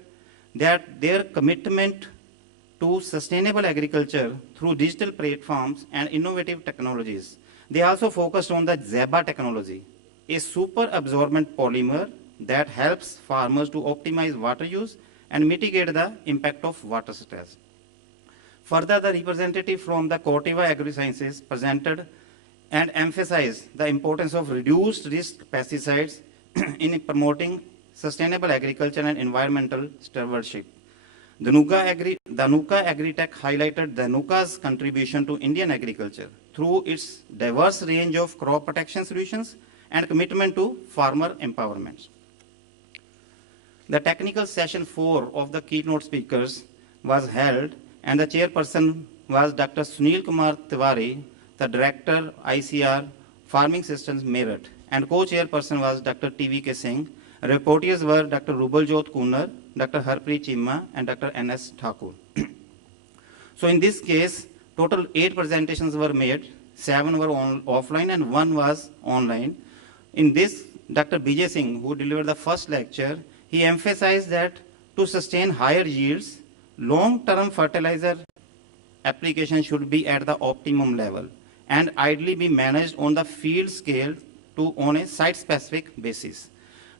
that their commitment to sustainable agriculture through digital platforms and innovative technologies. They also focused on the ZEBA technology, a super absorbent polymer that helps farmers to optimize water use and mitigate the impact of water stress. Further, the representative from the Corteva Agri-Sciences presented and emphasized the importance of reduced risk pesticides in promoting sustainable agriculture and environmental stewardship. The Nuka Agritech highlighted the Nuka's contribution to Indian agriculture through its diverse range of crop protection solutions and commitment to farmer empowerment. The technical session 4 of the keynote speakers was held and the chairperson was Dr. Sunil Kumar Tiwari, the Director ICR Farming Systems Meerut, and co-chairperson was Dr. TVK Singh. Reporters were Dr. Rubaljot Kunar, Dr. Harpreet Chimma, and Dr. NS Thakur. So in this case, total 8 presentations were made, 7 were offline and 1 was online. In this, Dr. Bijay Singh, who delivered the first lecture, he emphasized that to sustain higher yields, long-term fertilizer application should be at the optimum level and ideally be managed on the field scale on a site-specific basis.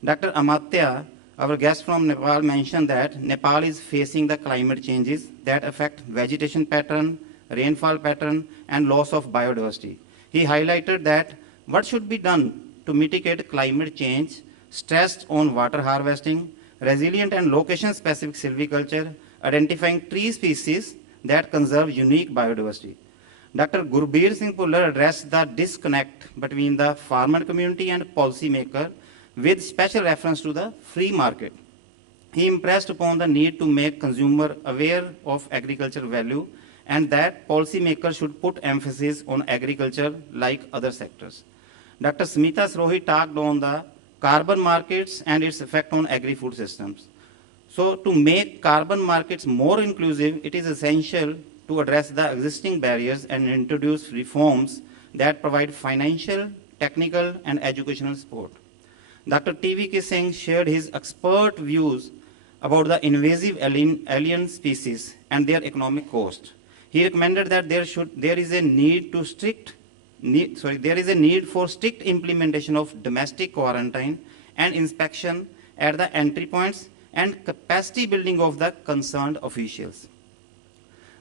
Dr. Amatya, our guest from Nepal, mentioned that Nepal is facing the climate changes that affect vegetation pattern, rainfall pattern, and loss of biodiversity. He highlighted that what should be done to mitigate climate change, stressed on water harvesting, resilient and location-specific silviculture, identifying tree species that conserve unique biodiversity. Dr. Gurbir Singh Pullar addressed the disconnect between the farmer community and policymaker with special reference to the free market. He impressed upon the need to make consumer aware of agricultural value and that policymakers should put emphasis on agriculture like other sectors. Dr. Smita Srohi talked on the carbon markets and its effect on agri-food systems. So to make carbon markets more inclusive, it is essential to address the existing barriers and introduce reforms that provide financial, technical, and educational support. Dr. TVK Singh shared his expert views about the invasive alien species and their economic cost. He recommended that there is a need for strict implementation of domestic quarantine and inspection at the entry points and capacity building of the concerned officials.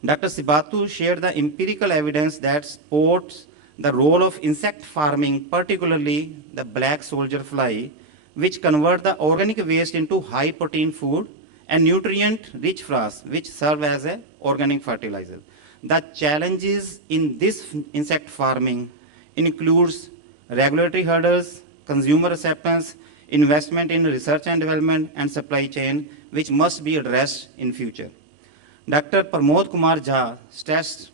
Dr. Sibatu shared the empirical evidence that supports the role of insect farming, particularly the black soldier fly, which convert the organic waste into high protein food and nutrient-rich frass, which serve as an organic fertilizer. The challenges in this insect farming includes regulatory hurdles, consumer acceptance, investment in research and development, and supply chain, which must be addressed in future. Dr. Pramod Kumar Jha stressed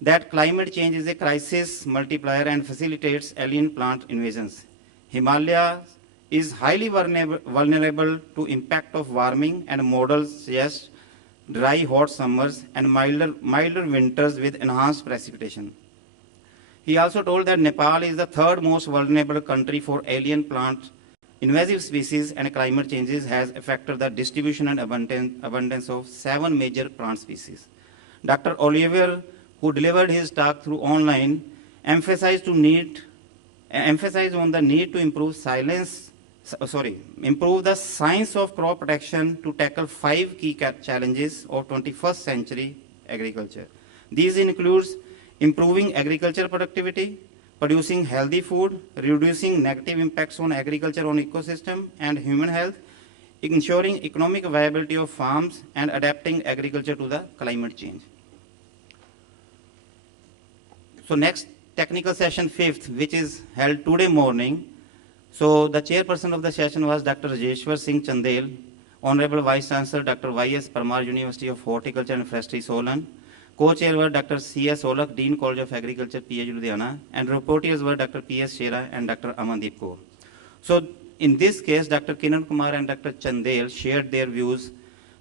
that climate change is a crisis multiplier and facilitates alien plant invasions. Himalaya is highly vulnerable to impact of warming, and models suggest dry, hot summers and milder winters with enhanced precipitation. He also told that Nepal is the third most vulnerable country for alien plant invasive species, and climate changes has affected the distribution and abundance of 7 major plant species. Dr. Oliver, who delivered his talk through online, emphasized on the need to improve the science of crop protection to tackle 5 key challenges of 21st century agriculture. These includes improving agriculture productivity, producing healthy food, reducing negative impacts on agriculture on ecosystem and human health, ensuring economic viability of farms, and adapting agriculture to the climate change. So next technical session 5th, which is held today morning. So the chairperson of the session was Dr. Rajeshwar Singh Chandel, Honorable Vice Chancellor Dr. Y.S. Parmar, University of Horticulture and Forestry, Solan. Co-chair were Dr. C.S. Olak, Dean College of Agriculture, PAU, Ludhiana, and reporters were Dr. P.S. Shera and Dr. Amandeep Kaur. So in this case, Dr. Kiran Kumar and Dr. Chandel shared their views.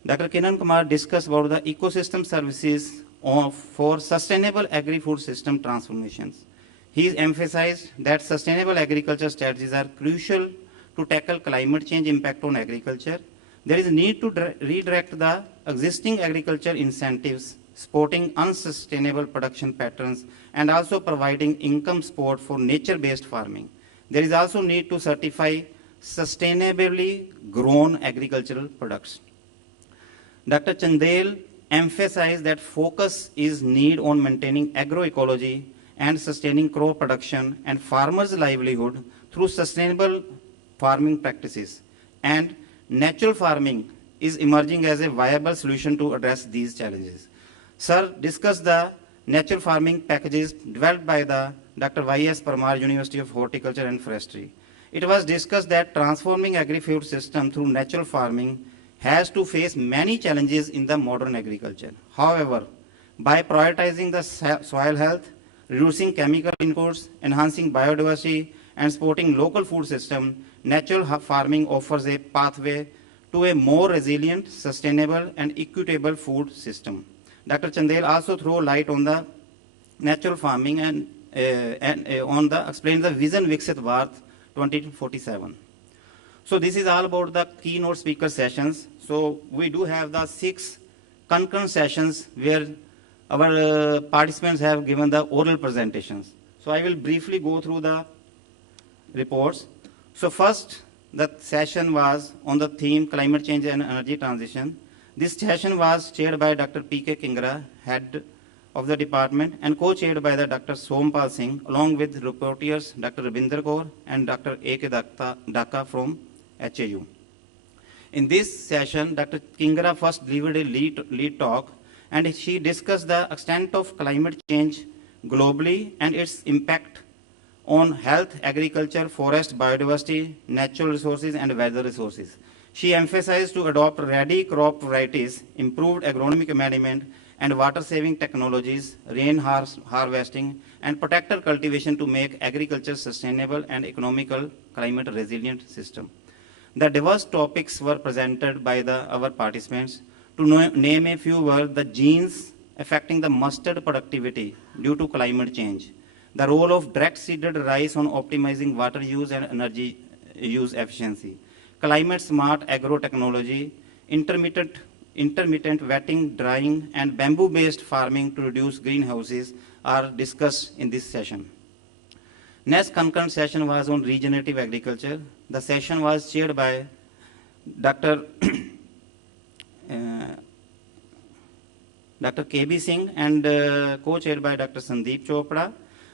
Dr. Kiran Kumar discussed about the ecosystem services for sustainable agri-food system transformations. He emphasized that sustainable agriculture strategies are crucial to tackle climate change impact on agriculture. There is a need to redirect the existing agriculture incentives, supporting unsustainable production patterns, and also providing income support for nature-based farming. There is also need to certify sustainably grown agricultural products. Dr. Chandel emphasized that focus is need on maintaining agroecology and sustaining crop production and farmers' livelihood through sustainable farming practices. And natural farming is emerging as a viable solution to address these challenges. Sir discussed the natural farming packages developed by the Dr. Y.S. Parmar, University of Horticulture and Forestry. It was discussed that transforming agri-food system through natural farming has to face many challenges in the modern agriculture. However, by prioritizing the soil health, reducing chemical inputs, enhancing biodiversity, and supporting local food system, natural farming offers a pathway to a more resilient, sustainable, and equitable food system. Dr. Chandel also threw light on the natural farming and explained the Vision Viksit Bharat 2047. So this is all about the keynote speaker sessions. So we do have the 6 concurrent sessions where our participants have given the oral presentations. So I will briefly go through the reports. So first, the session was on the theme climate change and energy transition. This session was chaired by Dr. P.K. Kingra, head of the department, and co-chaired by the Dr. Sompal Singh, along with reporters Dr. Rabinder Kaur and Dr. A.K. Dhaka from HAU. In this session, Dr. Kingra first delivered a lead talk, and she discussed the extent of climate change globally and its impact on health, agriculture, forest, biodiversity, natural resources, and weather resources. She emphasized to adopt ready crop varieties, improved agronomic management, and water-saving technologies, rain harvesting, and protected cultivation to make agriculture sustainable and economical, climate-resilient system. The diverse topics were presented by our participants. To name a few were the genes affecting the mustard productivity due to climate change, the role of direct-seeded rice on optimizing water use and energy use efficiency, climate-smart agro-technology, intermittent intermittent wetting, drying, and bamboo-based farming to reduce greenhouses are discussed in this session. Next concurrent session was on regenerative agriculture. The session was chaired by Dr. Dr. K.B. Singh and co-chaired by Dr. Sandeep Chopra.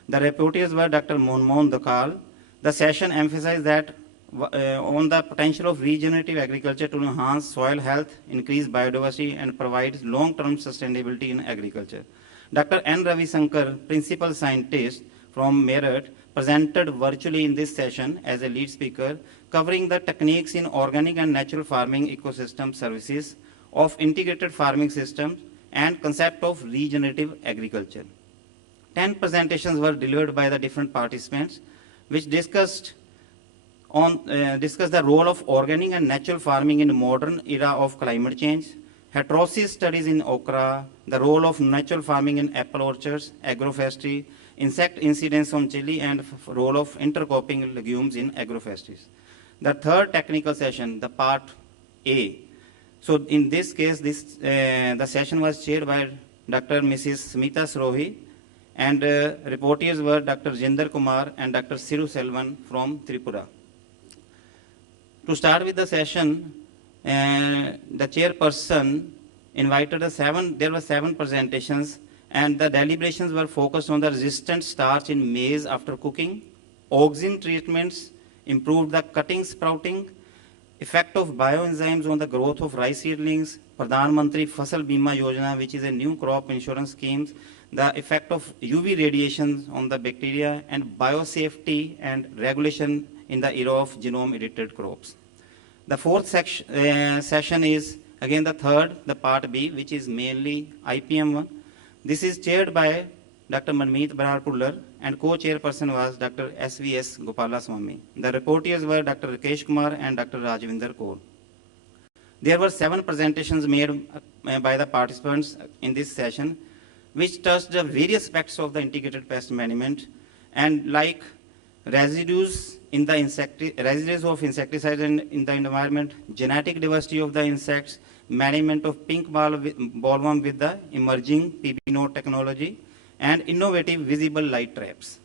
The rapporteurs were Dr. Monmohan Dakal. The session emphasized that on the potential of regenerative agriculture to enhance soil health, increase biodiversity, and provide long-term sustainability in agriculture. Dr. N. Ravi Shankar, principal scientist from Meerut, presented virtually in this session as a lead speaker, covering the techniques in organic and natural farming ecosystem services of integrated farming systems and concept of regenerative agriculture. 10 presentations were delivered by the different participants, which discussed the role of organic and natural farming in modern era of climate change, heterosis studies in okra, the role of natural farming in apple orchards, agroforestry, insect incidence on chili, and role of intercropping legumes in agroforestries. The third technical session, the part A. So in this case, the session was chaired by Dr. Mrs. Smita Srohi, and reporters were Dr. Jinder Kumar and Dr. Siru Selvan from Tripura. To start with the session, the chairperson invited there were 7 presentations, and the deliberations were focused on the resistant starch in maize after cooking, auxin treatments, improved the cutting sprouting, effect of bioenzymes on the growth of rice seedlings, Pradhan Mantri Fasal Bima Yojana, which is a new crop insurance scheme, the effect of UV radiation on the bacteria, and biosafety and regulation in the era of genome-edited crops. The fourth session is again the third, the part B, which is mainly IPM1. This is chaired by Dr. Manmeet Barar Pullar, and co-chairperson was Dr. SVS Gopalaswamy. The reporters were Dr. Rakesh Kumar and Dr. Rajvinder Kaur. There were 7 presentations made by the participants in this session, which touched the various aspects of the integrated pest management, and like residues of insecticides in the environment, genetic diversity of the insects, management of pink bollworm with the emerging PB node technology, and innovative visible light traps.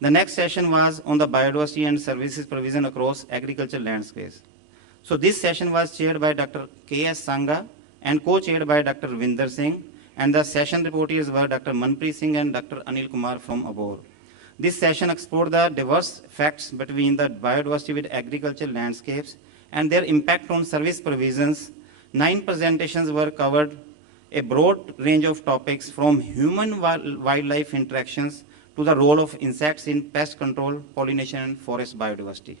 The next session was on the biodiversity and services provision across agricultural landscapes. So this session was chaired by Dr. K.S. Sangha and co-chaired by Dr. Vinder Singh, and the session reporters were Dr. Manpreet Singh and Dr. Anil Kumar from Abor. This session explored the diverse effects between the biodiversity with agricultural landscapes and their impact on service provisions. 9 presentations were covered, a broad range of topics from human-wildlife interactions to the role of insects in pest control, pollination, and forest biodiversity.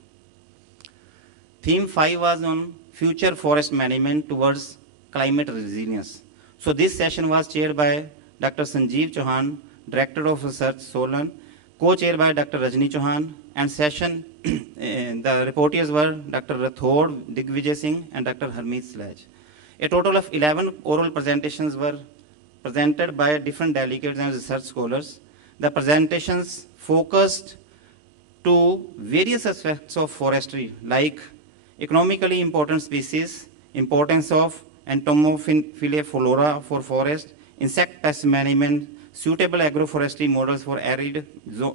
Theme 5 was on future forest management towards climate resilience. So this session was chaired by Dr. Sanjeev Chauhan, Director of Research, Solan, co-chaired by Dr. Rajni Chauhan, and session, the reporters were Dr. Rathod Digvijay Singh and Dr. Harmeet Sledge. A total of 11 oral presentations were presented by different delegates and research scholars. The presentations focused to various aspects of forestry, like economically important species, importance of entomophilia flora for forest, insect pest management, suitable agroforestry models for arid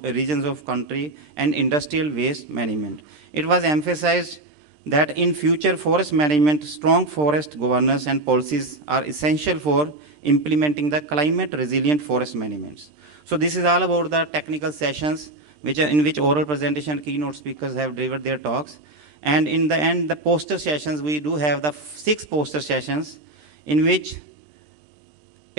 regions of country, and industrial waste management. It was emphasized that in future forest management, strong forest governance and policies are essential for implementing the climate resilient forest management. So this is all about the technical sessions in which oral presentation keynote speakers have delivered their talks. And in the end, the poster sessions, we do have the 6 poster sessions in which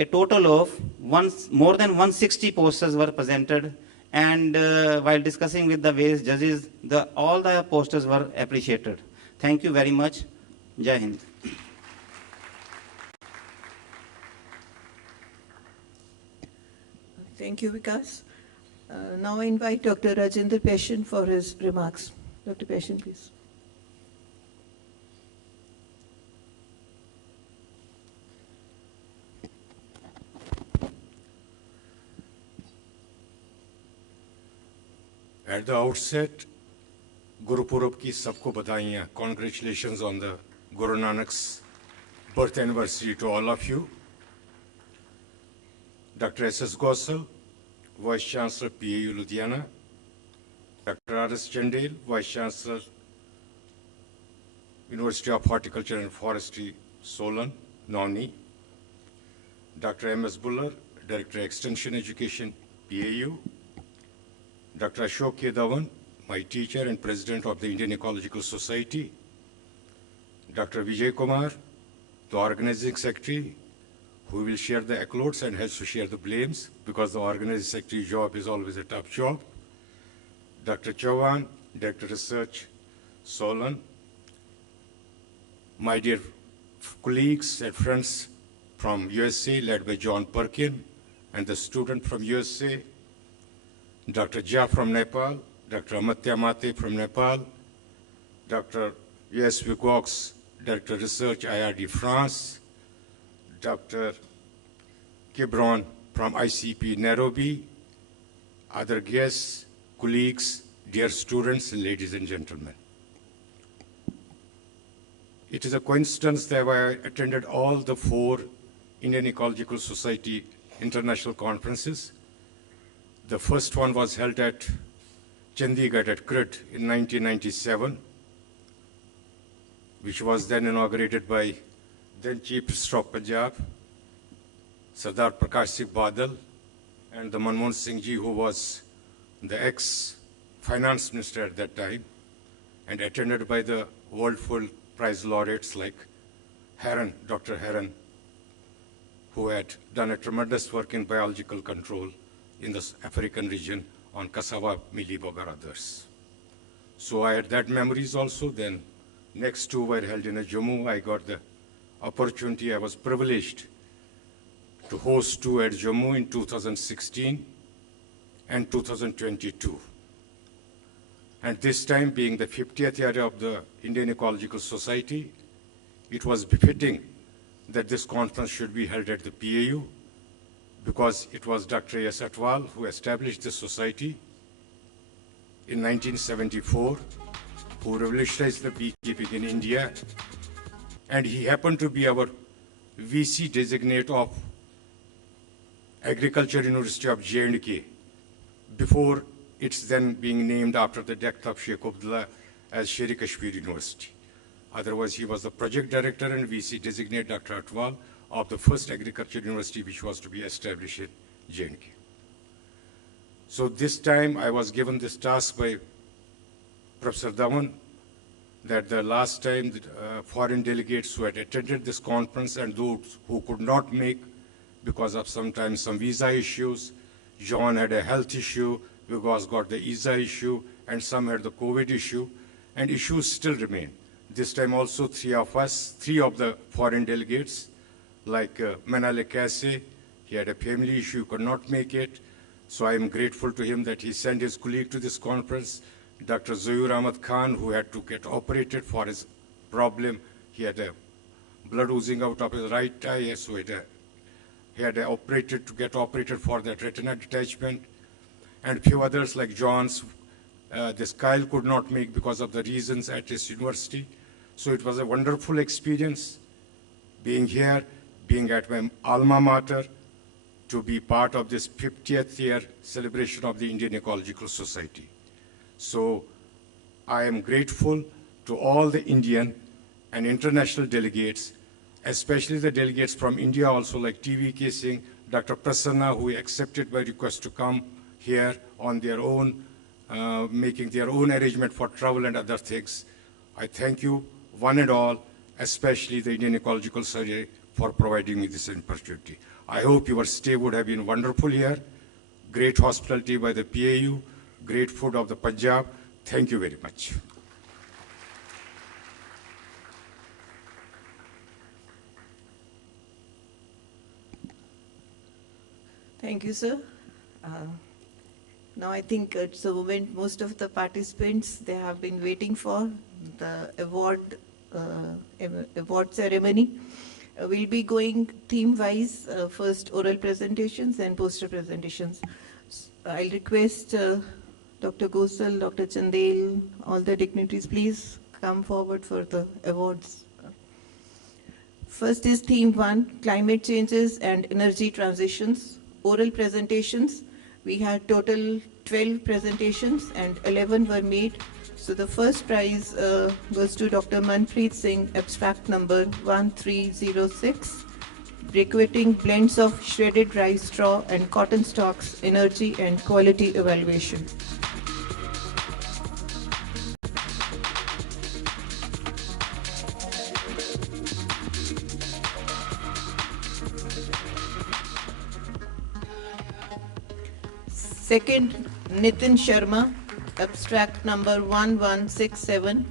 a total of more than 160 posters were presented, and while discussing with the various judges, all the posters were appreciated. Thank you very much. Jai Hind. Thank you, Vikas. Now I invite Dr. Rajendra Peshan for his remarks. Dr. Peshan, please. At the outset, Guru Purab ki sabko badaiyan. Congratulations on the Guru Nanak's birth anniversary to all of you. Dr. S.S. Gosal, Vice Chancellor, PAU Ludhiana. Dr. R.S. Chandel, Vice Chancellor, University of Horticulture and Forestry, Solan, Nauni. Dr. M.S. Buller, Director Extension Education, PAU. Dr. Ashok Kedavan, my teacher and President of the Indian Ecological Society. Dr. Vijay Kumar, the Organizing Secretary, who will share the accolades and has to share the blames because the Organizing Secretary job is always a tough job. Dr. Chauhan, Director Research, Solan. My dear colleagues and friends from USA, led by John Perkin, and the student from USA, Dr. Jha from Nepal, Dr. Amatya Mate from Nepal, Dr. U.S. Wigox, Director Research, IRD France, Dr. Kibron from ICP Nairobi, other guests, colleagues, dear students, and ladies and gentlemen. It is a coincidence that I attended all the 4 Indian Ecological Society international conferences. The first one was held at Chandigarh at Crit in 1997, which was then inaugurated by then Chief Minister of Punjab, Sardar Prakash Singh Badal, and the Manmohan Singh ji, who was the ex-finance minister at that time, and attended by the World Food Prize laureates like Heron, Dr. Heron, who had done a tremendous work in biological control in the African region on cassava, mealie, and others. So I had that memories also. Then next 2 were held in Jammu. I got the opportunity, I was privileged to host 2 at Jammu in 2016 and 2022. And this time, being the 50th year of the Indian Ecological Society, it was befitting that this conference should be held at the PAU, because it was Dr. A.S. Atwal who established this society in 1974, who revolutionized the beekeeping in India, and he happened to be our VC designate of Agriculture University of J&K, before it's then being named after the death of Sheikh Abdullah as Sher-e Kashmir University. Otherwise, he was the project director and VC designate, Dr. Atwal, of the first agriculture university which was to be established in J&K. So this time I was given this task by Professor Dhawan, that the last time the foreign delegates who had attended this conference and those who could not make because of sometimes some visa issues, John had a health issue, Vigos got the visa issue, and some had the COVID issue, and issues still remain. This time also 3 of us, 3 of the foreign delegates, like Manale Kase, he had a family issue, could not make it. So I am grateful to him that he sent his colleague to this conference. Dr. Zoyur Ahmad Khan, who had to get operated for his problem. He had a blood oozing out of his right eye, so he had operated to get operated for that retina detachment. And few others like John's, this Kyle could not make because of the reasons at his university. So it was a wonderful experience being here, being at my alma mater, to be part of this 50th year celebration of the Indian Ecological Society. So I am grateful to all the Indian and international delegates, especially the delegates from India also, like T.V.K. Singh, Dr. Prasanna, who accepted my request to come here on their own, making their own arrangement for travel and other things. I thank you, one and all, especially the Indian Ecological Society, for providing me this opportunity. I hope your stay would have been wonderful here. Great hospitality by the PAU, great food of the Punjab. Thank you very much. Thank you, sir. Now I think it's a moment most of the participants, they have been waiting for the award ceremony. We'll be going theme-wise, first oral presentations and poster presentations. I'll request Dr. Gosal, Dr. Chandel, all the dignitaries, please come forward for the awards. First is theme 1, climate changes and energy transitions, oral presentations. We had total 12 presentations and 11 were made. So the first prize goes to Dr. Manpreet Singh, abstract number 1306, Brequeting blends of shredded rice straw and cotton stalks, energy and quality evaluation. Second, Nitin Sharma, abstract number 1167,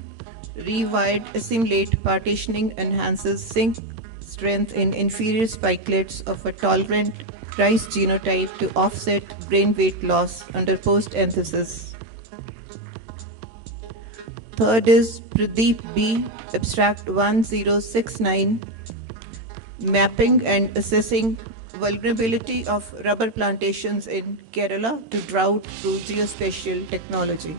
rewired assimilate partitioning enhances zinc strength in inferior spikelets of a tolerant rice genotype to offset brain weight loss under post-anthesis. Third is Pradeep B, abstract 1069, mapping and assessing vulnerability of rubber plantations in Kerala to drought through geospatial technology.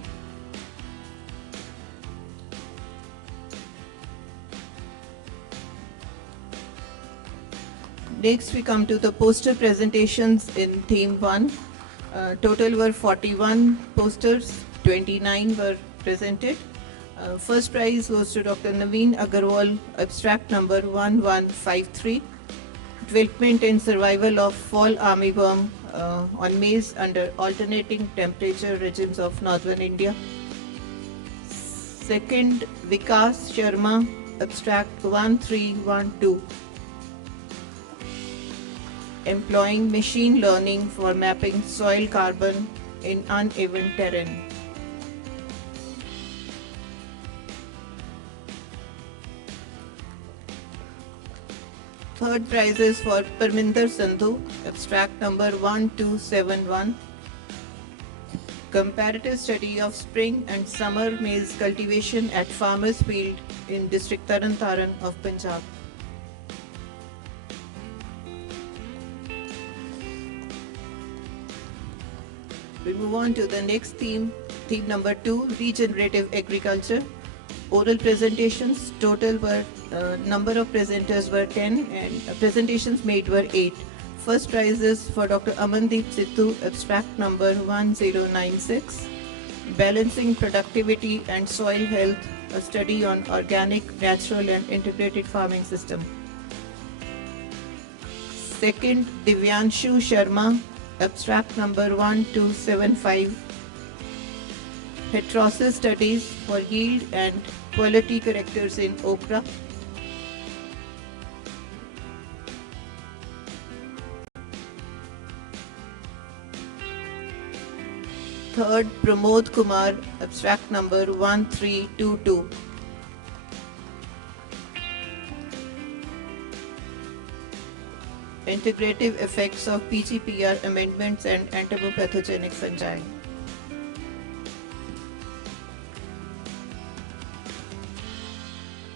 Next, we come to the poster presentations in theme 1. Total were 41 posters, 29 were presented. First prize goes to Dr. Naveen Agarwal, abstract number 1153, development and survival of fall armyworm on maize under alternating temperature regimes of northern India. Second, Vikas Sharma, abstract 1312, employing machine learning for mapping soil carbon in uneven terrain. Third prize is for Parminder Sandhu, abstract number 1271, comparative study of spring and summer maize cultivation at farmers' field in district Taran Taran of Punjab. We move on to the next theme, theme number 2, regenerative agriculture. Oral presentations, total were, number of presenters were 10 and presentations made were 8. First prize is for Dr. Amandeep Sittu, abstract number 1096, balancing productivity and soil health, a study on organic, natural and integrated farming system. Second, Divyanshu Sharma, abstract number 1275, heterosis studies for yield and quality correctors in okra. Third, Pramod Kumar, abstract number 1322. Integrative effects of PGPR amendments and entomopathogenic fungi.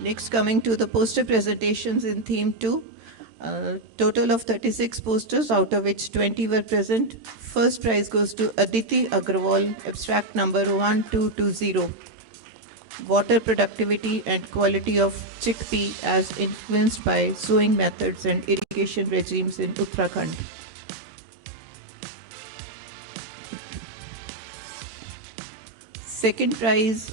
Next, coming to the poster presentations in theme 2. Total of 36 posters, out of which 20 were present. First prize goes to Aditi Agrawal, abstract number 1220. Water productivity and quality of chickpea as influenced by sowing methods and irrigation regimes in Uttarakhand. Second prize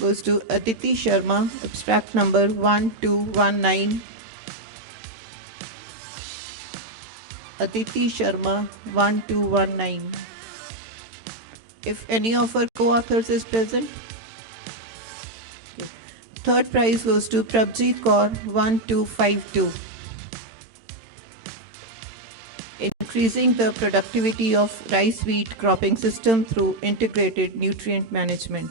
goes to Aditi Sharma, abstract number 1219. Aditi Sharma 1219. If any of our co-authors is present. Okay. Third prize goes to Prabjeet Kaur 1252. Increasing the productivity of rice wheat cropping system through integrated nutrient management.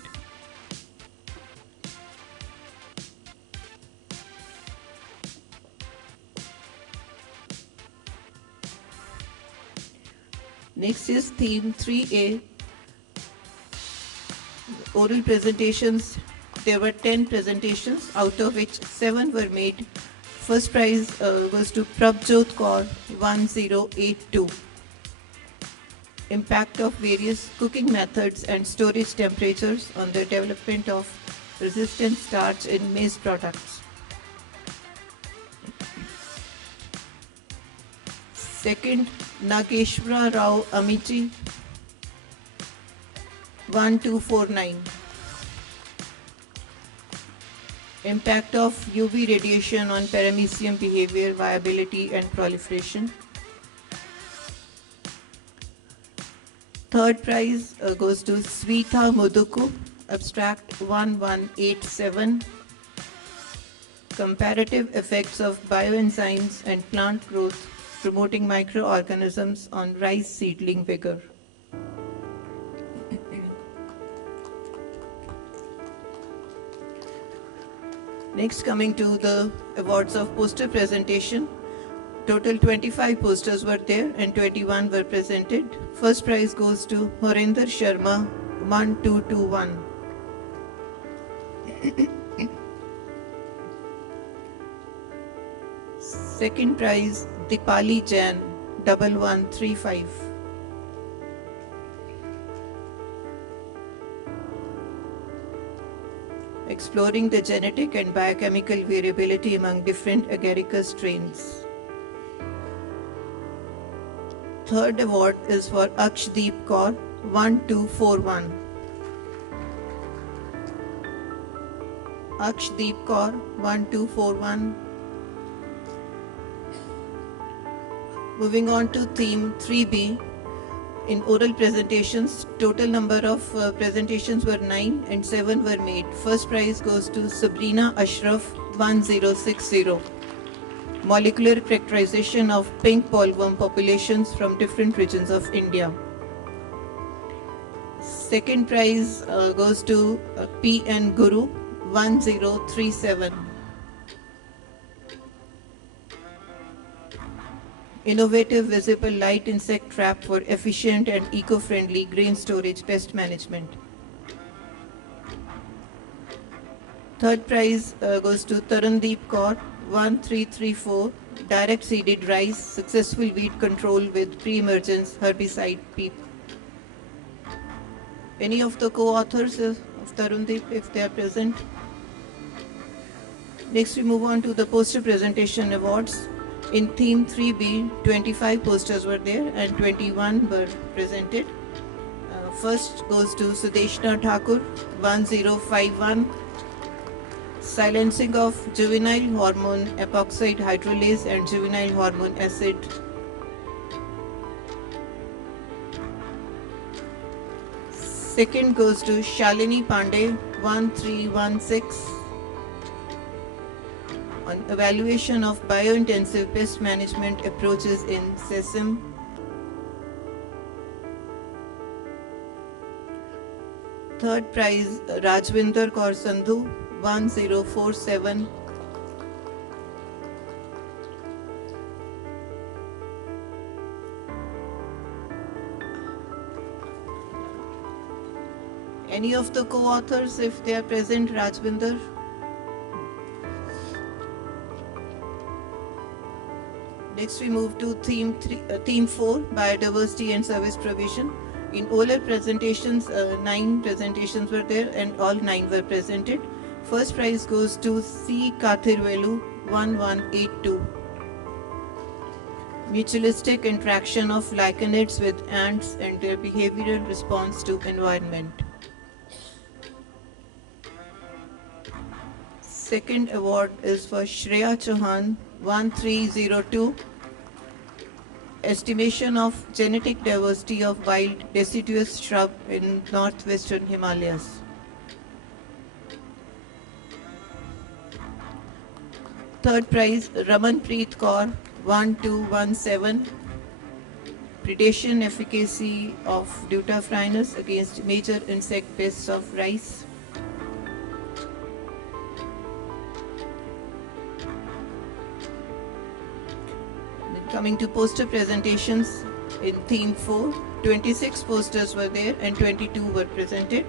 Next is theme 3A, oral presentations. There were 10 presentations, out of which 7 were made. First prize was to Prabjot Kaur 1082. Impact of various cooking methods and storage temperatures on the development of resistant starch in maize products. Second, Nageshwara Rao Amici, 1249. Impact of UV radiation on paramecium behavior, viability and proliferation. Third prize goes to Svita Muduku, abstract 1187. Comparative effects of bioenzymes and plant growth promoting microorganisms on rice seedling vigor. Next, coming to the awards of poster presentation. Total 25 posters were there and 21 were presented. First prize goes to Horinder Sharma, 1221. Second prize, Dipali Jain, 1135. Exploring the genetic and biochemical variability among different agaricus strains. Third award is for Akshdeep Kaur, 1241. Akshdeep Kaur, 1241. Moving on to theme 3B. In oral presentations, total number of presentations were 9 and 7 were made. First prize goes to Sabrina Ashraf, 1060. Molecular characterization of pink bollworm populations from different regions of India. Second prize goes to P.N. Guru, 1037. Innovative visible light insect trap for efficient and eco-friendly grain storage pest management. Third prize goes to Tarundeep Kaur, 1334, direct seeded rice, successful weed control with pre-emergence herbicide PEEP. Any of the co-authors of Tarundeep, if they are present? Next we move on to the poster presentation awards. In theme 3B, 25 posters were there and 21 were presented. First goes to Sudeshna Thakur, 1051. Silencing of juvenile hormone epoxide hydrolase and juvenile hormone acid. Second goes to Shalini Pandey, 1316. On evaluation of biointensive pest management approaches in sesame. Third prize, Rajwinder Kaur Sandhu, 1047. Any of the co-authors, if they are present, Rajwinder? Next we move to theme 4, biodiversity and service provision. In oral presentations, 9 presentations were there and all 9 were presented. First prize goes to C. Kathirvelu, 1182. Mutualistic interaction of lichenids with ants and their behavioral response to environment. Second award is for Shreya Chauhan, 1302. Estimation of genetic diversity of wild deciduous shrub in northwestern Himalayas. Third prize, Ramanpreet Kaur, 1217. Predation efficacy of Deutaphrynus against major insect pests of rice. Coming to poster presentations in theme 4, 26 posters were there and 22 were presented.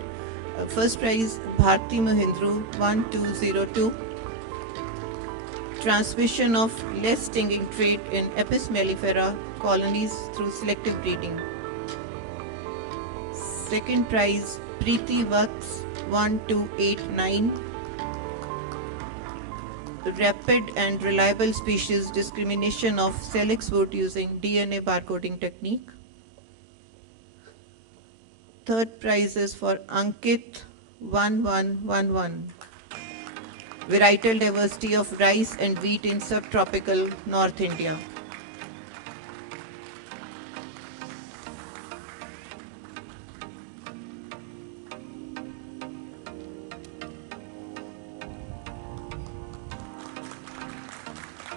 First prize, Bharti Mahindru, 1202. Transmission of less stinging trait in Apis mellifera colonies through selective breeding. Second prize, Preeti Vats, 1289. rapid and reliable species discrimination of Salix wood using DNA barcoding technique. Third prize is for Ankit 1111. Varietal diversity of rice and wheat in subtropical North India.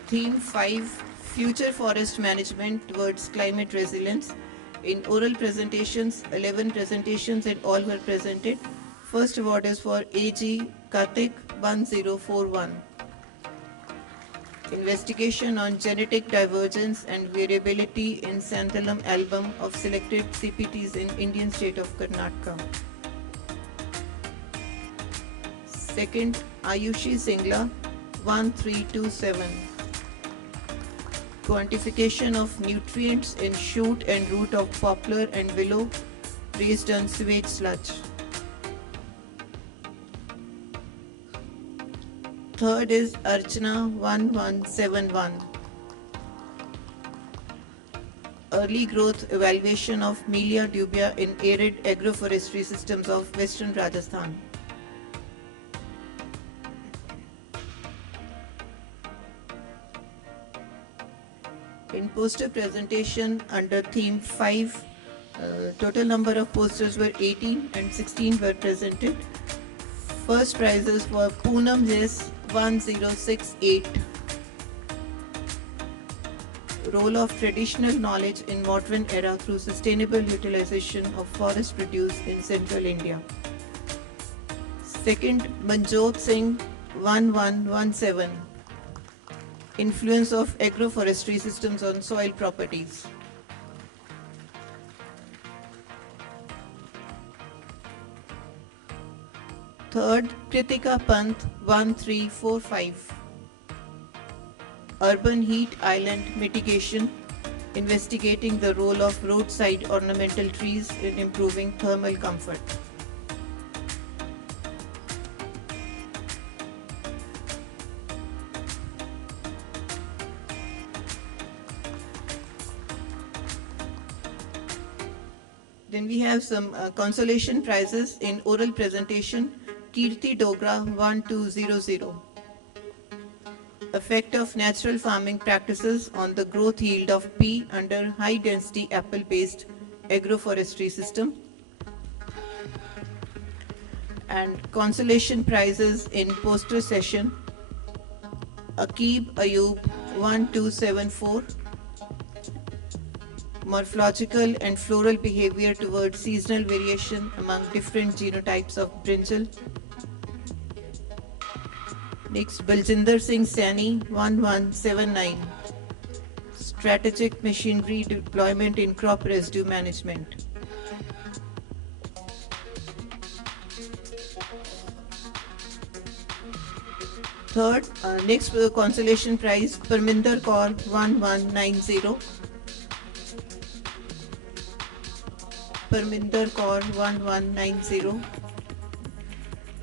Theme 5, Future Forest Management Towards Climate Resilience. In oral presentations, 11 presentations and all were presented. First award is for AG Karthik 1041. Investigation on genetic divergence and variability in Xanthalum album of selected CPTs in Indian state of Karnataka. Second, Ayushi Singla 1327. Quantification of nutrients in shoot and root of poplar and willow based on sewage sludge. Third is Archana 1171. Early growth evaluation of Melia dubia in arid agroforestry systems of western Rajasthan. In poster presentation under theme 5, total number of posters were 18 and 16 were presented. First prizes were Poonam S 1068. Role of traditional knowledge in modern era through sustainable utilization of forest produce in central India. Second, Manjot Singh 1117. Influence of agroforestry systems on soil properties. Third, Kritika Pant 1345. Urban heat island mitigation, investigating the role of roadside ornamental trees in improving thermal comfort. Then we have some consolation prizes in oral presentation. Kirti Dogra 1200. Effect of natural farming practices on the growth yield of pea under high density apple based agroforestry system. And consolation prizes in poster session. Akib Ayub 1274. Morphological and floral behavior towards seasonal variation among different genotypes of brinjal. Next, Baljinder Singh Saini 1179. Strategic machinery deployment in crop residue management. Third, next consolation prize, Parminder Kaur 1190. Parminder Kaur 1190.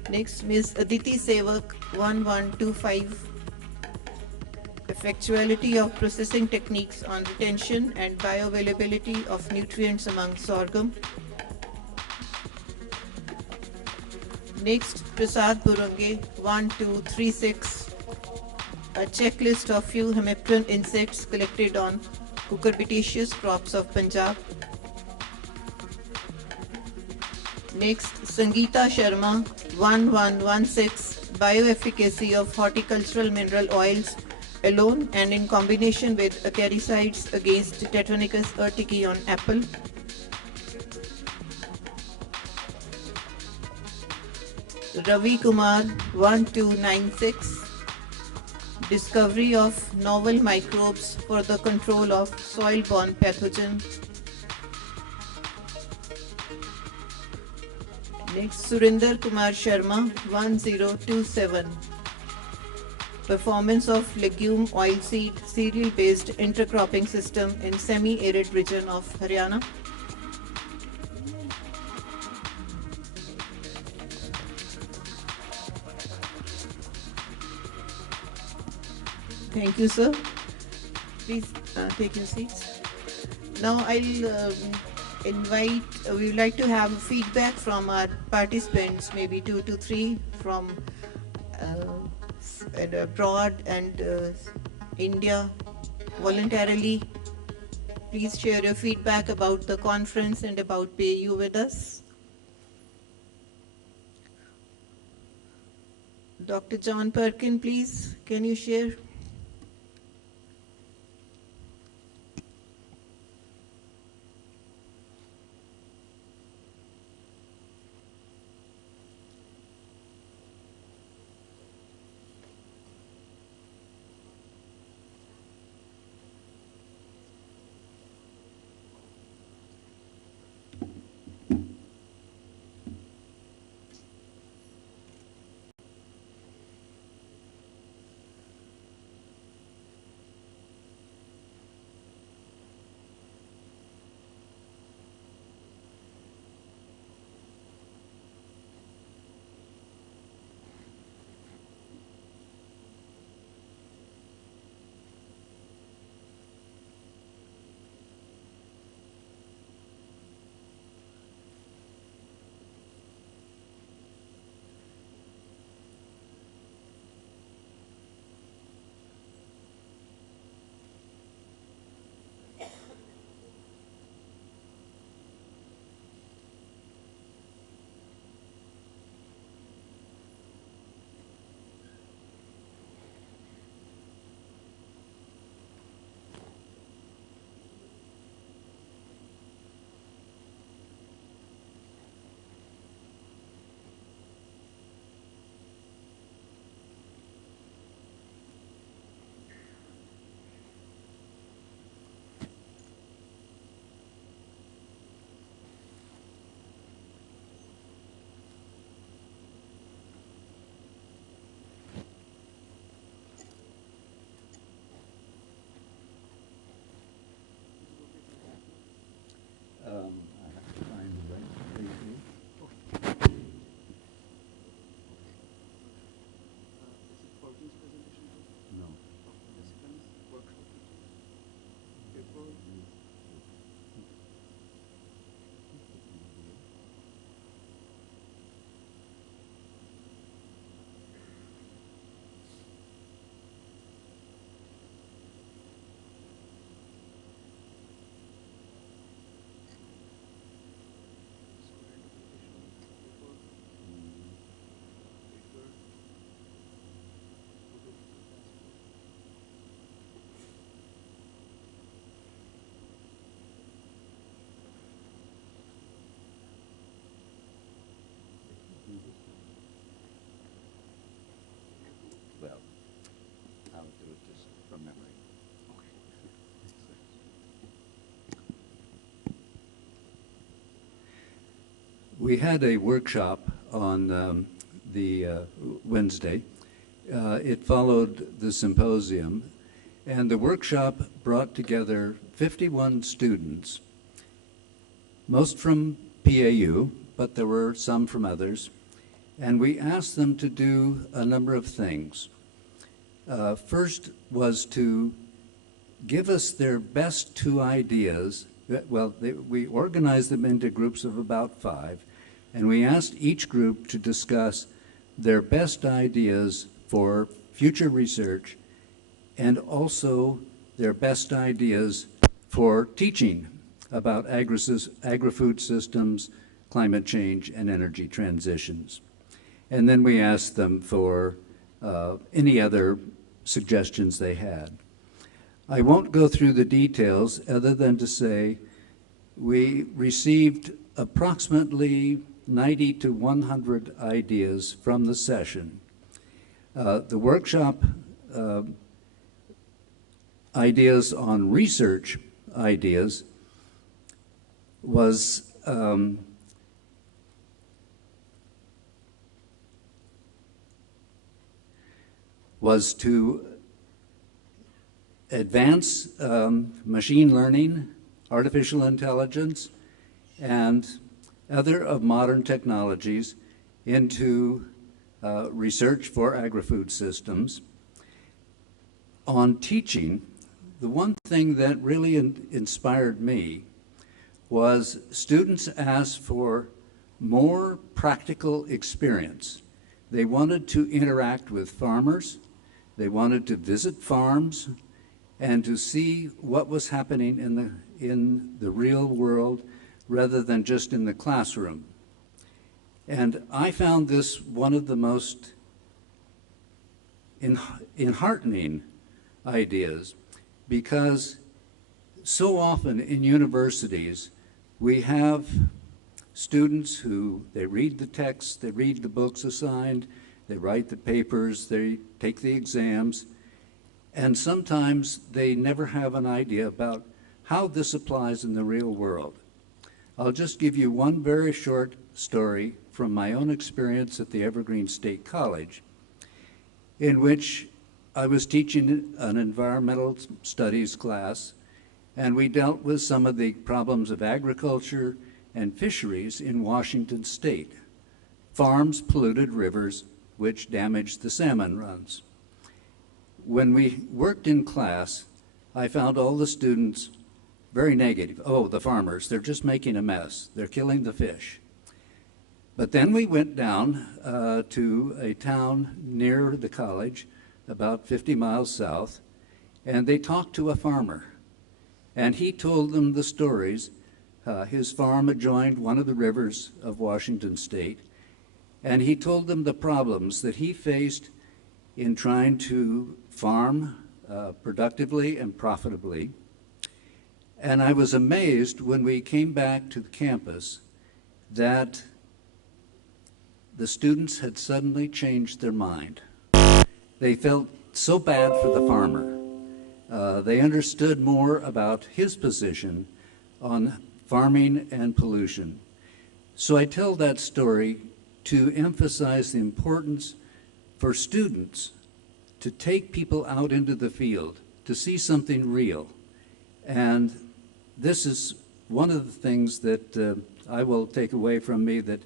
Next, Ms. Aditi Sevak 1125. Effectuality of processing techniques on retention and bioavailability of nutrients among sorghum. Next, Prasad Burunge 1236. A checklist of few hemipteran insects collected on cucurbitaceous crops of Punjab. Next, Sangeeta Sharma 1116. Bioefficacy of horticultural mineral oils alone and in combination with acaricides against Tetranicus urticae on apple. Ravi Kumar 1296. Discovery of novel microbes for the control of soil-borne pathogen. Next, Surinder Kumar Sharma 1027. Performance of legume oilseed cereal-based intercropping system in semi-arid region of Haryana. Thank you, sir. Please take your seats. Now I'll invite, we would like to have feedback from our participants, maybe 2 to 3 from abroad and India voluntarily. Please share your feedback about the conference and about PAU with us. Dr. John Perkin, please, can you share? I have to find the right page. No. Well, I'll do it just from memory. We had a workshop on the Wednesday. It followed the symposium, and the workshop brought together 51 students, most from PAU, but there were some from others, and we asked them to do a number of things. First was to give us their best 2 ideas. Well, we organized them into groups of about 5, and we asked each group to discuss their best ideas for future research and also their best ideas for teaching about agri-food systems, climate change, and energy transitions. And then we asked them for any other suggestions they had. I won't go through the details other than to say we received approximately 90 to 100 ideas from the session. The workshop ideas on research ideas was to advance machine learning, artificial intelligence, and other of modern technologies into research for agri-food systems. on teaching, the one thing that really inspired me was students asked for more practical experience. They wanted to interact with farmers, they wanted to visit farms, and to see what was happening in the real world rather than just in the classroom. And I found this one of the most enheartening ideas, because so often in universities we have students who, they read the texts, they read the books assigned, they write the papers, they take the exams, and sometimes they never have an idea about how this applies in the real world. I'll just give you one very short story from my own experience at the Evergreen State College, in which I was teaching an environmental studies class, and we dealt with some of the problems of agriculture and fisheries in Washington State. Farms polluted rivers, which damaged the salmon runs. When we worked in class, I found all the students very negative. Oh, the farmers, they're just making a mess. They're killing the fish. But then we went down to a town near the college, about 50 miles south, and they talked to a farmer. And he told them the stories. His farm adjoined one of the rivers of Washington State, and he told them the problems that he faced in trying to farm productively and profitably. And I was amazed when we came back to the campus that the students had suddenly changed their mind. They felt so bad for the farmer. They understood more about his position on farming and pollution. So I tell that story to emphasize the importance for students to take people out into the field, to see something real. And this is one of the things that I will take away from me, that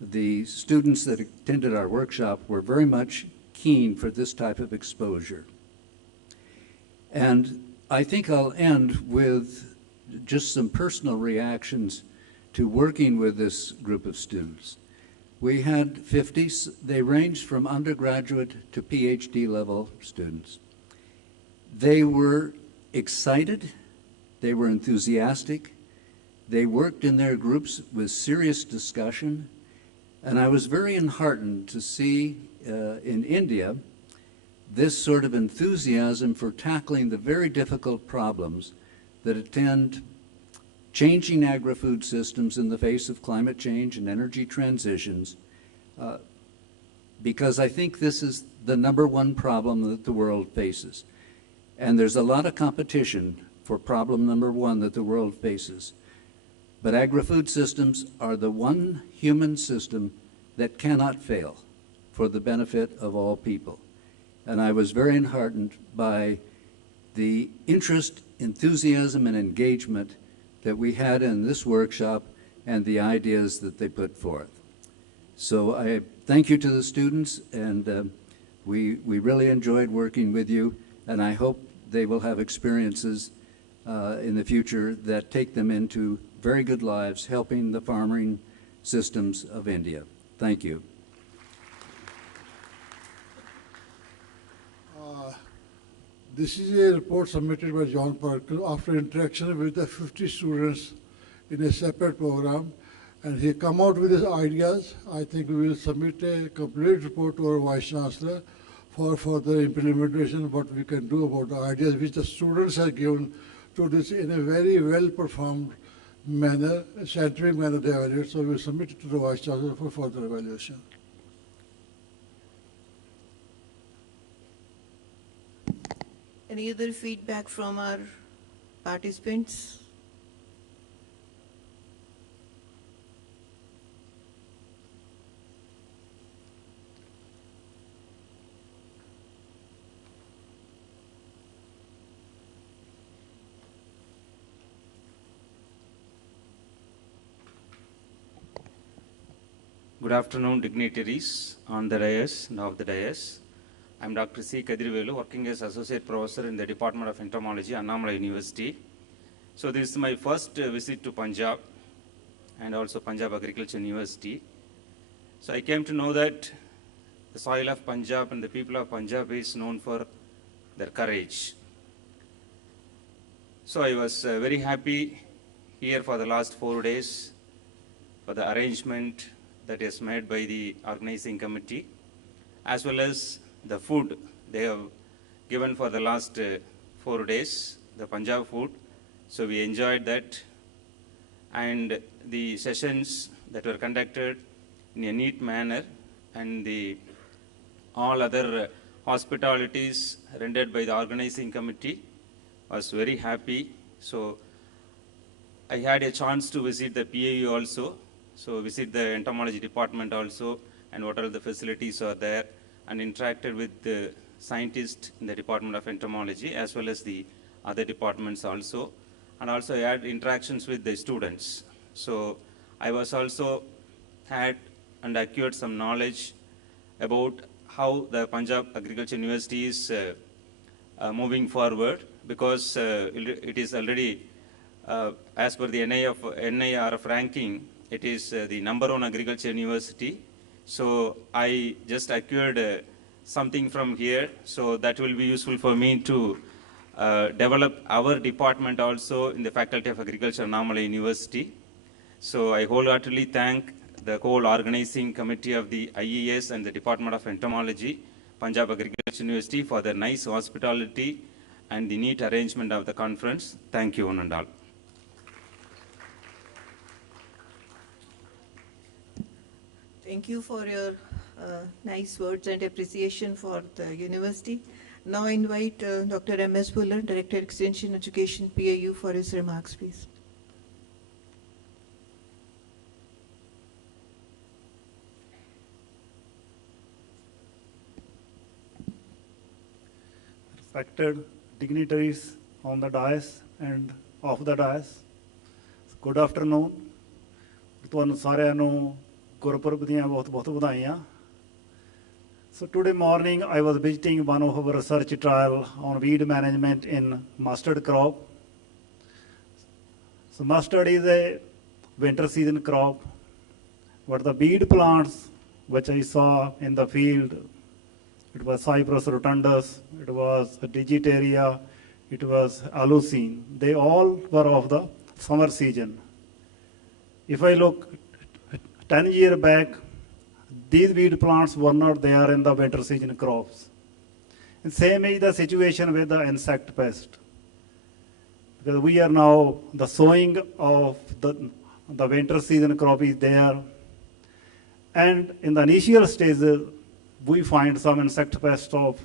the students that attended our workshop were very much keen for this type of exposure. And I think I'll end with just some personal reactions to working with this group of students. We had 50, they ranged from undergraduate to PhD level students. They were excited, they were enthusiastic, they worked in their groups with serious discussion, and I was very enheartened to see in India this sort of enthusiasm for tackling the very difficult problems that attend changing agri-food systems in the face of climate change and energy transitions, because I think this is the #1 problem that the world faces. And there's a lot of competition for problem #1 that the world faces. But agri-food systems are the one human system that cannot fail for the benefit of all people. And I was very enheartened by the interest, enthusiasm, and engagement that we had in this workshop and the ideas that they put forth. So I thank you to the students, and we really enjoyed working with you, and I hope they will have experiences in the future that take them into very good lives, helping the farming systems of India. Thank you. This is a report submitted by John Parker after interaction with the 50 students in a separate program, and he come out with his ideas. I think we will submit a complete report to our Vice Chancellor for further implementation, what we can do about the ideas which the students have given to this in a very well-performed manner, scientific manner they evaluate. So we will submit it to the Vice Chancellor for further evaluation. Any other feedback from our participants? Good afternoon, dignitaries on the dais and off the dais. I'm Dr. C. Kadirvelu, working as Associate Professor in the Department of Entomology, Annamala University. So this is my first visit to Punjab and also Punjab Agriculture University. So I came to know that the soil of Punjab and the people of Punjab is known for their courage. So I was very happy here for the last 4 days for the arrangement that is made by the organizing committee, as well as the food they have given for the last 4 days, the Punjab food. So we enjoyed that, and the sessions that were conducted in a neat manner, and the all other hospitalities rendered by the organizing committee was very happy. So I had a chance to visit the PAU also, so visit the entomology department also, and what all the facilities are there, and interacted with the scientists in the Department of Entomology as well as the other departments also, and also I had interactions with the students. So I was also had and acquired some knowledge about how the Punjab Agriculture University is moving forward, because it is already, as per the NIRF ranking, it is the #1 agriculture university. So I just acquired something from here, so that will be useful for me to develop our department also in the Faculty of Agriculture, Annamala University. So I wholeheartedly thank the whole organizing committee of the IES and the Department of Entomology, Punjab Agriculture University, for their nice hospitality and the neat arrangement of the conference. Thank you, one and all. Thank you for your nice words and appreciation for the university. Now I invite Dr. M.S. Fuller, Director Extension Education, PAU, for his remarks, please. Respected dignitaries on the dais and off the dais, good afternoon. ਤੁਹਾਨੂੰ ਸਾਰਿਆਂ ਨੂੰ ਗੁਰਪੁਰਬ ਦੀਆਂ ਬਹੁਤ-ਬਹੁਤ ਵਧਾਈਆਂ. So today morning I was visiting one of our research trial on weed management in mustard crop. So mustard is a winter season crop, but the weed plants which I saw in the field, it was Cyprus rotundus, it was Digitaria, it was Alusine. They all were of the summer season. If I look 10 years back, these weed plants were not there in the winter season crops. And same is the situation with the insect pest. Because we are now, the sowing of the winter season crop is there. And in the initial stages, we find some insect pest of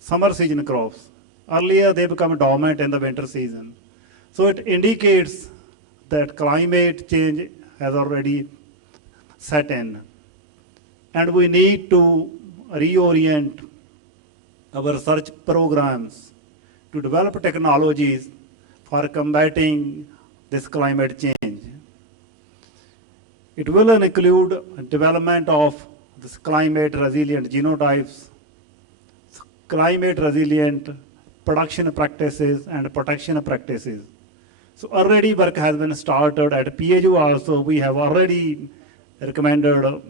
summer season crops. Earlier, they become dormant in the winter season. So it indicates that climate change has already set in. And we need to reorient our research programs to develop technologies for combating this climate change. It will include development of this climate resilient genotypes, climate resilient production practices and protection practices. So already work has been started at PAU also. We have already recommended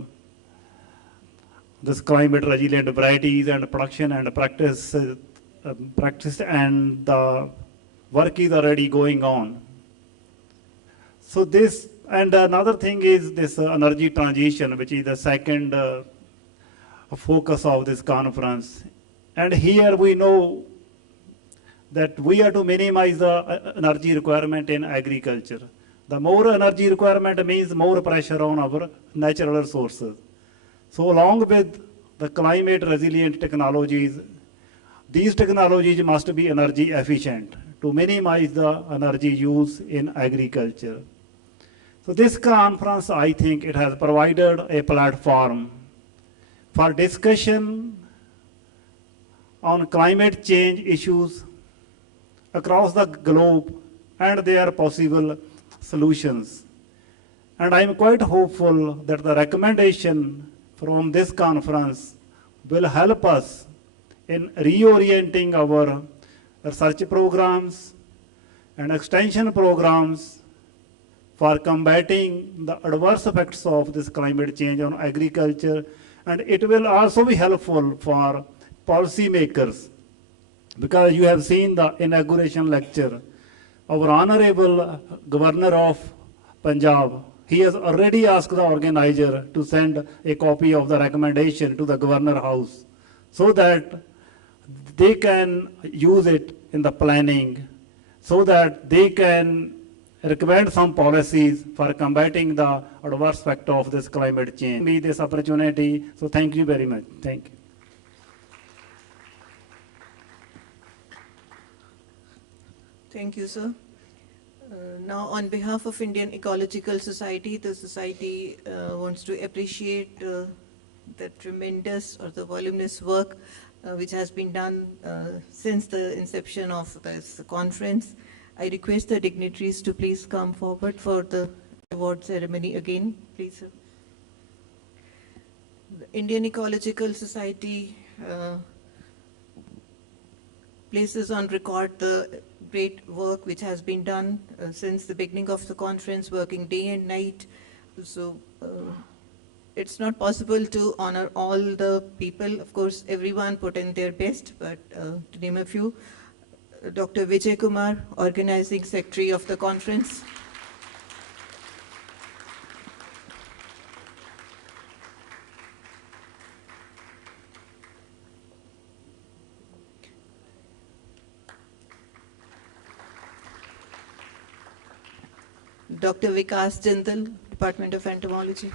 this climate resilient varieties and production and practice, and the work is already going on. So this, and another thing is this energy transition, which is the second focus of this conference. And here we know that we have to minimize the energy requirement in agriculture. The more energy requirement means more pressure on our natural resources. So along with the climate resilient technologies, these technologies must be energy efficient to minimize the energy use in agriculture. So this conference, I think it has provided a platform for discussion on climate change issues across the globe and their possible solutions. And I am quite hopeful that the recommendation from this conference will help us in reorienting our research programs and extension programs for combating the adverse effects of this climate change on agriculture, and it will also be helpful for policymakers, because you have seen the inauguration lecture. Our Honorable Governor of Punjab, he has already asked the organizer to send a copy of the recommendation to the Governor House so that they can use it in the planning, so that they can recommend some policies for combating the adverse effect of this climate change. Me this opportunity, so thank you very much. Thank you. Thank you, sir. Now, on behalf of Indian Ecological Society, the society wants to appreciate the tremendous or the voluminous work which has been done since the inception of this conference. I request the dignitaries to please come forward for the award ceremony again, please, sir. The Indian Ecological Society places on record the great work which has been done since the beginning of the conference, working day and night. So it's not possible to honor all the people. Of course, everyone put in their best, but to name a few, Dr. Vijay Kumar, Organizing Secretary of the conference. Dr. Vikas Jindal, Department of Entomology.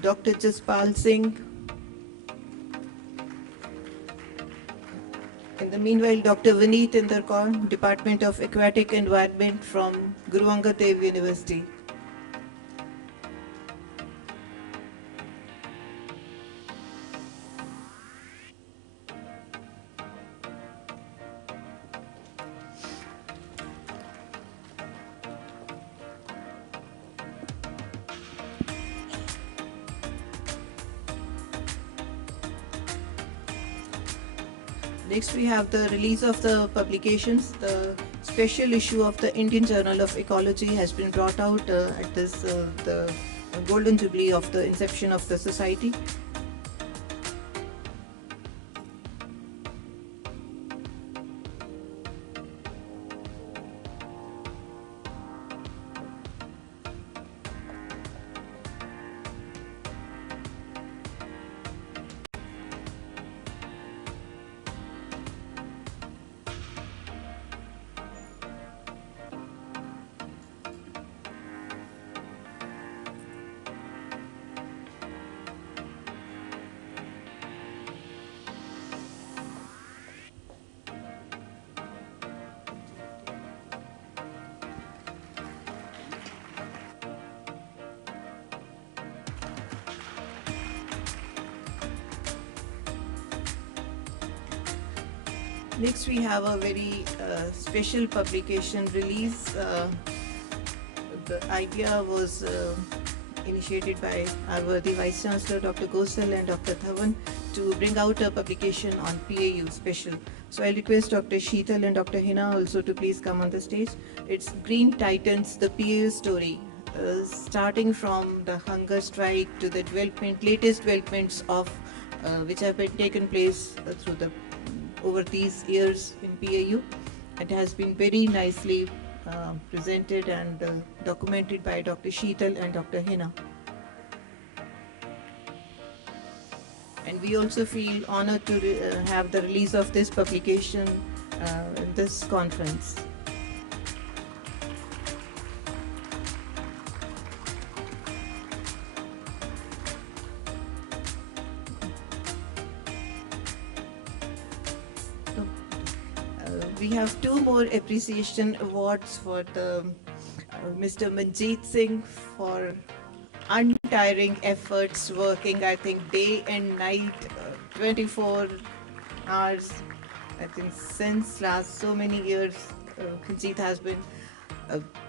Dr. Jaspal Singh. In the meanwhile, Dr. Vineet Indarkaur, Department of Aquatic Environment from Guru Angad Dev University. Next, we have the release of the publications. The special issue of the Indian Journal of Ecology has been brought out at this the Golden Jubilee of the inception of the society. Next, we have a very special publication release. The idea was initiated by our worthy Vice Chancellor, Dr. Gosal and Dr. Dhawan, to bring out a publication on PAU special. So I request Dr. Sheetal and Dr. Hina also to please come on the stage. It's Green Titans, the PAU story, starting from the hunger strike to the latest developments of which have been taken place over these years in PAU. It has been very nicely presented and documented by Dr. Sheetal and Dr. Hina. And we also feel honored to have the release of this publication in this conference. We have two more appreciation awards for the Mr. Manjeet Singh for untiring efforts, working I think day and night, 24 hours. I think since last so many years, Kunjit has been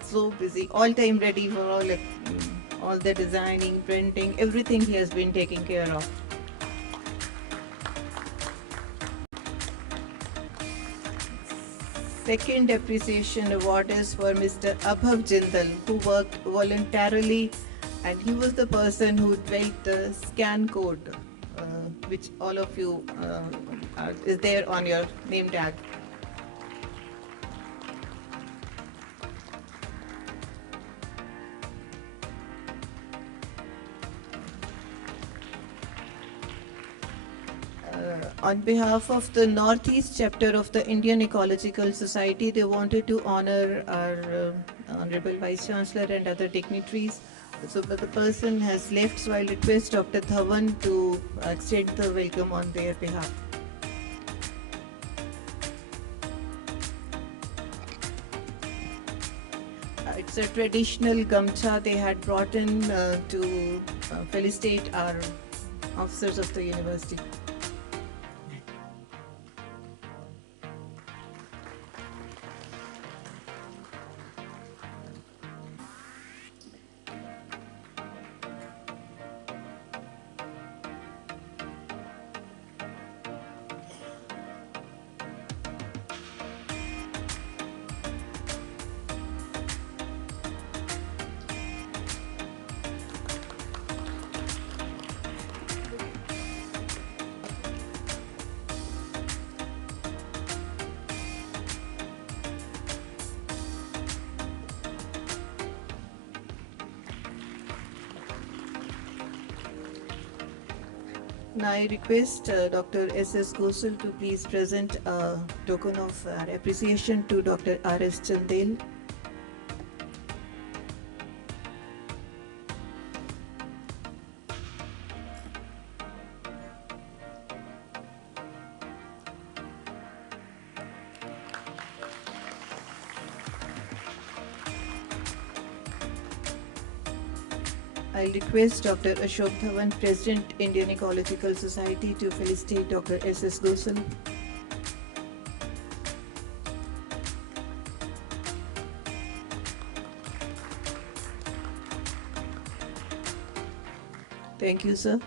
so busy, all time ready for all the designing, printing, everything he has been taking care of. Second appreciation award is for Mr. Abhav Jindal, who worked voluntarily, and he was the person who developed the scan code, which all of you is there on your name tag. On behalf of the Northeast chapter of the Indian Ecological Society, they wanted to honor our Honorable Vice Chancellor and other dignitaries. So, but the person has left, so I'll request Dr. Dhawan to extend the welcome on their behalf. It's a traditional gamcha they had brought in to felicitate our officers of the university. Now I request Dr. S.S. Gosal to please present a token of appreciation to Dr. R.S. Chandel. I'll request Dr. Ashok Dhawan, President, Indian Ecological Society, to felicitate Dr. S.S. Gosal. Thank you, sir.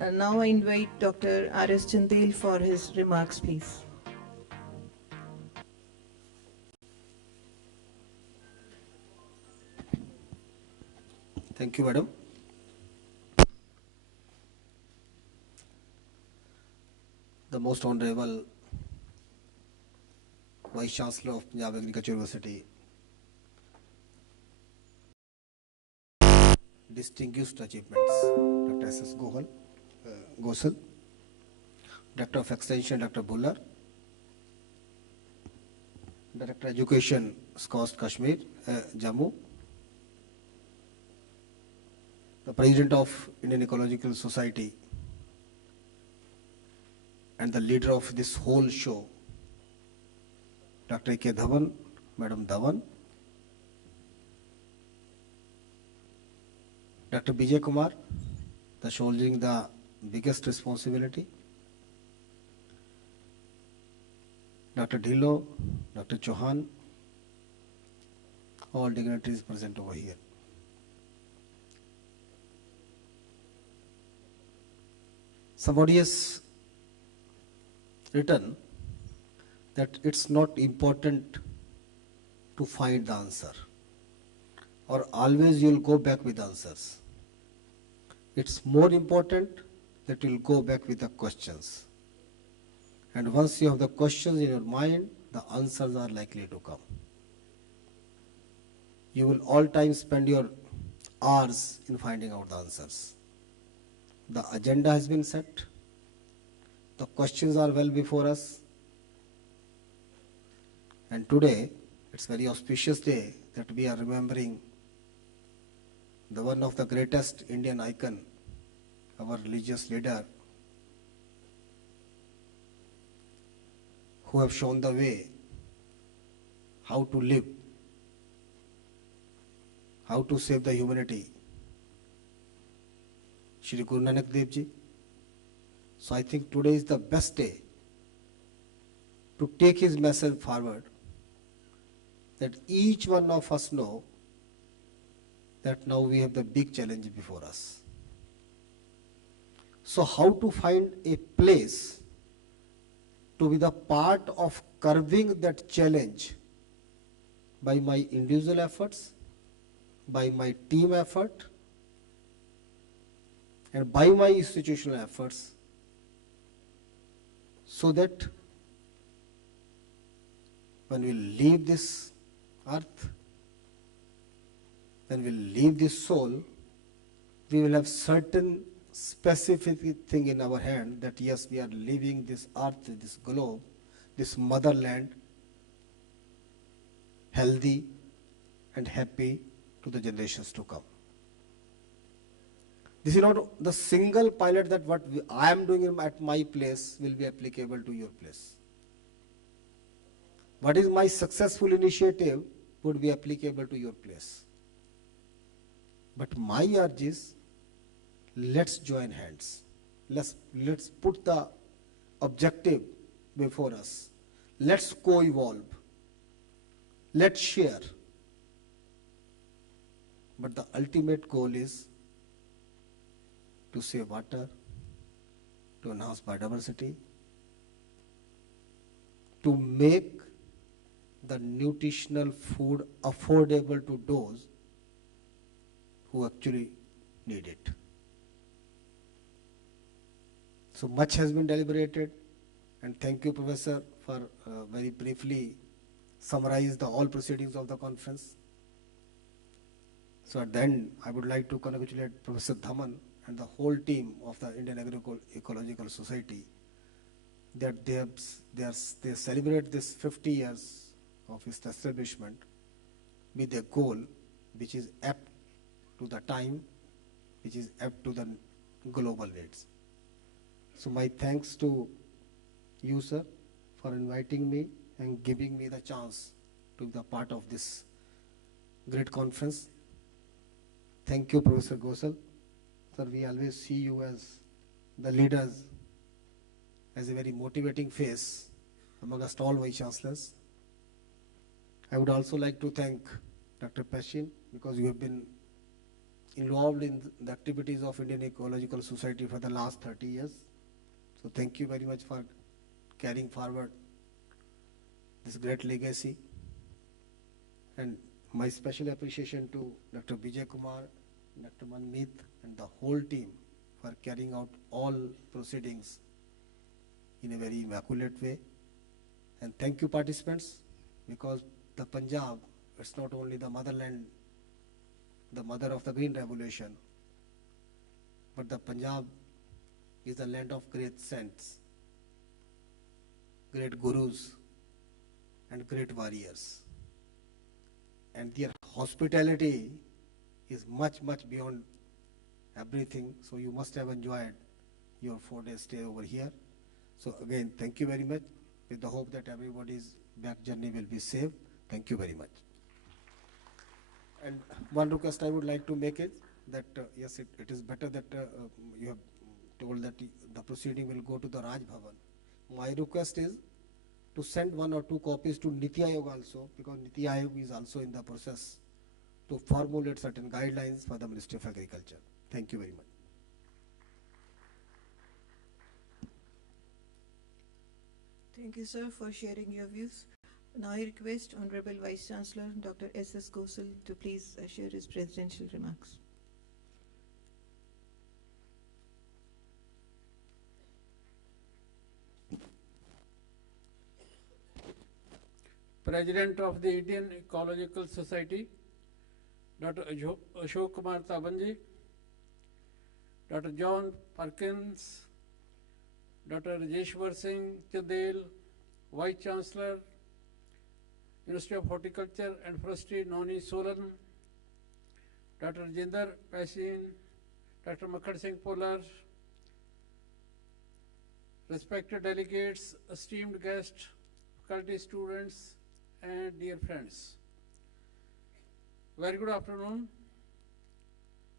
And now I invite Dr. R.S. Chandel for his remarks, please. Thank you, madam. The most honorable Vice Chancellor of Punjab Agriculture University, distinguished achievements, Dr. S.S. Gosal, Director of Extension, Dr. Buller, Director Education, SCOST Kashmir, Jammu, the President of Indian Ecological Society, and the leader of this whole show, Dr. A.K. Dhawan, Madam Dhawan, Dr. Bijay Kumar, the shouldering the biggest responsibility, Dr. Dhillo, Dr. Chauhan, all dignitaries present over here. Somebody has written that it's not important to find the answer, or always you'll go back with answers. It's more important that you'll go back with the questions. And once you have the questions in your mind, the answers are likely to come. You will all time spend your hours in finding out the answers. The agenda has been set. The questions are well before us. And today, it's a very auspicious day that we are remembering the one of the greatest Indian icon, our religious leader, who have shown the way how to live, how to save the humanity. Shri Guru Nanak Dev Ji, So I think today is the best day to take his message forward, that each one of us know that now we have the big challenge before us. So how to find a place to be the part of curbing that challenge by my individual efforts, by my team effort, and by my institutional efforts, so that when we leave this earth, when we leave this soul, we will have certain specific thing in our hand that yes, we are leaving this earth, this globe, this motherland, healthy and happy to the generations to come. This is not the single pilot that what I am doing at my place will be applicable to your place. What is my successful initiative would be applicable to your place. But my urge is, let's join hands. Let's put the objective before us. Let's co-evolve. Let's share. But the ultimate goal is to save water, to enhance biodiversity, to make the nutritional food affordable to those who actually need it. So much has been deliberated, and thank you, Professor, for very briefly summarize the all proceedings of the conference. So at the end, I would like to congratulate Professor Dhaman and the whole team of the Indian Ecological Society that they celebrate this 50 years of its establishment with a goal which is apt to the time, which is apt to the global needs. So my thanks to you, sir, for inviting me and giving me the chance to be the part of this great conference. Thank you, Professor Gosal. Sir, we always see you as the leaders, as a very motivating face amongst all Vice Chancellors. I would also like to thank Dr. Pashin, because you have been involved in the activities of Indian Ecological Society for the last 30 years. So thank you very much for carrying forward this great legacy. And my special appreciation to Dr. Vijay Kumar, Dr. Manmeet, and the whole team for carrying out all proceedings in a very immaculate way. And thank you, participants, because the Punjab, it's not only the motherland, the mother of the Green Revolution, but the Punjab is the land of great saints, great gurus, and great warriors. And their hospitality is much, much beyond everything. So you must have enjoyed your 4-day stay over here. So again, thank you very much, with the hope that everybody's back journey will be safe. Thank you very much. And one request I would like to make is that, yes, it is better that you have told that the proceeding will go to the Raj Bhavan. My request is to send 1 or 2 copies to Niti Aayog also, because Niti Aayog is also in the process to formulate certain guidelines for the Ministry of Agriculture. Thank you very much. Thank you, sir, for sharing your views. Now I request Honorable Vice Chancellor Dr. S.S. Gosal to please share his presidential remarks. President of the Indian Ecological Society, Dr. Ashok Kumar Tabanji, Dr. John Perkins, Dr. Rajeshwar Singh Chandel, Vice Chancellor, University of Horticulture and Forestry, Noni Solan, Dr. Jinder Pashin, Dr. Makhar Singh Polar, respected delegates, esteemed guests, faculty, students, and dear friends. Very good afternoon.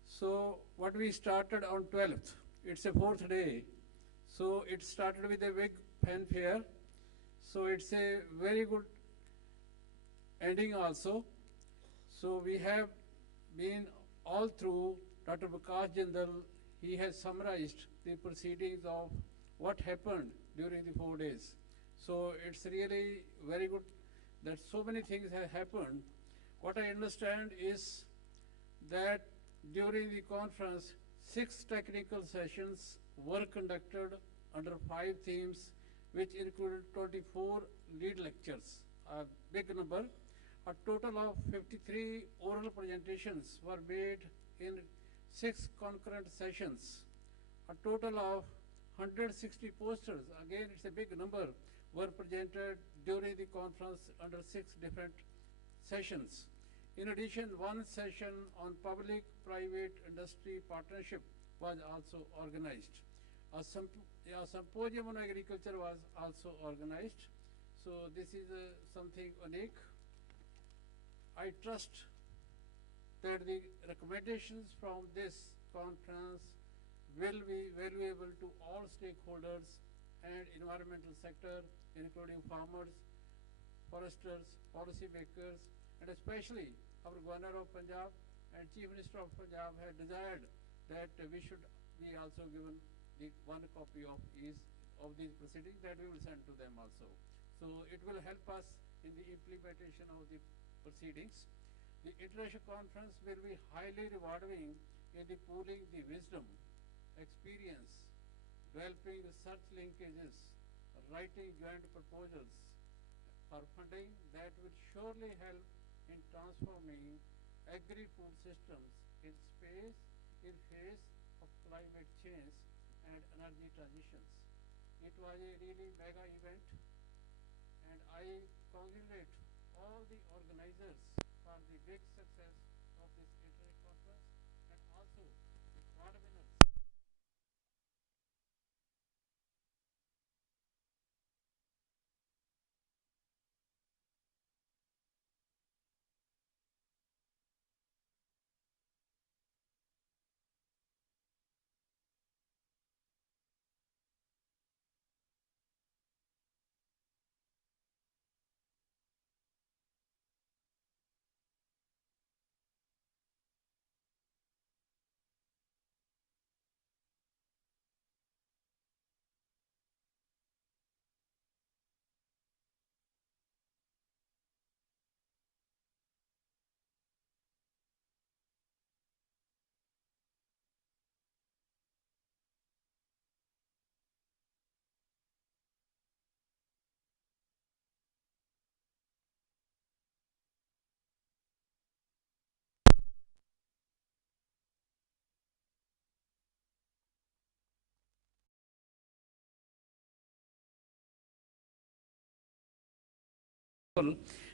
So what we started on 12th, it's a 4th day. So it started with a big fanfare. So it's a very good ending also. So we have been all through Dr. Vikas Jindal. He has summarized the proceedings of what happened during the 4 days. So it's really very good that so many things have happened. What I understand is that during the conference, 6 technical sessions were conducted under 5 themes, which included 24 lead lectures, a big number. A total of 53 oral presentations were made in 6 concurrent sessions. A total of 160 posters, again it's a big number, were presented during the conference under 6 different sessions. In addition, 1 session on public-private industry partnership was also organized. A symposium on agriculture was also organized. So this is something unique. I trust that the recommendations from this conference will be valuable to all stakeholders and environmental sector, including farmers, foresters, policymakers, and especially our Governor of Punjab and Chief Minister of Punjab had desired that we should be also given the 1 copy of these proceedings that we will send to them also. So it will help us in the implementation of the proceedings. The international conference will be highly rewarding in the pooling the wisdom, experience, developing research linkages, writing joint proposals for funding that will surely help in transforming agri-food systems in face of climate change and energy transitions. It was a really mega event, and I congratulate all the organizers for the big success of this international conference and also the award winners.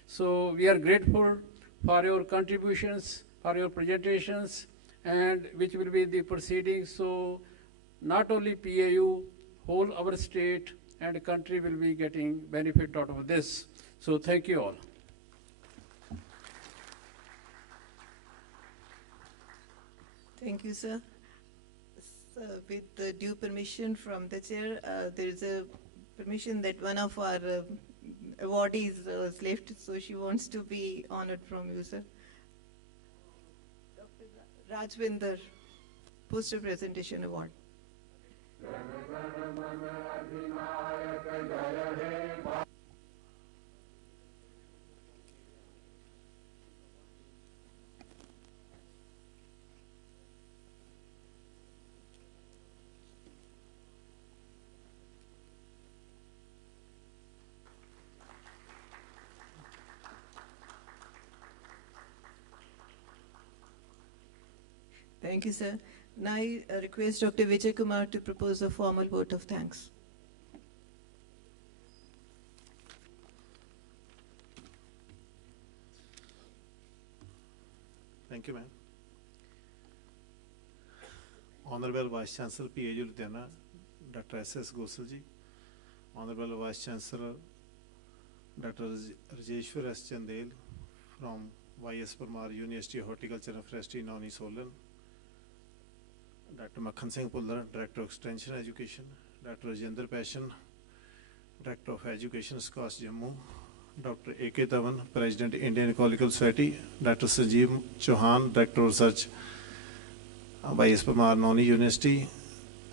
So we are grateful for your contributions, for your presentations, and which will be the proceedings. So not only PAU, whole our state and country will be getting benefit out of this. So thank you all. Thank you, sir. So with the due permission from the chair, there is a permission that one of our awardees was left, so she wants to be honored from you, sir. Dr. Rajvinder, Poster Presentation Award. Thank you, sir. Now I request Dr. Vijay Kumar to propose a formal vote of thanks. Thank you, ma'am. Honorable Vice Chancellor, PAU Ludhiana, Dr. S.S. Gosalji, Honorable Vice Chancellor, Dr. Rajeshwar S. Chandel from Y.S. Parmar University of Horticulture and Forestry, Nauni Solan, Dr. Makhan Singh Pullar, Director of Extension Education, Dr. Rajendra Pashan, Director of Education, SCOS Jammu, Dr. A.K. Dhawan, President, Indian Ecological Society, Dr. Sanjeev Chauhan, Director of Research, Vice Pamar, Noni University,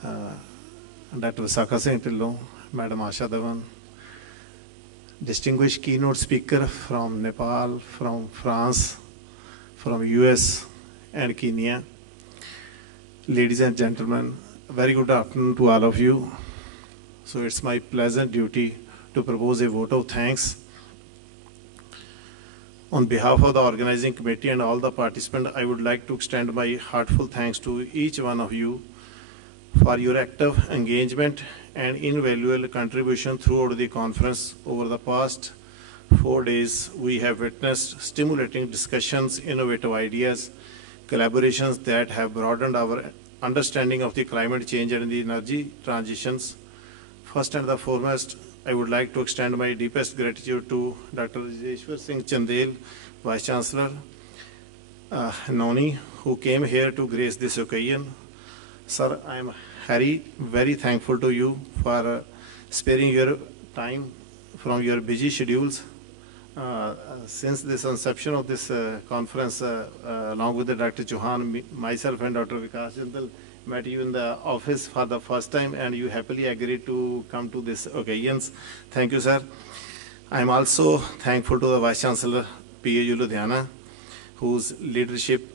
Dr. Visakha Singh Tillon, Madam Asha Dhawan, distinguished keynote speaker from Nepal, from France, from US and Kenya. Ladies and gentlemen, a very good afternoon to all of you. So it's my pleasant duty to propose a vote of thanks. On behalf of the organizing committee and all the participants, I would like to extend my heartfelt thanks to each one of you for your active engagement and invaluable contribution throughout the conference. Over the past 4 days, we have witnessed stimulating discussions, innovative ideas, collaborations that have broadened our understanding of the climate change and the energy transitions. First and the foremost, I would like to extend my deepest gratitude to Dr. Rajeshwar Singh Chandel, Vice Chancellor, Noni, who came here to grace this occasion. Sir, I am very thankful to you for sparing your time from your busy schedules. Since this inception of this conference, along with Dr. Chauhan, myself and Dr. Vikas Jindal met you in the office for the first time, and you happily agreed to come to this occasions. Thank you, sir. I am also thankful to the Vice Chancellor, PAU Ludhiana, whose leadership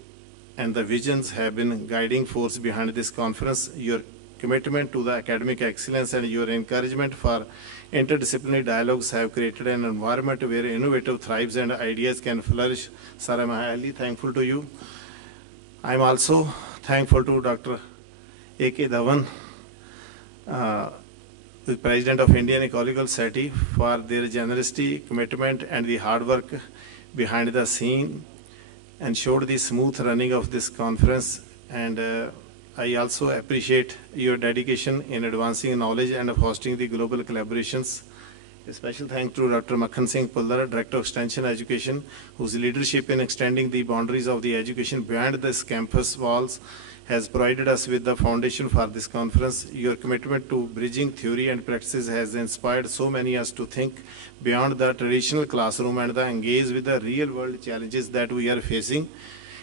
and the visions have been guiding force behind this conference. Your commitment to the academic excellence and your encouragement for interdisciplinary dialogues have created an environment where innovative thrives and ideas can flourish. Sir, I am highly thankful to you. I am also thankful to Dr. A.K. Dhawan, the President of Indian Ecological Society, for their generosity, commitment, and the hard work behind the scene, and showed the smooth running of this conference. And I also appreciate your dedication in advancing knowledge and fostering the global collaborations. A special thanks to Dr. Makhan Singh Pullar, Director of Extension Education, whose leadership in extending the boundaries of the education beyond this campus walls has provided us with the foundation for this conference. Your commitment to bridging theory and practices has inspired so many us to think beyond the traditional classroom and engage with the real world challenges that we are facing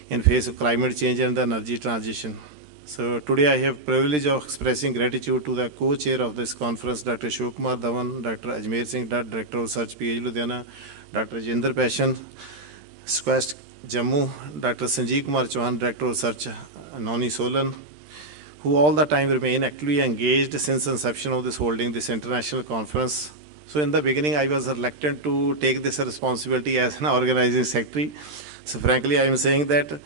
in face of climate change and the energy transition. So today I have privilege of expressing gratitude to the co-chair of this conference, Dr. Shivkumar Dhawan, Dr. Ajmer Singh Dutt, Director of Research, PAU Ludhiana, Dr. Rajendra Pashan, SCOS Jammu, Dr. Sanjeev Kumar Chauhan, Director of Research, Noni Solan, who all the time remain actively engaged since inception of this holding this international conference. So in the beginning, I was reluctant to take this responsibility as an organizing secretary. So frankly, I am saying that,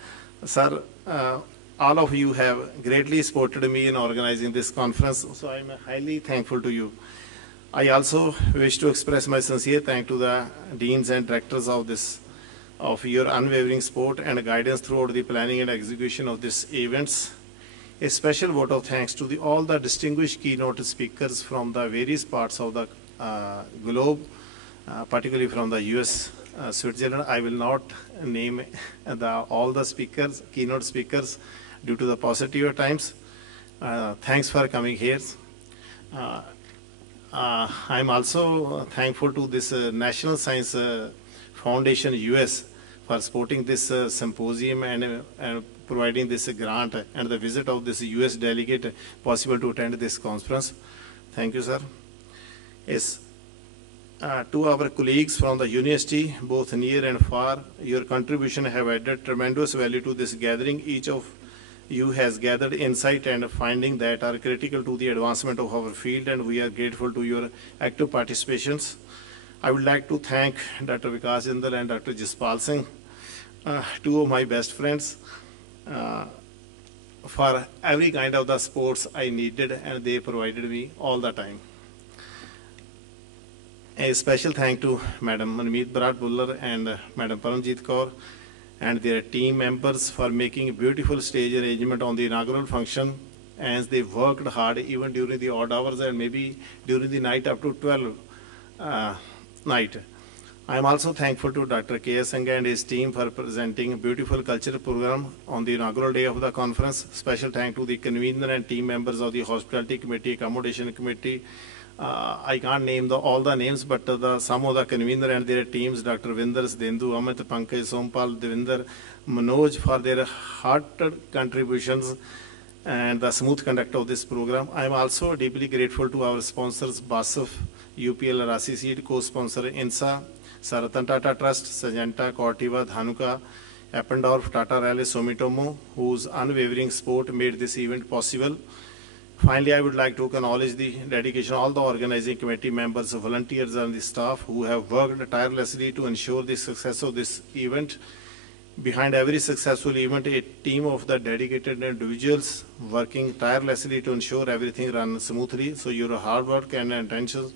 sir, all of you have greatly supported me in organizing this conference, so I am highly thankful to you. I also wish to express my sincere thanks to the deans and directors of your unwavering support and guidance throughout the planning and execution of these events. A special vote of thanks to all the distinguished keynote speakers from the various parts of the globe, particularly from the US, Switzerland. I will not name all the speakers, keynote speakers, due to the paucity of times. Thanks for coming here. I'm also thankful to this National Science Foundation US for supporting this symposium and providing this grant and the visit of this US delegate possible to attend this conference. Thank you, sir. Yes. To our colleagues from the university, both near and far, your contribution have added tremendous value to this gathering. Each of you has gathered insight and finding that are critical to the advancement of our field, and we are grateful to your active participations. I would like to thank Dr. Vikas Jindal and Dr. Jaspal Singh, two of my best friends, for every kind of the sports I needed, and they provided me all the time. A special thank to Madam Manmeet Bharat Bullar and Madam Paramjit Kaur and their team members for making a beautiful stage arrangement on the inaugural function, as they worked hard even during the odd hours and maybe during the night up to 12 night. I am also thankful to Dr. K.S. Sangha and his team for presenting a beautiful cultural program on the inaugural day of the conference. Special thank to the convener and team members of the Hospitality Committee, Accommodation Committee. I can't name all the names, but some of the convener and their teams, Dr. Vinders, Dendu, Amit, Pankaj, Sompal, Devinder, Manoj, for their hearted contributions and the smooth conduct of this program. I am also deeply grateful to our sponsors, BASF, UPL, Rasi Seed, co-sponsor INSA, Saratan Tata Trust, Sajanta, Cortiva, Dhanuka, Eppendorf, Tata Rally, Sumitomo, whose unwavering support made this event possible. Finally, I would like to acknowledge the dedication of all the organizing committee members, volunteers, and the staff who have worked tirelessly to ensure the success of this event. Behind every successful event, a team of the dedicated individuals working tirelessly to ensure everything runs smoothly. So your hard work and attention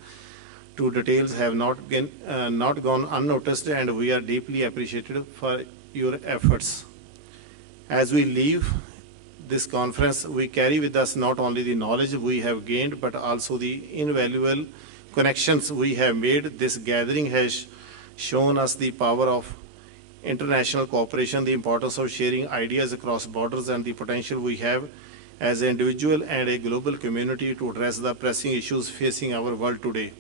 to details have not gone unnoticed, and we are deeply appreciated for your efforts. As we leave this conference, we carry with us not only the knowledge we have gained, but also the invaluable connections we have made. This gathering has shown us the power of international cooperation, the importance of sharing ideas across borders, and the potential we have as an individual and a global community to address the pressing issues facing our world today.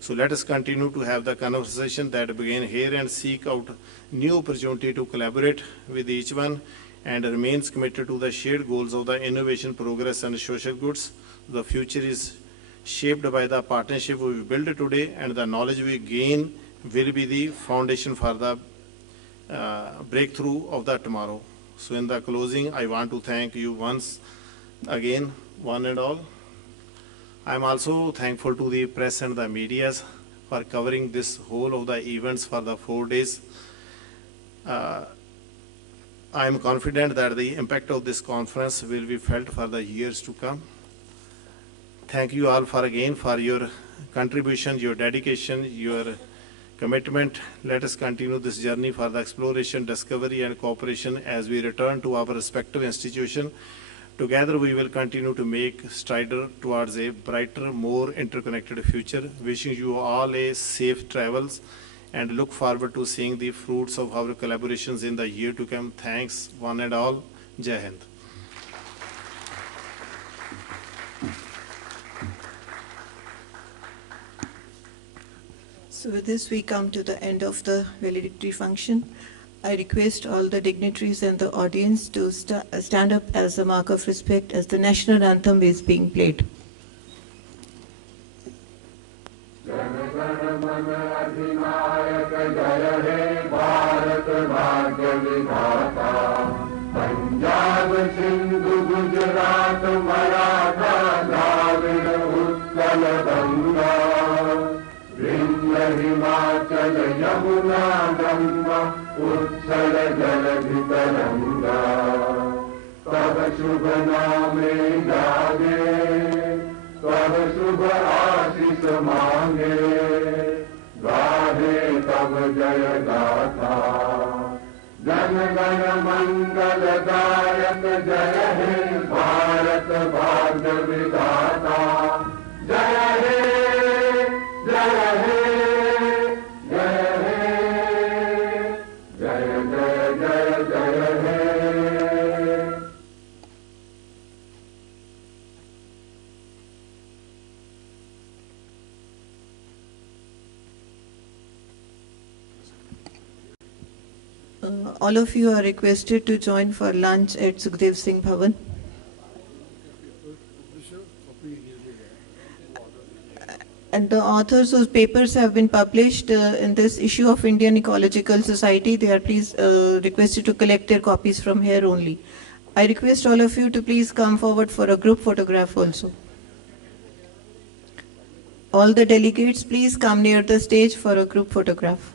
So let us continue to have the conversation that began here and seek out new opportunity to collaborate with each one, and remains committed to the shared goals of the innovation, progress, and social goods. The future is shaped by the partnership we build today, and the knowledge we gain will be the foundation for the breakthrough of the tomorrow. So in the closing, I want to thank you once again, one and all. I am also thankful to the press and the medias for covering this whole of the events for the 4 days. I am confident that the impact of this conference will be felt for the years to come. Thank you all for your contribution, your dedication, your commitment. Let us continue this journey for the exploration, discovery, and cooperation as we return to our respective institutions. Together we will continue to make strider towards a brighter, more interconnected future. Wishing you all a safe travels, and look forward to seeing the fruits of our collaborations in the year to come. Thanks, one and all. Jai Hind. So with this, we come to the end of the valedictory function. I request all the dignitaries and the audience to stand up as a mark of respect as the national anthem is being played. Punjab Sindhu Gujarat Maratha Dravida Utkal Ganga Vindhya Himachal Yamuna Ganga Utkal जलधि तरंगा तब शुभ नामे जागे तब शुभ आशीष मांगे गाहे तब जय गाथा जन गण मंगल दायक जय हे भारत भाग्य विधाता जय हे जय हे जय हे जय जय जय जय हे। All of you are requested to join for lunch at Sukhdev Singh Bhavan. And the authors whose papers have been published in this issue of Indian Ecological Society, they are please requested to collect their copies from here only. I request all of you to please come forward for a group photograph also. All the delegates, please come near the stage for a group photograph.